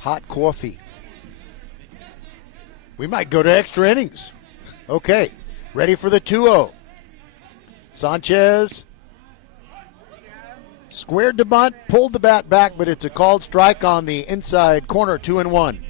Hot coffee. We might go to extra innings. Okay, ready for the 2-0. Sanchez squared to bunt, pulled the bat back, but it's a called strike on the inside corner, 2-1.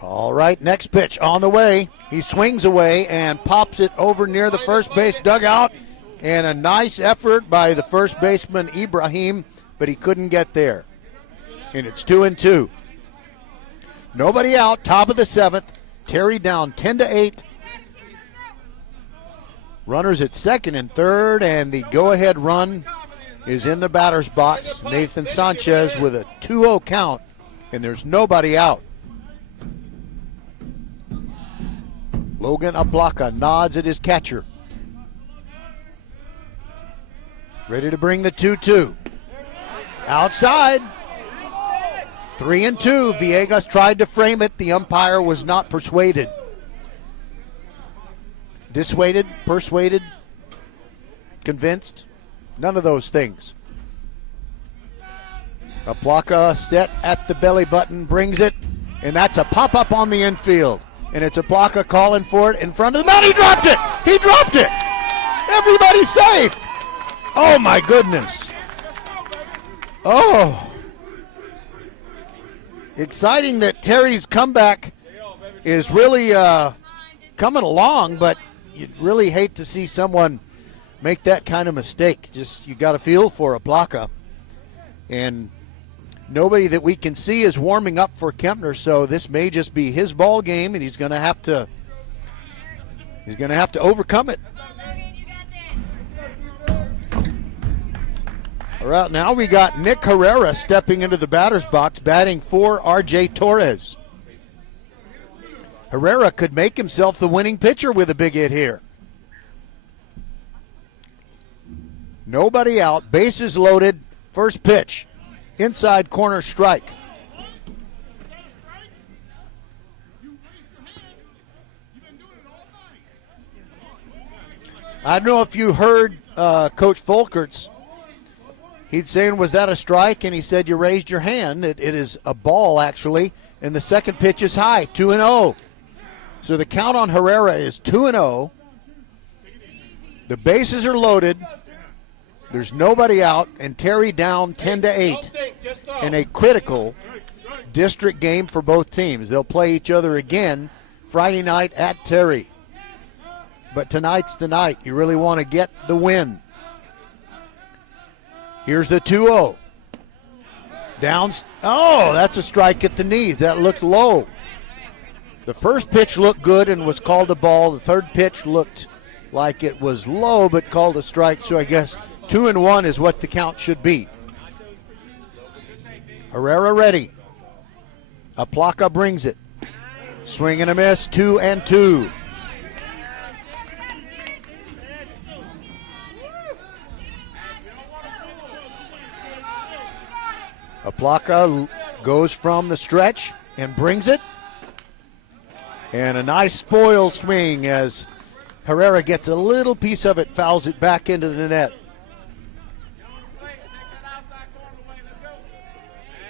All right, next pitch on the way. He swings away and pops it over near the first base dugout. And a nice effort by the first baseman, Ibrahim, but he couldn't get there. And it's 2-2. Nobody out, top of the seventh. Terry down 10-8. Runners at second and third, and the go-ahead run is in the batter's box. Nathan Sanchez with a 2-0 count, and there's nobody out. Logan Aplaka nods at his catcher. Ready to bring the 2-2. Outside. 3-2. Villegas tried to frame it. The umpire was not persuaded. Dissuaded, persuaded, convinced. None of those things. Aplaka set at the belly button, brings it, and that's a pop-up on the infield. And it's Aplaka calling for it in front of the mound. He dropped it! He dropped it! Everybody's safe! Oh, my goodness. Oh. Exciting that Terry's comeback is really coming along, but you'd really hate to see someone make that kind of mistake. Just, you got to feel for Aplaka. And nobody that we can see is warming up for Kempner, so this may just be his ball game, and he's going to have to overcome it. All right, now we got Nick Herrera stepping into the batter's box, batting for R.J. Torres. Herrera could make himself the winning pitcher with a big hit here. Nobody out, bases loaded, first pitch, inside corner strike. I don't know if you heard Coach Folkerts. He'd saying, was that a strike? And he said, you raised your hand. It is a ball, actually. And the second pitch is high, 2-0. So the count on Herrera is 2-0. The bases are loaded. There's nobody out, and Terry down 10-8 in a critical district game for both teams. They'll play each other again Friday night at Terry. But tonight's the night. You really want to get the win. Here's the 2-0. That's a strike at the knees. That looked low. The first pitch looked good and was called a ball. The third pitch looked like it was low but called a strike. So I guess 2-1 is what the count should be. Herrera ready. Aplaka brings it. Swing and a miss, 2-2. Aplaka goes from the stretch and brings it. And a nice spoil swing as Herrera gets a little piece of it, fouls it back into the net.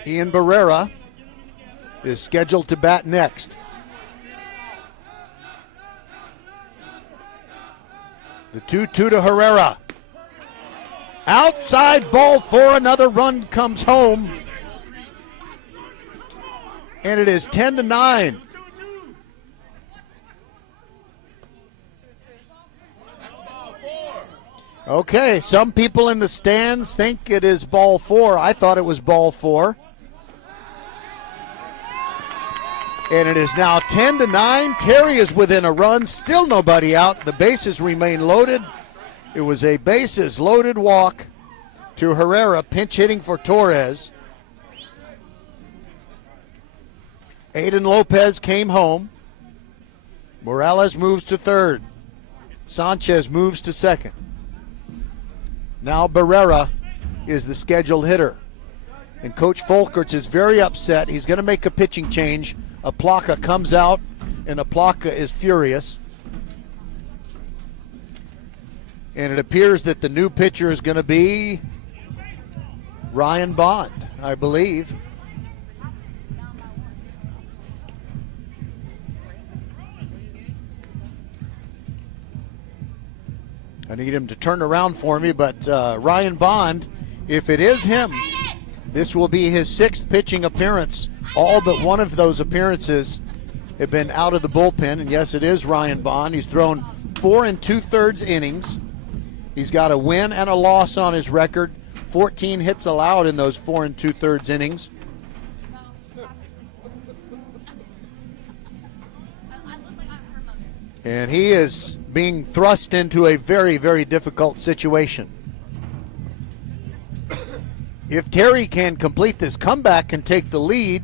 Ian Barrera is scheduled to bat next. The 2-2 to Herrera. Outside ball for another run comes home. And it is 10-9. Okay, some people in the stands think it is ball 4. I thought it was ball 4. And it is now 10-9. Terry is within a run. Still nobody out. The bases remain loaded. It was a bases loaded walk to Herrera, pinch hitting for Torres. Aiden Lopez came home. Morales moves to third. Sanchez moves to second. Now Barrera is the scheduled hitter. And Coach Folkerts is very upset. He's going to make a pitching change. Aplaka comes out, and Aplaka is furious. And it appears that the new pitcher is going to be Ryan Bond, I believe. I need him to turn around for me, but Ryan Bond, if it is him, this will be his 6th pitching appearance. All but one of those appearances have been out of the bullpen, and yes, it is Ryan Bond. He's thrown 4 2/3 innings. He's got a win and a loss on his record, 14 hits allowed in those 4 2/3 innings. And he is being thrust into a very, very difficult situation. If Terry can complete this comeback and take the lead,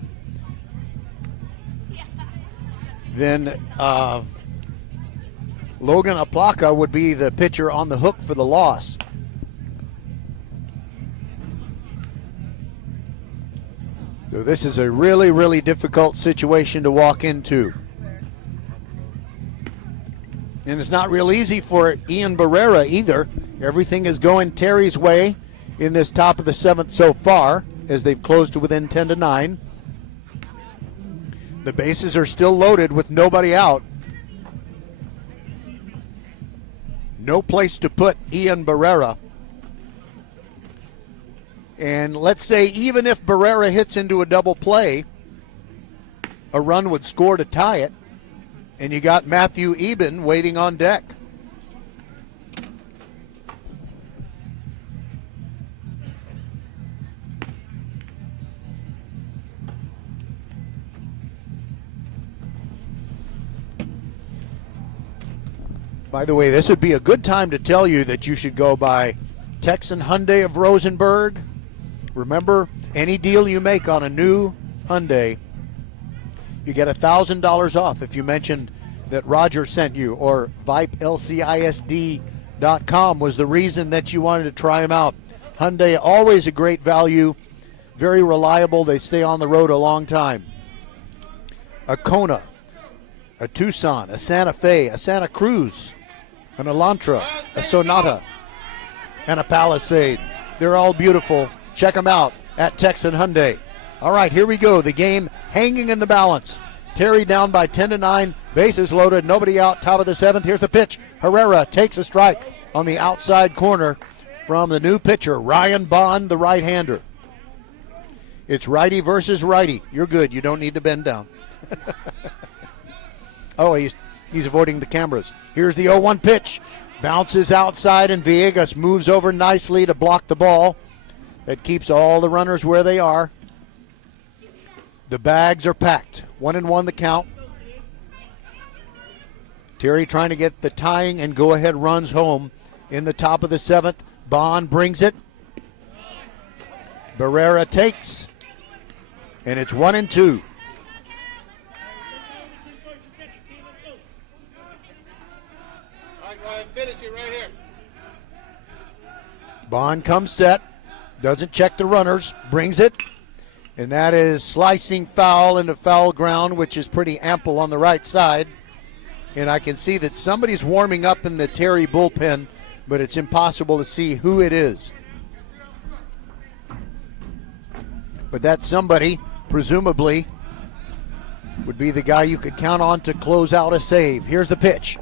then Logan Aplaka would be the pitcher on the hook for the loss. So this is a really, really difficult situation to walk into. And it's not real easy for Ian Barrera either. Everything is going Terry's way in this top of the 7th so far, as they've closed to within 10-9. The bases are still loaded with nobody out. No place to put Ian Barrera. And let's say even if Barrera hits into a double play, a run would score to tie it. And you got Matthew Eben waiting on deck. By the way, this would be a good time to tell you that you should go by Texan Hyundai of Rosenberg. Remember, any deal you make on a new Hyundai, you get $1,000 off if you mentioned that Roger sent you, or VypeLCISD.com was the reason that you wanted to try them out. Hyundai, always a great value, very reliable. They stay on the road a long time. A Kona, a Tucson, a Santa Fe, a Santa Cruz, an Elantra, a Sonata, and a Palisade. They're all beautiful. Check them out at Texan Hyundai. All right, here we go. The game hanging in the balance. Terry down by 10-9. Bases loaded. Nobody out. Top of the 7th. Here's the pitch. Herrera takes a strike on the outside corner from the new pitcher, Ryan Bond, the right-hander. It's righty versus righty. You're good. You don't need to bend down. Oh, he's avoiding the cameras. Here's the 0-1 pitch. Bounces outside, and Villegas moves over nicely to block the ball. That keeps all the runners where they are. The bags are packed. 1-1 the count. Terry trying to get the tying and go-ahead runs home in the top of the 7th. Bond brings it. Barrera takes. And it's 1-2. All right, Ryan, finish it right here. Bond comes set. Doesn't check the runners. Brings it. And that is slicing foul into foul ground, which is pretty ample on the right side. And I can see that somebody's warming up in the Terry bullpen, but it's impossible to see who it is. But that somebody, presumably, would be the guy you could count on to close out a save. Here's the pitch.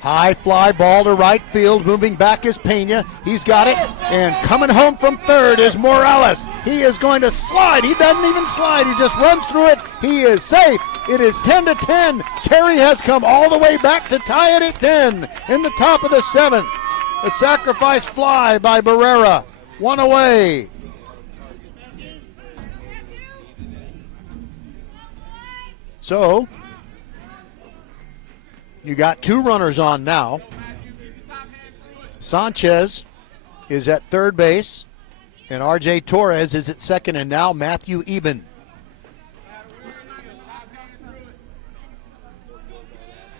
High fly ball to right field. Moving back is Pena. He's got it. And coming home from third is Morales. He is going to slide. He doesn't even slide. He just runs through it. He is safe. It is 10-10. Terry has come all the way back to tie it at 10 in the top of the 7th. A sacrifice fly by Barrera. One away. So, you got 2 runners on now. Sanchez is at third base, and R.J. Torres is at second, and now Matthew Eben.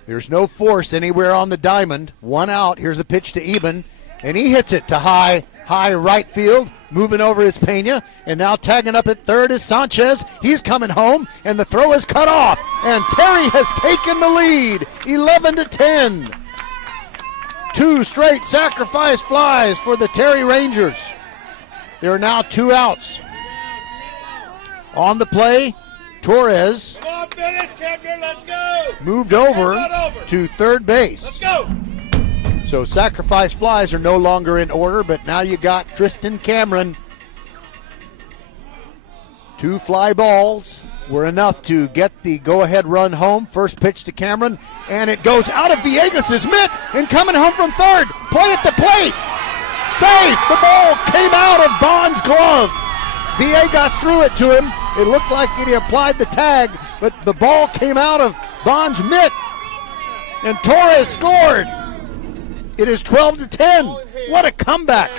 There's no force anywhere on the diamond. 1 out. Here's the pitch to Eben, and he hits it to high right field. Moving over is Pena, and now tagging up at third is Sanchez. He's coming home, and the throw is cut off, and Terry has taken the lead, 11-10. 2 straight sacrifice flies for the Terry Rangers. There are now 2 outs. On the play, Torres Come on, finish, Kempner, let's go. moved over to third base. Let's go. So sacrifice flies are no longer in order, but now you got Tristan Cameron. 2 fly balls were enough to get the go-ahead run home. First pitch to Cameron, and it goes out of Villegas' mitt, and coming home from third. Play at the plate. Safe. The ball came out of Bond's glove. Villegas threw it to him. It looked like he applied the tag, but the ball came out of Bond's mitt, and Torres scored. It is 12-10. What a comeback.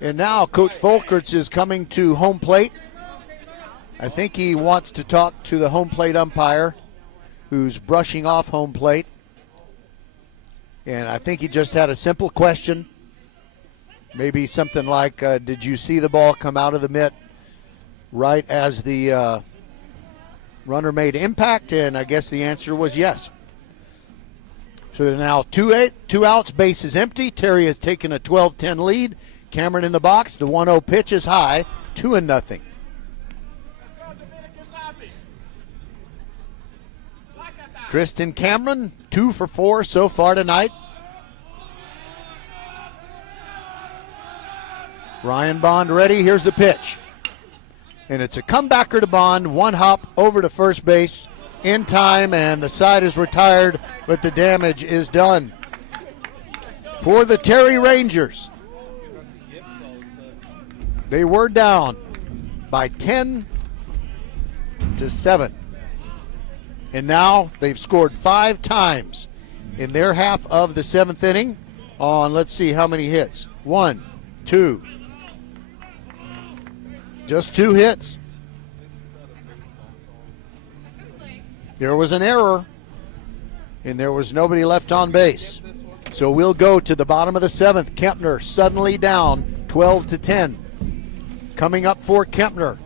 And now Coach Folkerts is coming to home plate. I think he wants to talk to the home plate umpire, who's brushing off home plate. And I think he just had a simple question. Maybe something like, did you see the ball come out of the mitt right as the runner made impact? And I guess the answer was yes. So they're now 2 outs, base is empty. Terry has taken a 12-10 lead. Cameron in the box. The 1-0 pitch is high, 2-0. Tristan Cameron, 2 for 4 so far tonight. Ryan Bond ready. Here's the pitch. And it's a comebacker to Bond. 1 hop over to first base in time, and the side is retired, but the damage is done. For the Terry Rangers, they were down by 10-7. And now they've scored 5 times in their half of the 7th inning on, let's see how many hits. 1, 2. Just 2 hits. There was an error, and there was nobody left on base. So we'll go to the bottom of the 7th. Kempner suddenly down 12-10. Coming up for Kempner,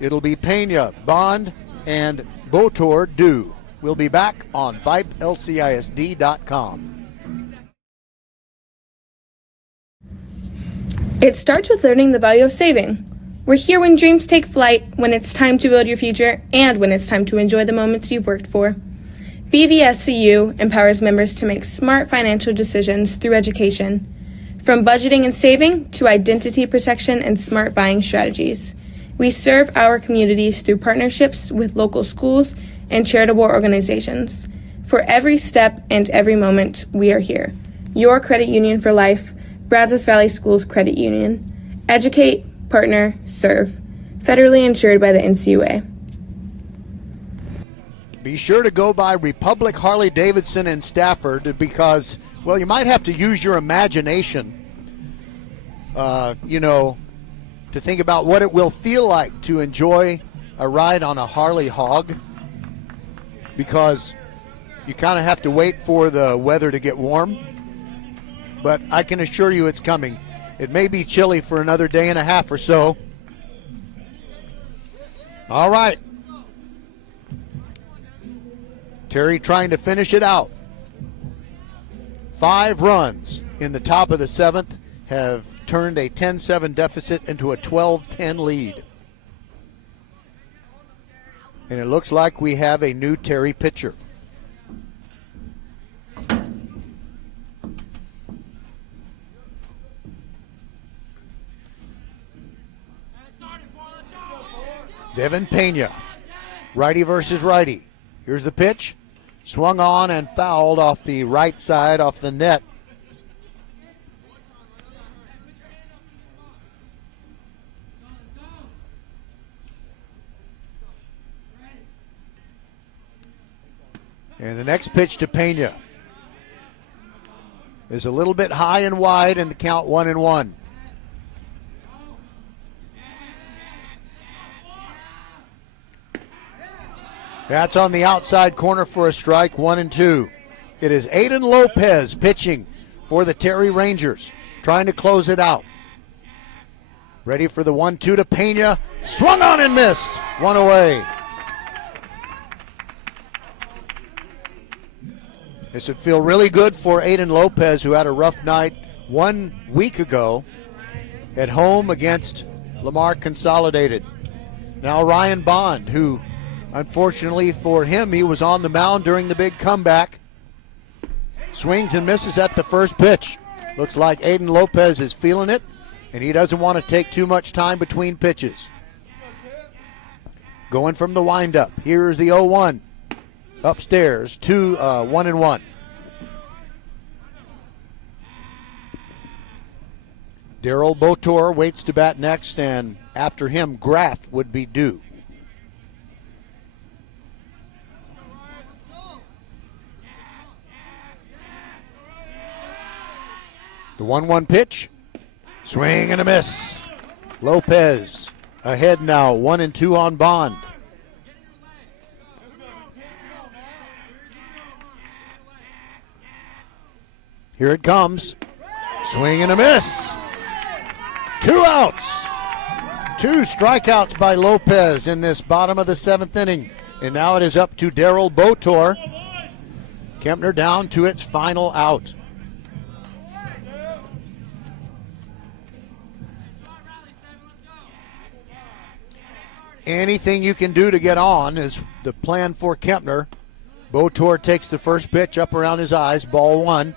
it'll be Pena, Bond, and Botor Dew. We'll be back on VypeLCISD.com. It starts with learning the value of saving. We're here when dreams take flight, when it's time to build your future, and when it's time to enjoy the moments you've worked for. BVSCU empowers members to make smart financial decisions through education, from budgeting and saving to identity protection and smart buying strategies. We serve our communities through partnerships with local schools and charitable organizations. For every step and every moment, we are here. Your credit union for life, Brazos Valley Schools Credit Union. Educate, partner, serve. Federally insured by the NCUA. Be sure to go by Republic Harley-Davidson in Stafford because, well, you might have to use your imagination, to think about what it will feel like to enjoy a ride on a Harley Hog, because you kind of have to wait for the weather to get warm. But I can assure you it's coming. It may be chilly for another day and a half or so. All right. Terry trying to finish it out. 5 runs in the top of the 7th have turned a 10-7 deficit into a 12-10 lead. And it looks like we have a new Terry pitcher. Devin Pena, righty versus righty. Here's the pitch. Swung on and fouled off the right side, off the net. And the next pitch to Pena is a little bit high and wide, and the count 1-1. That's on the outside corner for a strike, 1-2. It is Aiden Lopez pitching for the Terry Rangers, trying to close it out. Ready for the 1-2 to Pena. Swung on and missed. 1 away. This would feel really good for Aiden Lopez, who had a rough night 1 week ago at home against Lamar Consolidated. Now Ryan Bond, who unfortunately for him, he was on the mound during the big comeback. Swings and misses at the first pitch. Looks like Aiden Lopez is feeling it, and he doesn't want to take too much time between pitches. Going from the windup. Here's the 0-1. Upstairs, 1-1. Daryl Botor waits to bat next, and after him, Graff would be due. The 1-1 pitch. Swing and a miss. Lopez ahead now, 1-2 on Bond. Here it comes. Swing and a miss. 2 outs. 2 strikeouts by Lopez in this bottom of the 7th inning. And now it is up to Daryl Botor. Kempner down to its final out. Anything you can do to get on is the plan for Kempner. Botor takes the first pitch up around his eyes, ball 1.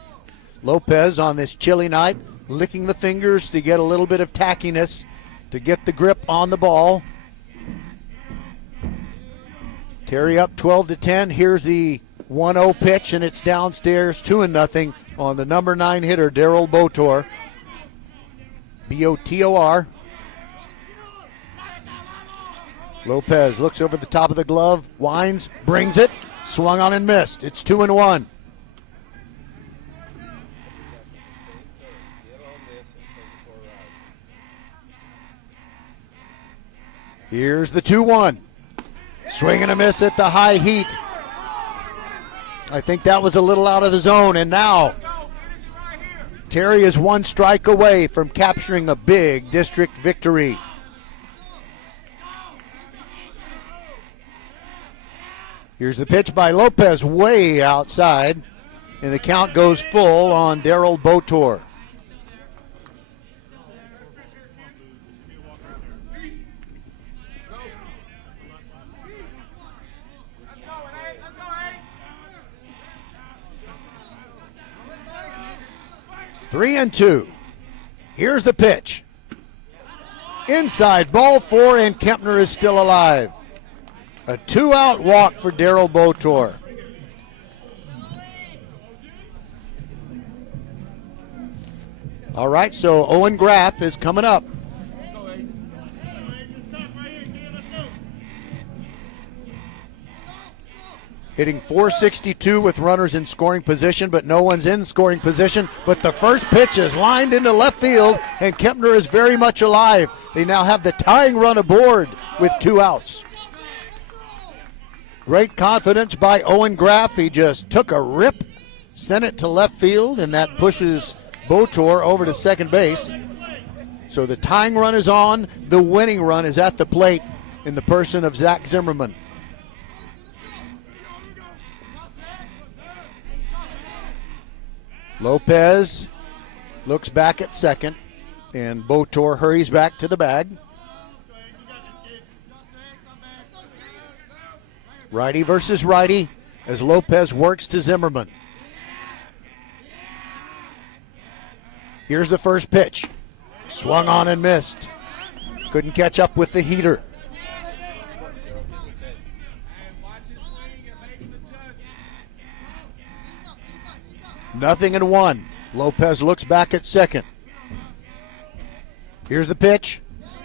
Lopez on this chilly night, licking the fingers to get a little bit of tackiness, to get the grip on the ball. Terry up 12-10. Here's the 1-0 pitch, and it's downstairs 2-0 on the number 9 hitter, Daryl Botor. B-O-T-O-R. Lopez looks over the top of the glove, winds, brings it, swung on and missed. It's 2-1. Here's the 2-1. Swing and a miss at the high heat. I think that was a little out of the zone, and now Terry is 1 strike away from capturing a big district victory. Here's the pitch by Lopez way outside, and the count goes full on Daryl Botor. 3-2. Here's the pitch. Inside, ball 4, and Kempner is still alive. A 2-out walk for Daryl Botor. All right, so Owen Graff is coming up. Hitting .462 with runners in scoring position, but no one's in scoring position. But the first pitch is lined into left field, and Kempner is very much alive. They now have the tying run aboard with 2 outs. Great confidence by Owen Graff. He just took a rip, sent it to left field, and that pushes Botor over to second base. So the tying run is on. The winning run is at the plate in the person of Zach Zimmerman. Lopez looks back at second, and Botor hurries back to the bag. Righty versus righty as Lopez works to Zimmerman. Here's the first pitch. Swung on and missed. Couldn't catch up with the heater. Nothing and 1. Lopez looks back at second. Here's the pitch,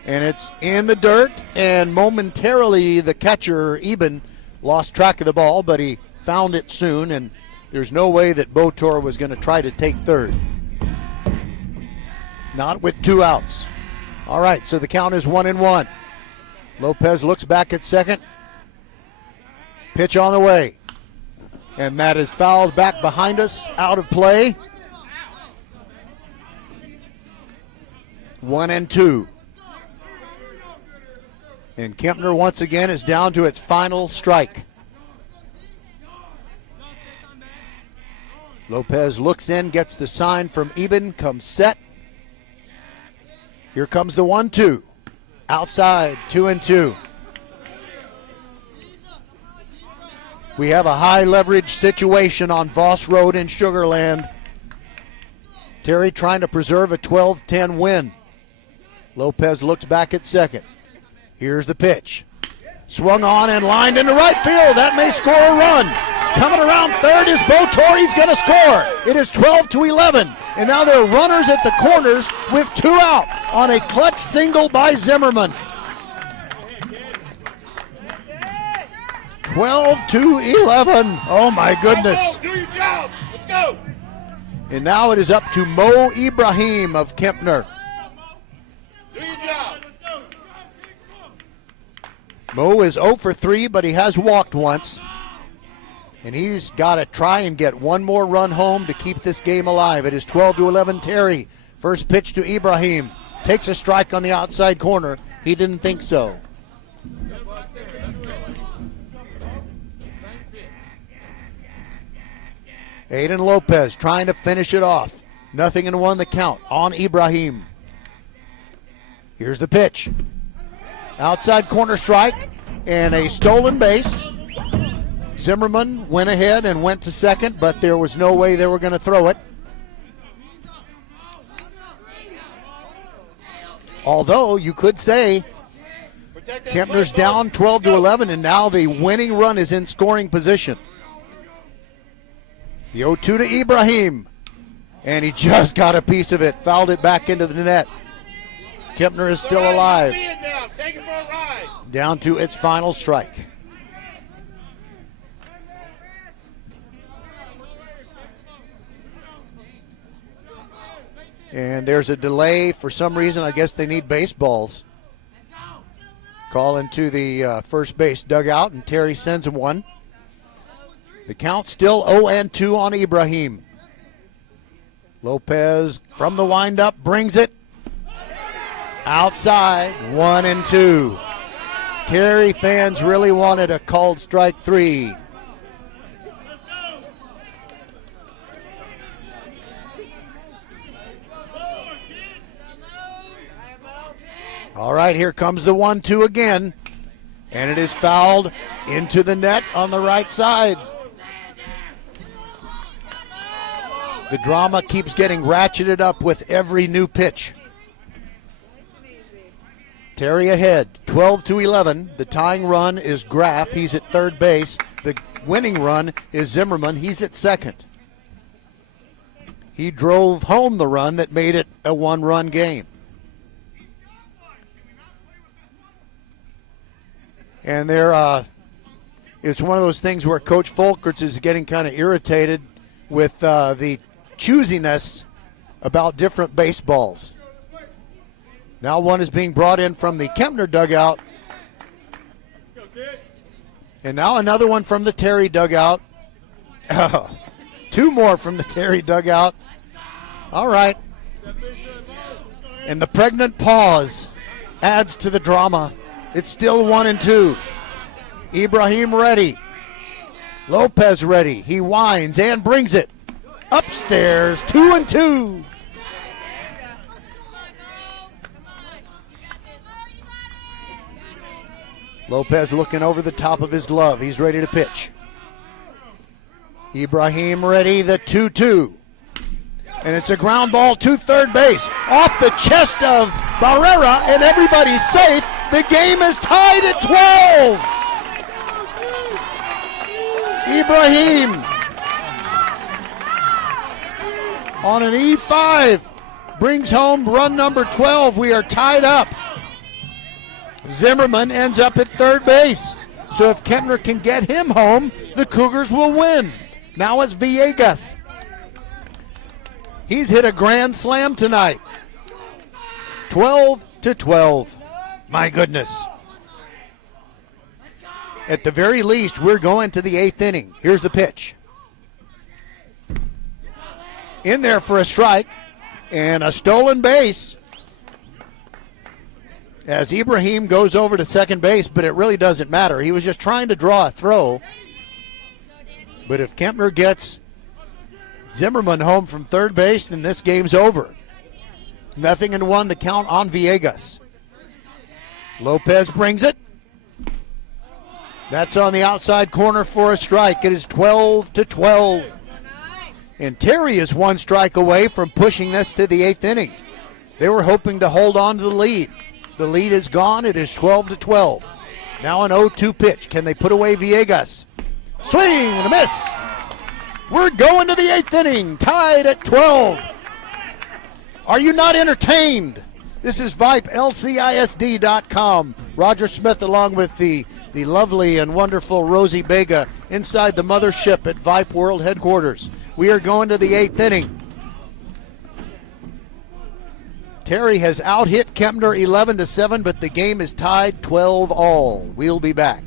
and it's in the dirt, and momentarily the catcher, Eben, lost track of the ball, but he found it soon, and there's no way that Botor was going to try to take third. Not with 2 outs. All right, so the count is 1-1. Lopez looks back at second. Pitch on the way. And that is fouled back behind us, out of play. 1-2. And Kempner once again is down to its final strike. Lopez looks in, gets the sign from Eben, comes set. Here comes the 1-2. Outside, 2-2. We have a high leverage situation on Voss Road in Sugar Land. Terry trying to preserve a 12-10 win. Lopez looks back at second. Here's the pitch. Swung on and lined into right field. That may score a run. Coming around third is Botor. He's going to score. It is 12-11. And now there are runners at the corners with 2 out on a clutch single by Zimmerman. 12-11. Oh my goodness. Do your job. Let's go. And now it is up to Mo Ibrahim of Kempner. Do your job. Mo is 0 for 3, but he has walked once. And he's got to try and get one more run home to keep this game alive. It is 12-11 Terry. First pitch to Ibrahim. Takes a strike on the outside corner. He didn't think so. Aiden Lopez trying to finish it off. 0-1 the count on Ibrahim. Here's the pitch. Outside corner strike and a stolen base. Zimmerman went ahead and went to second, but there was no way they were going to throw it. Although you could say Kempner's down 12-11, and now the winning run is in scoring position. The 0-2 to Ibrahim, and he just got a piece of it, fouled it back into the net. Kempner is still alive. Take it for a ride. Down to its final strike. And there's a delay for some reason. I guess they need baseballs. Calling to the first base dugout, and Terry sends him one. The count still 0-2 on Ibrahim. Lopez from the windup brings it outside, 1-2. Terry fans really wanted a called strike 3. All right, here comes the 1-2 again, and it is fouled into the net on the right side. The drama keeps getting ratcheted up with every new pitch. Terry ahead, 12-11. The tying run is Graff. He's at third base. The winning run is Zimmerman. He's at second. He drove home the run that made it a one-run game. And it's one of those things where Coach Folkerts is getting kind of irritated with the choosiness about different baseballs. Now one is being brought in from the Kempner dugout. And now another one from the Terry dugout. Oh, two more from the Terry dugout. All right. And the pregnant pause adds to the drama. It's still 1-2. Ibrahim ready. Lopez ready. He winds and brings it upstairs. 2-2. Lopez looking over the top of his glove. He's ready to pitch. Ibrahim ready, the 2-2. And it's a ground ball to third base. Off the chest of Barrera, and everybody's safe. The game is tied at 12. Ibrahim on an E5 brings home run number 12. We are tied up. Zimmerman ends up at third base. So if Kempner can get him home, the Cougars will win. Now it's Villegas. He's hit a grand slam tonight. 12-12. My goodness. At the very least, we're going to the eighth inning. Here's the pitch. In there for a strike and a stolen base as Ibrahim goes over to second base, but it really doesn't matter. He was just trying to draw a throw. But if Kempner gets Zimmerman home from third base, then this game's over. 0-1, the count on Villegas. Lopez brings it. That's on the outside corner for a strike. It is 12-12. And Terry is one strike away from pushing this to the eighth inning. They were hoping to hold on to the lead. The lead is gone. It is 12-12. Now an 0-2 pitch. Can they put away Villegas? Swing and a miss. We're going to the eighth inning, tied at 12. Are you not entertained? This is Vype, LCISD.com. Roger Smith along with the lovely and wonderful Rosie Bega inside the mothership at Vype World Headquarters. We are going to the eighth inning. Terry has out-hit Kempner 11-7, but the game is tied 12-all. We'll be back.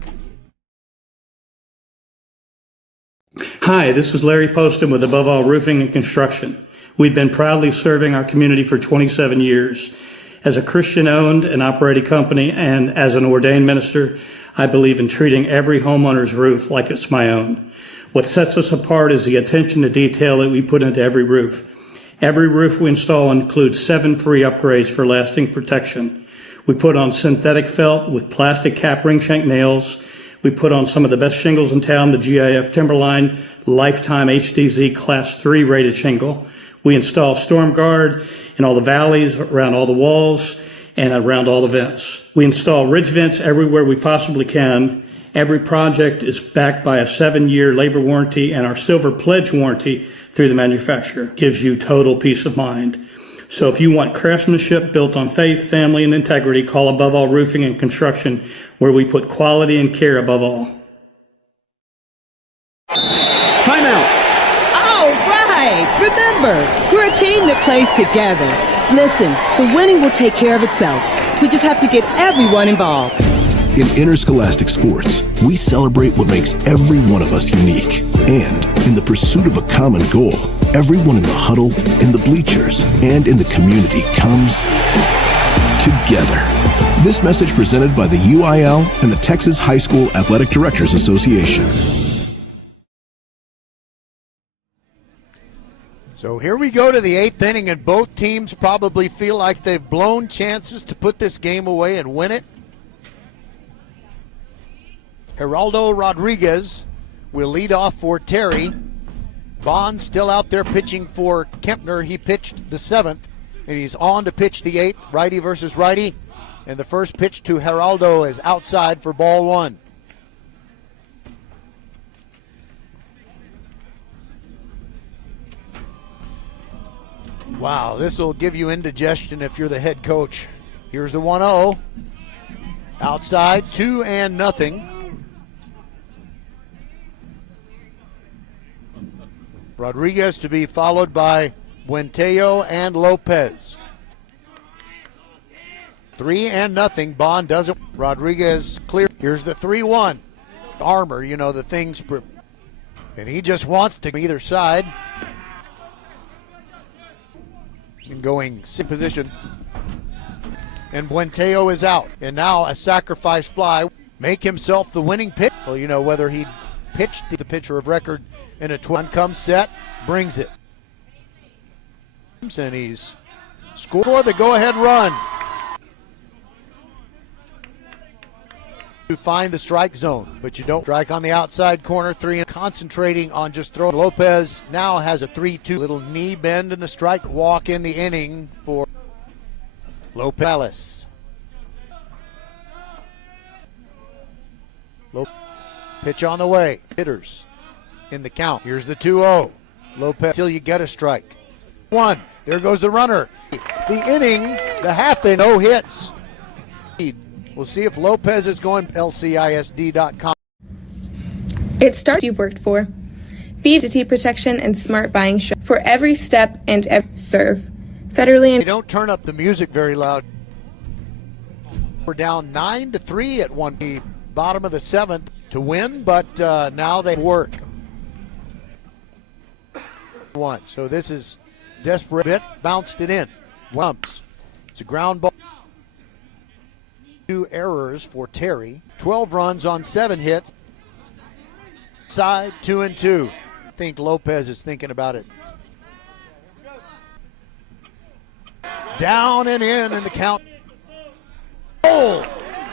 Hi, this is Larry Poston with Above All Roofing and Construction. We've been proudly serving our community for 27 years. As a Christian-owned and operated company and as an ordained minister, I believe in treating every homeowner's roof like it's my own. What sets us apart is the attention to detail that we put into every roof. Every roof we install includes 7 free upgrades for lasting protection. We put on synthetic felt with plastic cap ring shank nails. We put on some of the best shingles in town, the GIF Timberline Lifetime HDZ Class 3 rated shingle. We install Storm Guard in all the valleys, around all the walls, and around all the vents. We install ridge vents everywhere we possibly can. Every project is backed by a 7-year labor warranty, and our Silver Pledge warranty through the manufacturer gives you total peace of mind. So if you want craftsmanship built on faith, family, and integrity, call Above All Roofing and Construction, where we put quality and care above all. Timeout. All right. Remember, we're a team that plays together. Listen, the winning will take care of itself. We just have to get everyone involved. In interscholastic sports, we celebrate what makes every one of us unique. And in the pursuit of a common goal, everyone in the huddle, in the bleachers, and in the community comes together. This message presented by the UIL and the Texas High School Athletic Directors Association. So here we go to the eighth inning, and both teams probably feel like they've blown chances to put this game away and win it. Geraldo Rodriguez will lead off for Terry. Bond still out there pitching for Kempner. He pitched the 7th, and he's on to pitch the 8th, righty versus righty. And the first pitch to Geraldo is outside for ball 1. Wow, this will give you indigestion if you're the head coach. Here's the 1-0. Outside, 2-0. Rodriguez to be followed by Buentello and Lopez. 3-0. Bond doesn't. Rodriguez clear. Here's the 3-1. Armor, you know, the things. And he just wants to either side. And going position. And Buentello is out. And now a sacrifice fly. Make himself the winning pitch. Well, you know, whether he pitched the pitcher of record in a comes set, brings it. And he's scored the go-ahead run. To find the strike zone, but you don't strike on the outside corner. 3 concentrating on just throwing. Lopez now has a 3-2. Little knee bend in the strike walk in the inning for Lopez. Pitch on the way. Hitters in the count. Here's the 2-0. Lopez till you get a strike. 1. There goes the runner. The inning, the half inning, no hits. We'll see if Lopez is going. LCISD.com. It starts you've worked for. Identity protection and smart buying for every step and every serve. Federally and don't turn up the music very loud. We're down 9-3 at the bottom of the 7th to win, but now they work. 1. So this is desperate. Bit bounced it in. Lumps. It's a ground ball. 2 errors for Terry. 12 runs on 7 hits. Side 2-2. I think Lopez is thinking about it. Down and in the count. Oh,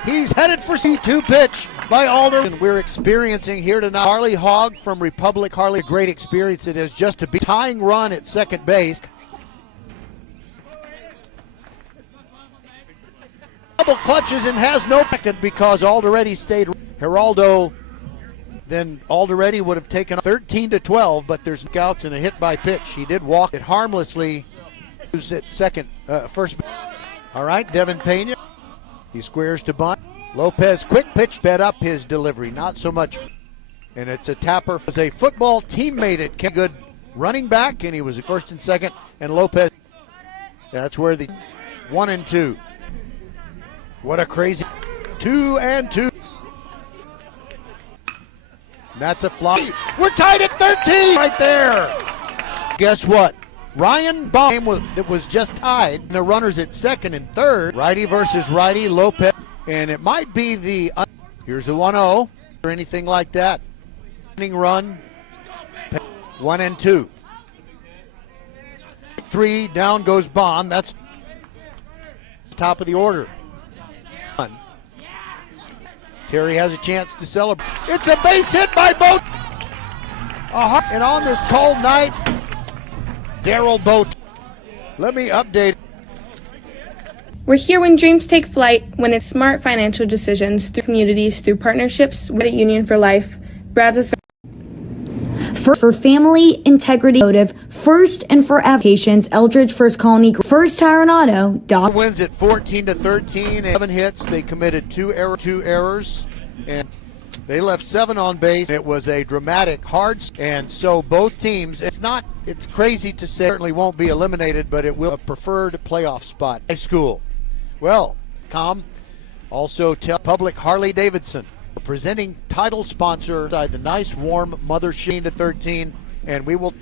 he's headed for C2 pitch by Alder. We're experiencing here tonight. Harley Hogg from Republic. Harley, a great experience it is just to be tying run at second base. Double clutches and has no second because Alderete stayed. Geraldo, then Alderete would have taken 13-12, but there's scouts and a hit by pitch. He did walk it harmlessly. Who's at second, first. All right, Devin Pena. He squares to bunt. Lopez, quick pitch, sped up his delivery. Not so much. And it's a tapper. As a football teammate at Kempner, good running back, and he was first and second. And Lopez, that's where the 1-2. What a crazy 2-2. That's a fly. We're tied at 13 right there. Guess what? Ryan Baum was just tied. The runners at second and third. Righty versus righty. Lopez. And it might be the. Here's the 1-0 or anything like that. Inning run. 1-2. 3 down goes Bond. That's top of the order. Terry has a chance to celebrate. It's a base hit by Boat. And on this cold night, Daryl Boat. Let me update. We're here when dreams take flight, when it's smart financial decisions through communities, through partnerships, with a Union for Life. Brazos. For family, integrity, motive, first and forever. Patients, Eldridge First Colony, First Tire and Auto. Doc wins at 14-13. 7 hits. They committed 2 errors, and they left 7 on base. It was a dramatic, hard, and so both teams. It's crazy to say. Certainly won't be eliminated, but it will a preferred playoff spot. High school. Well, also tell Public Harley Davidson. Presenting title sponsor inside the nice warm mother sheen to 13, and we will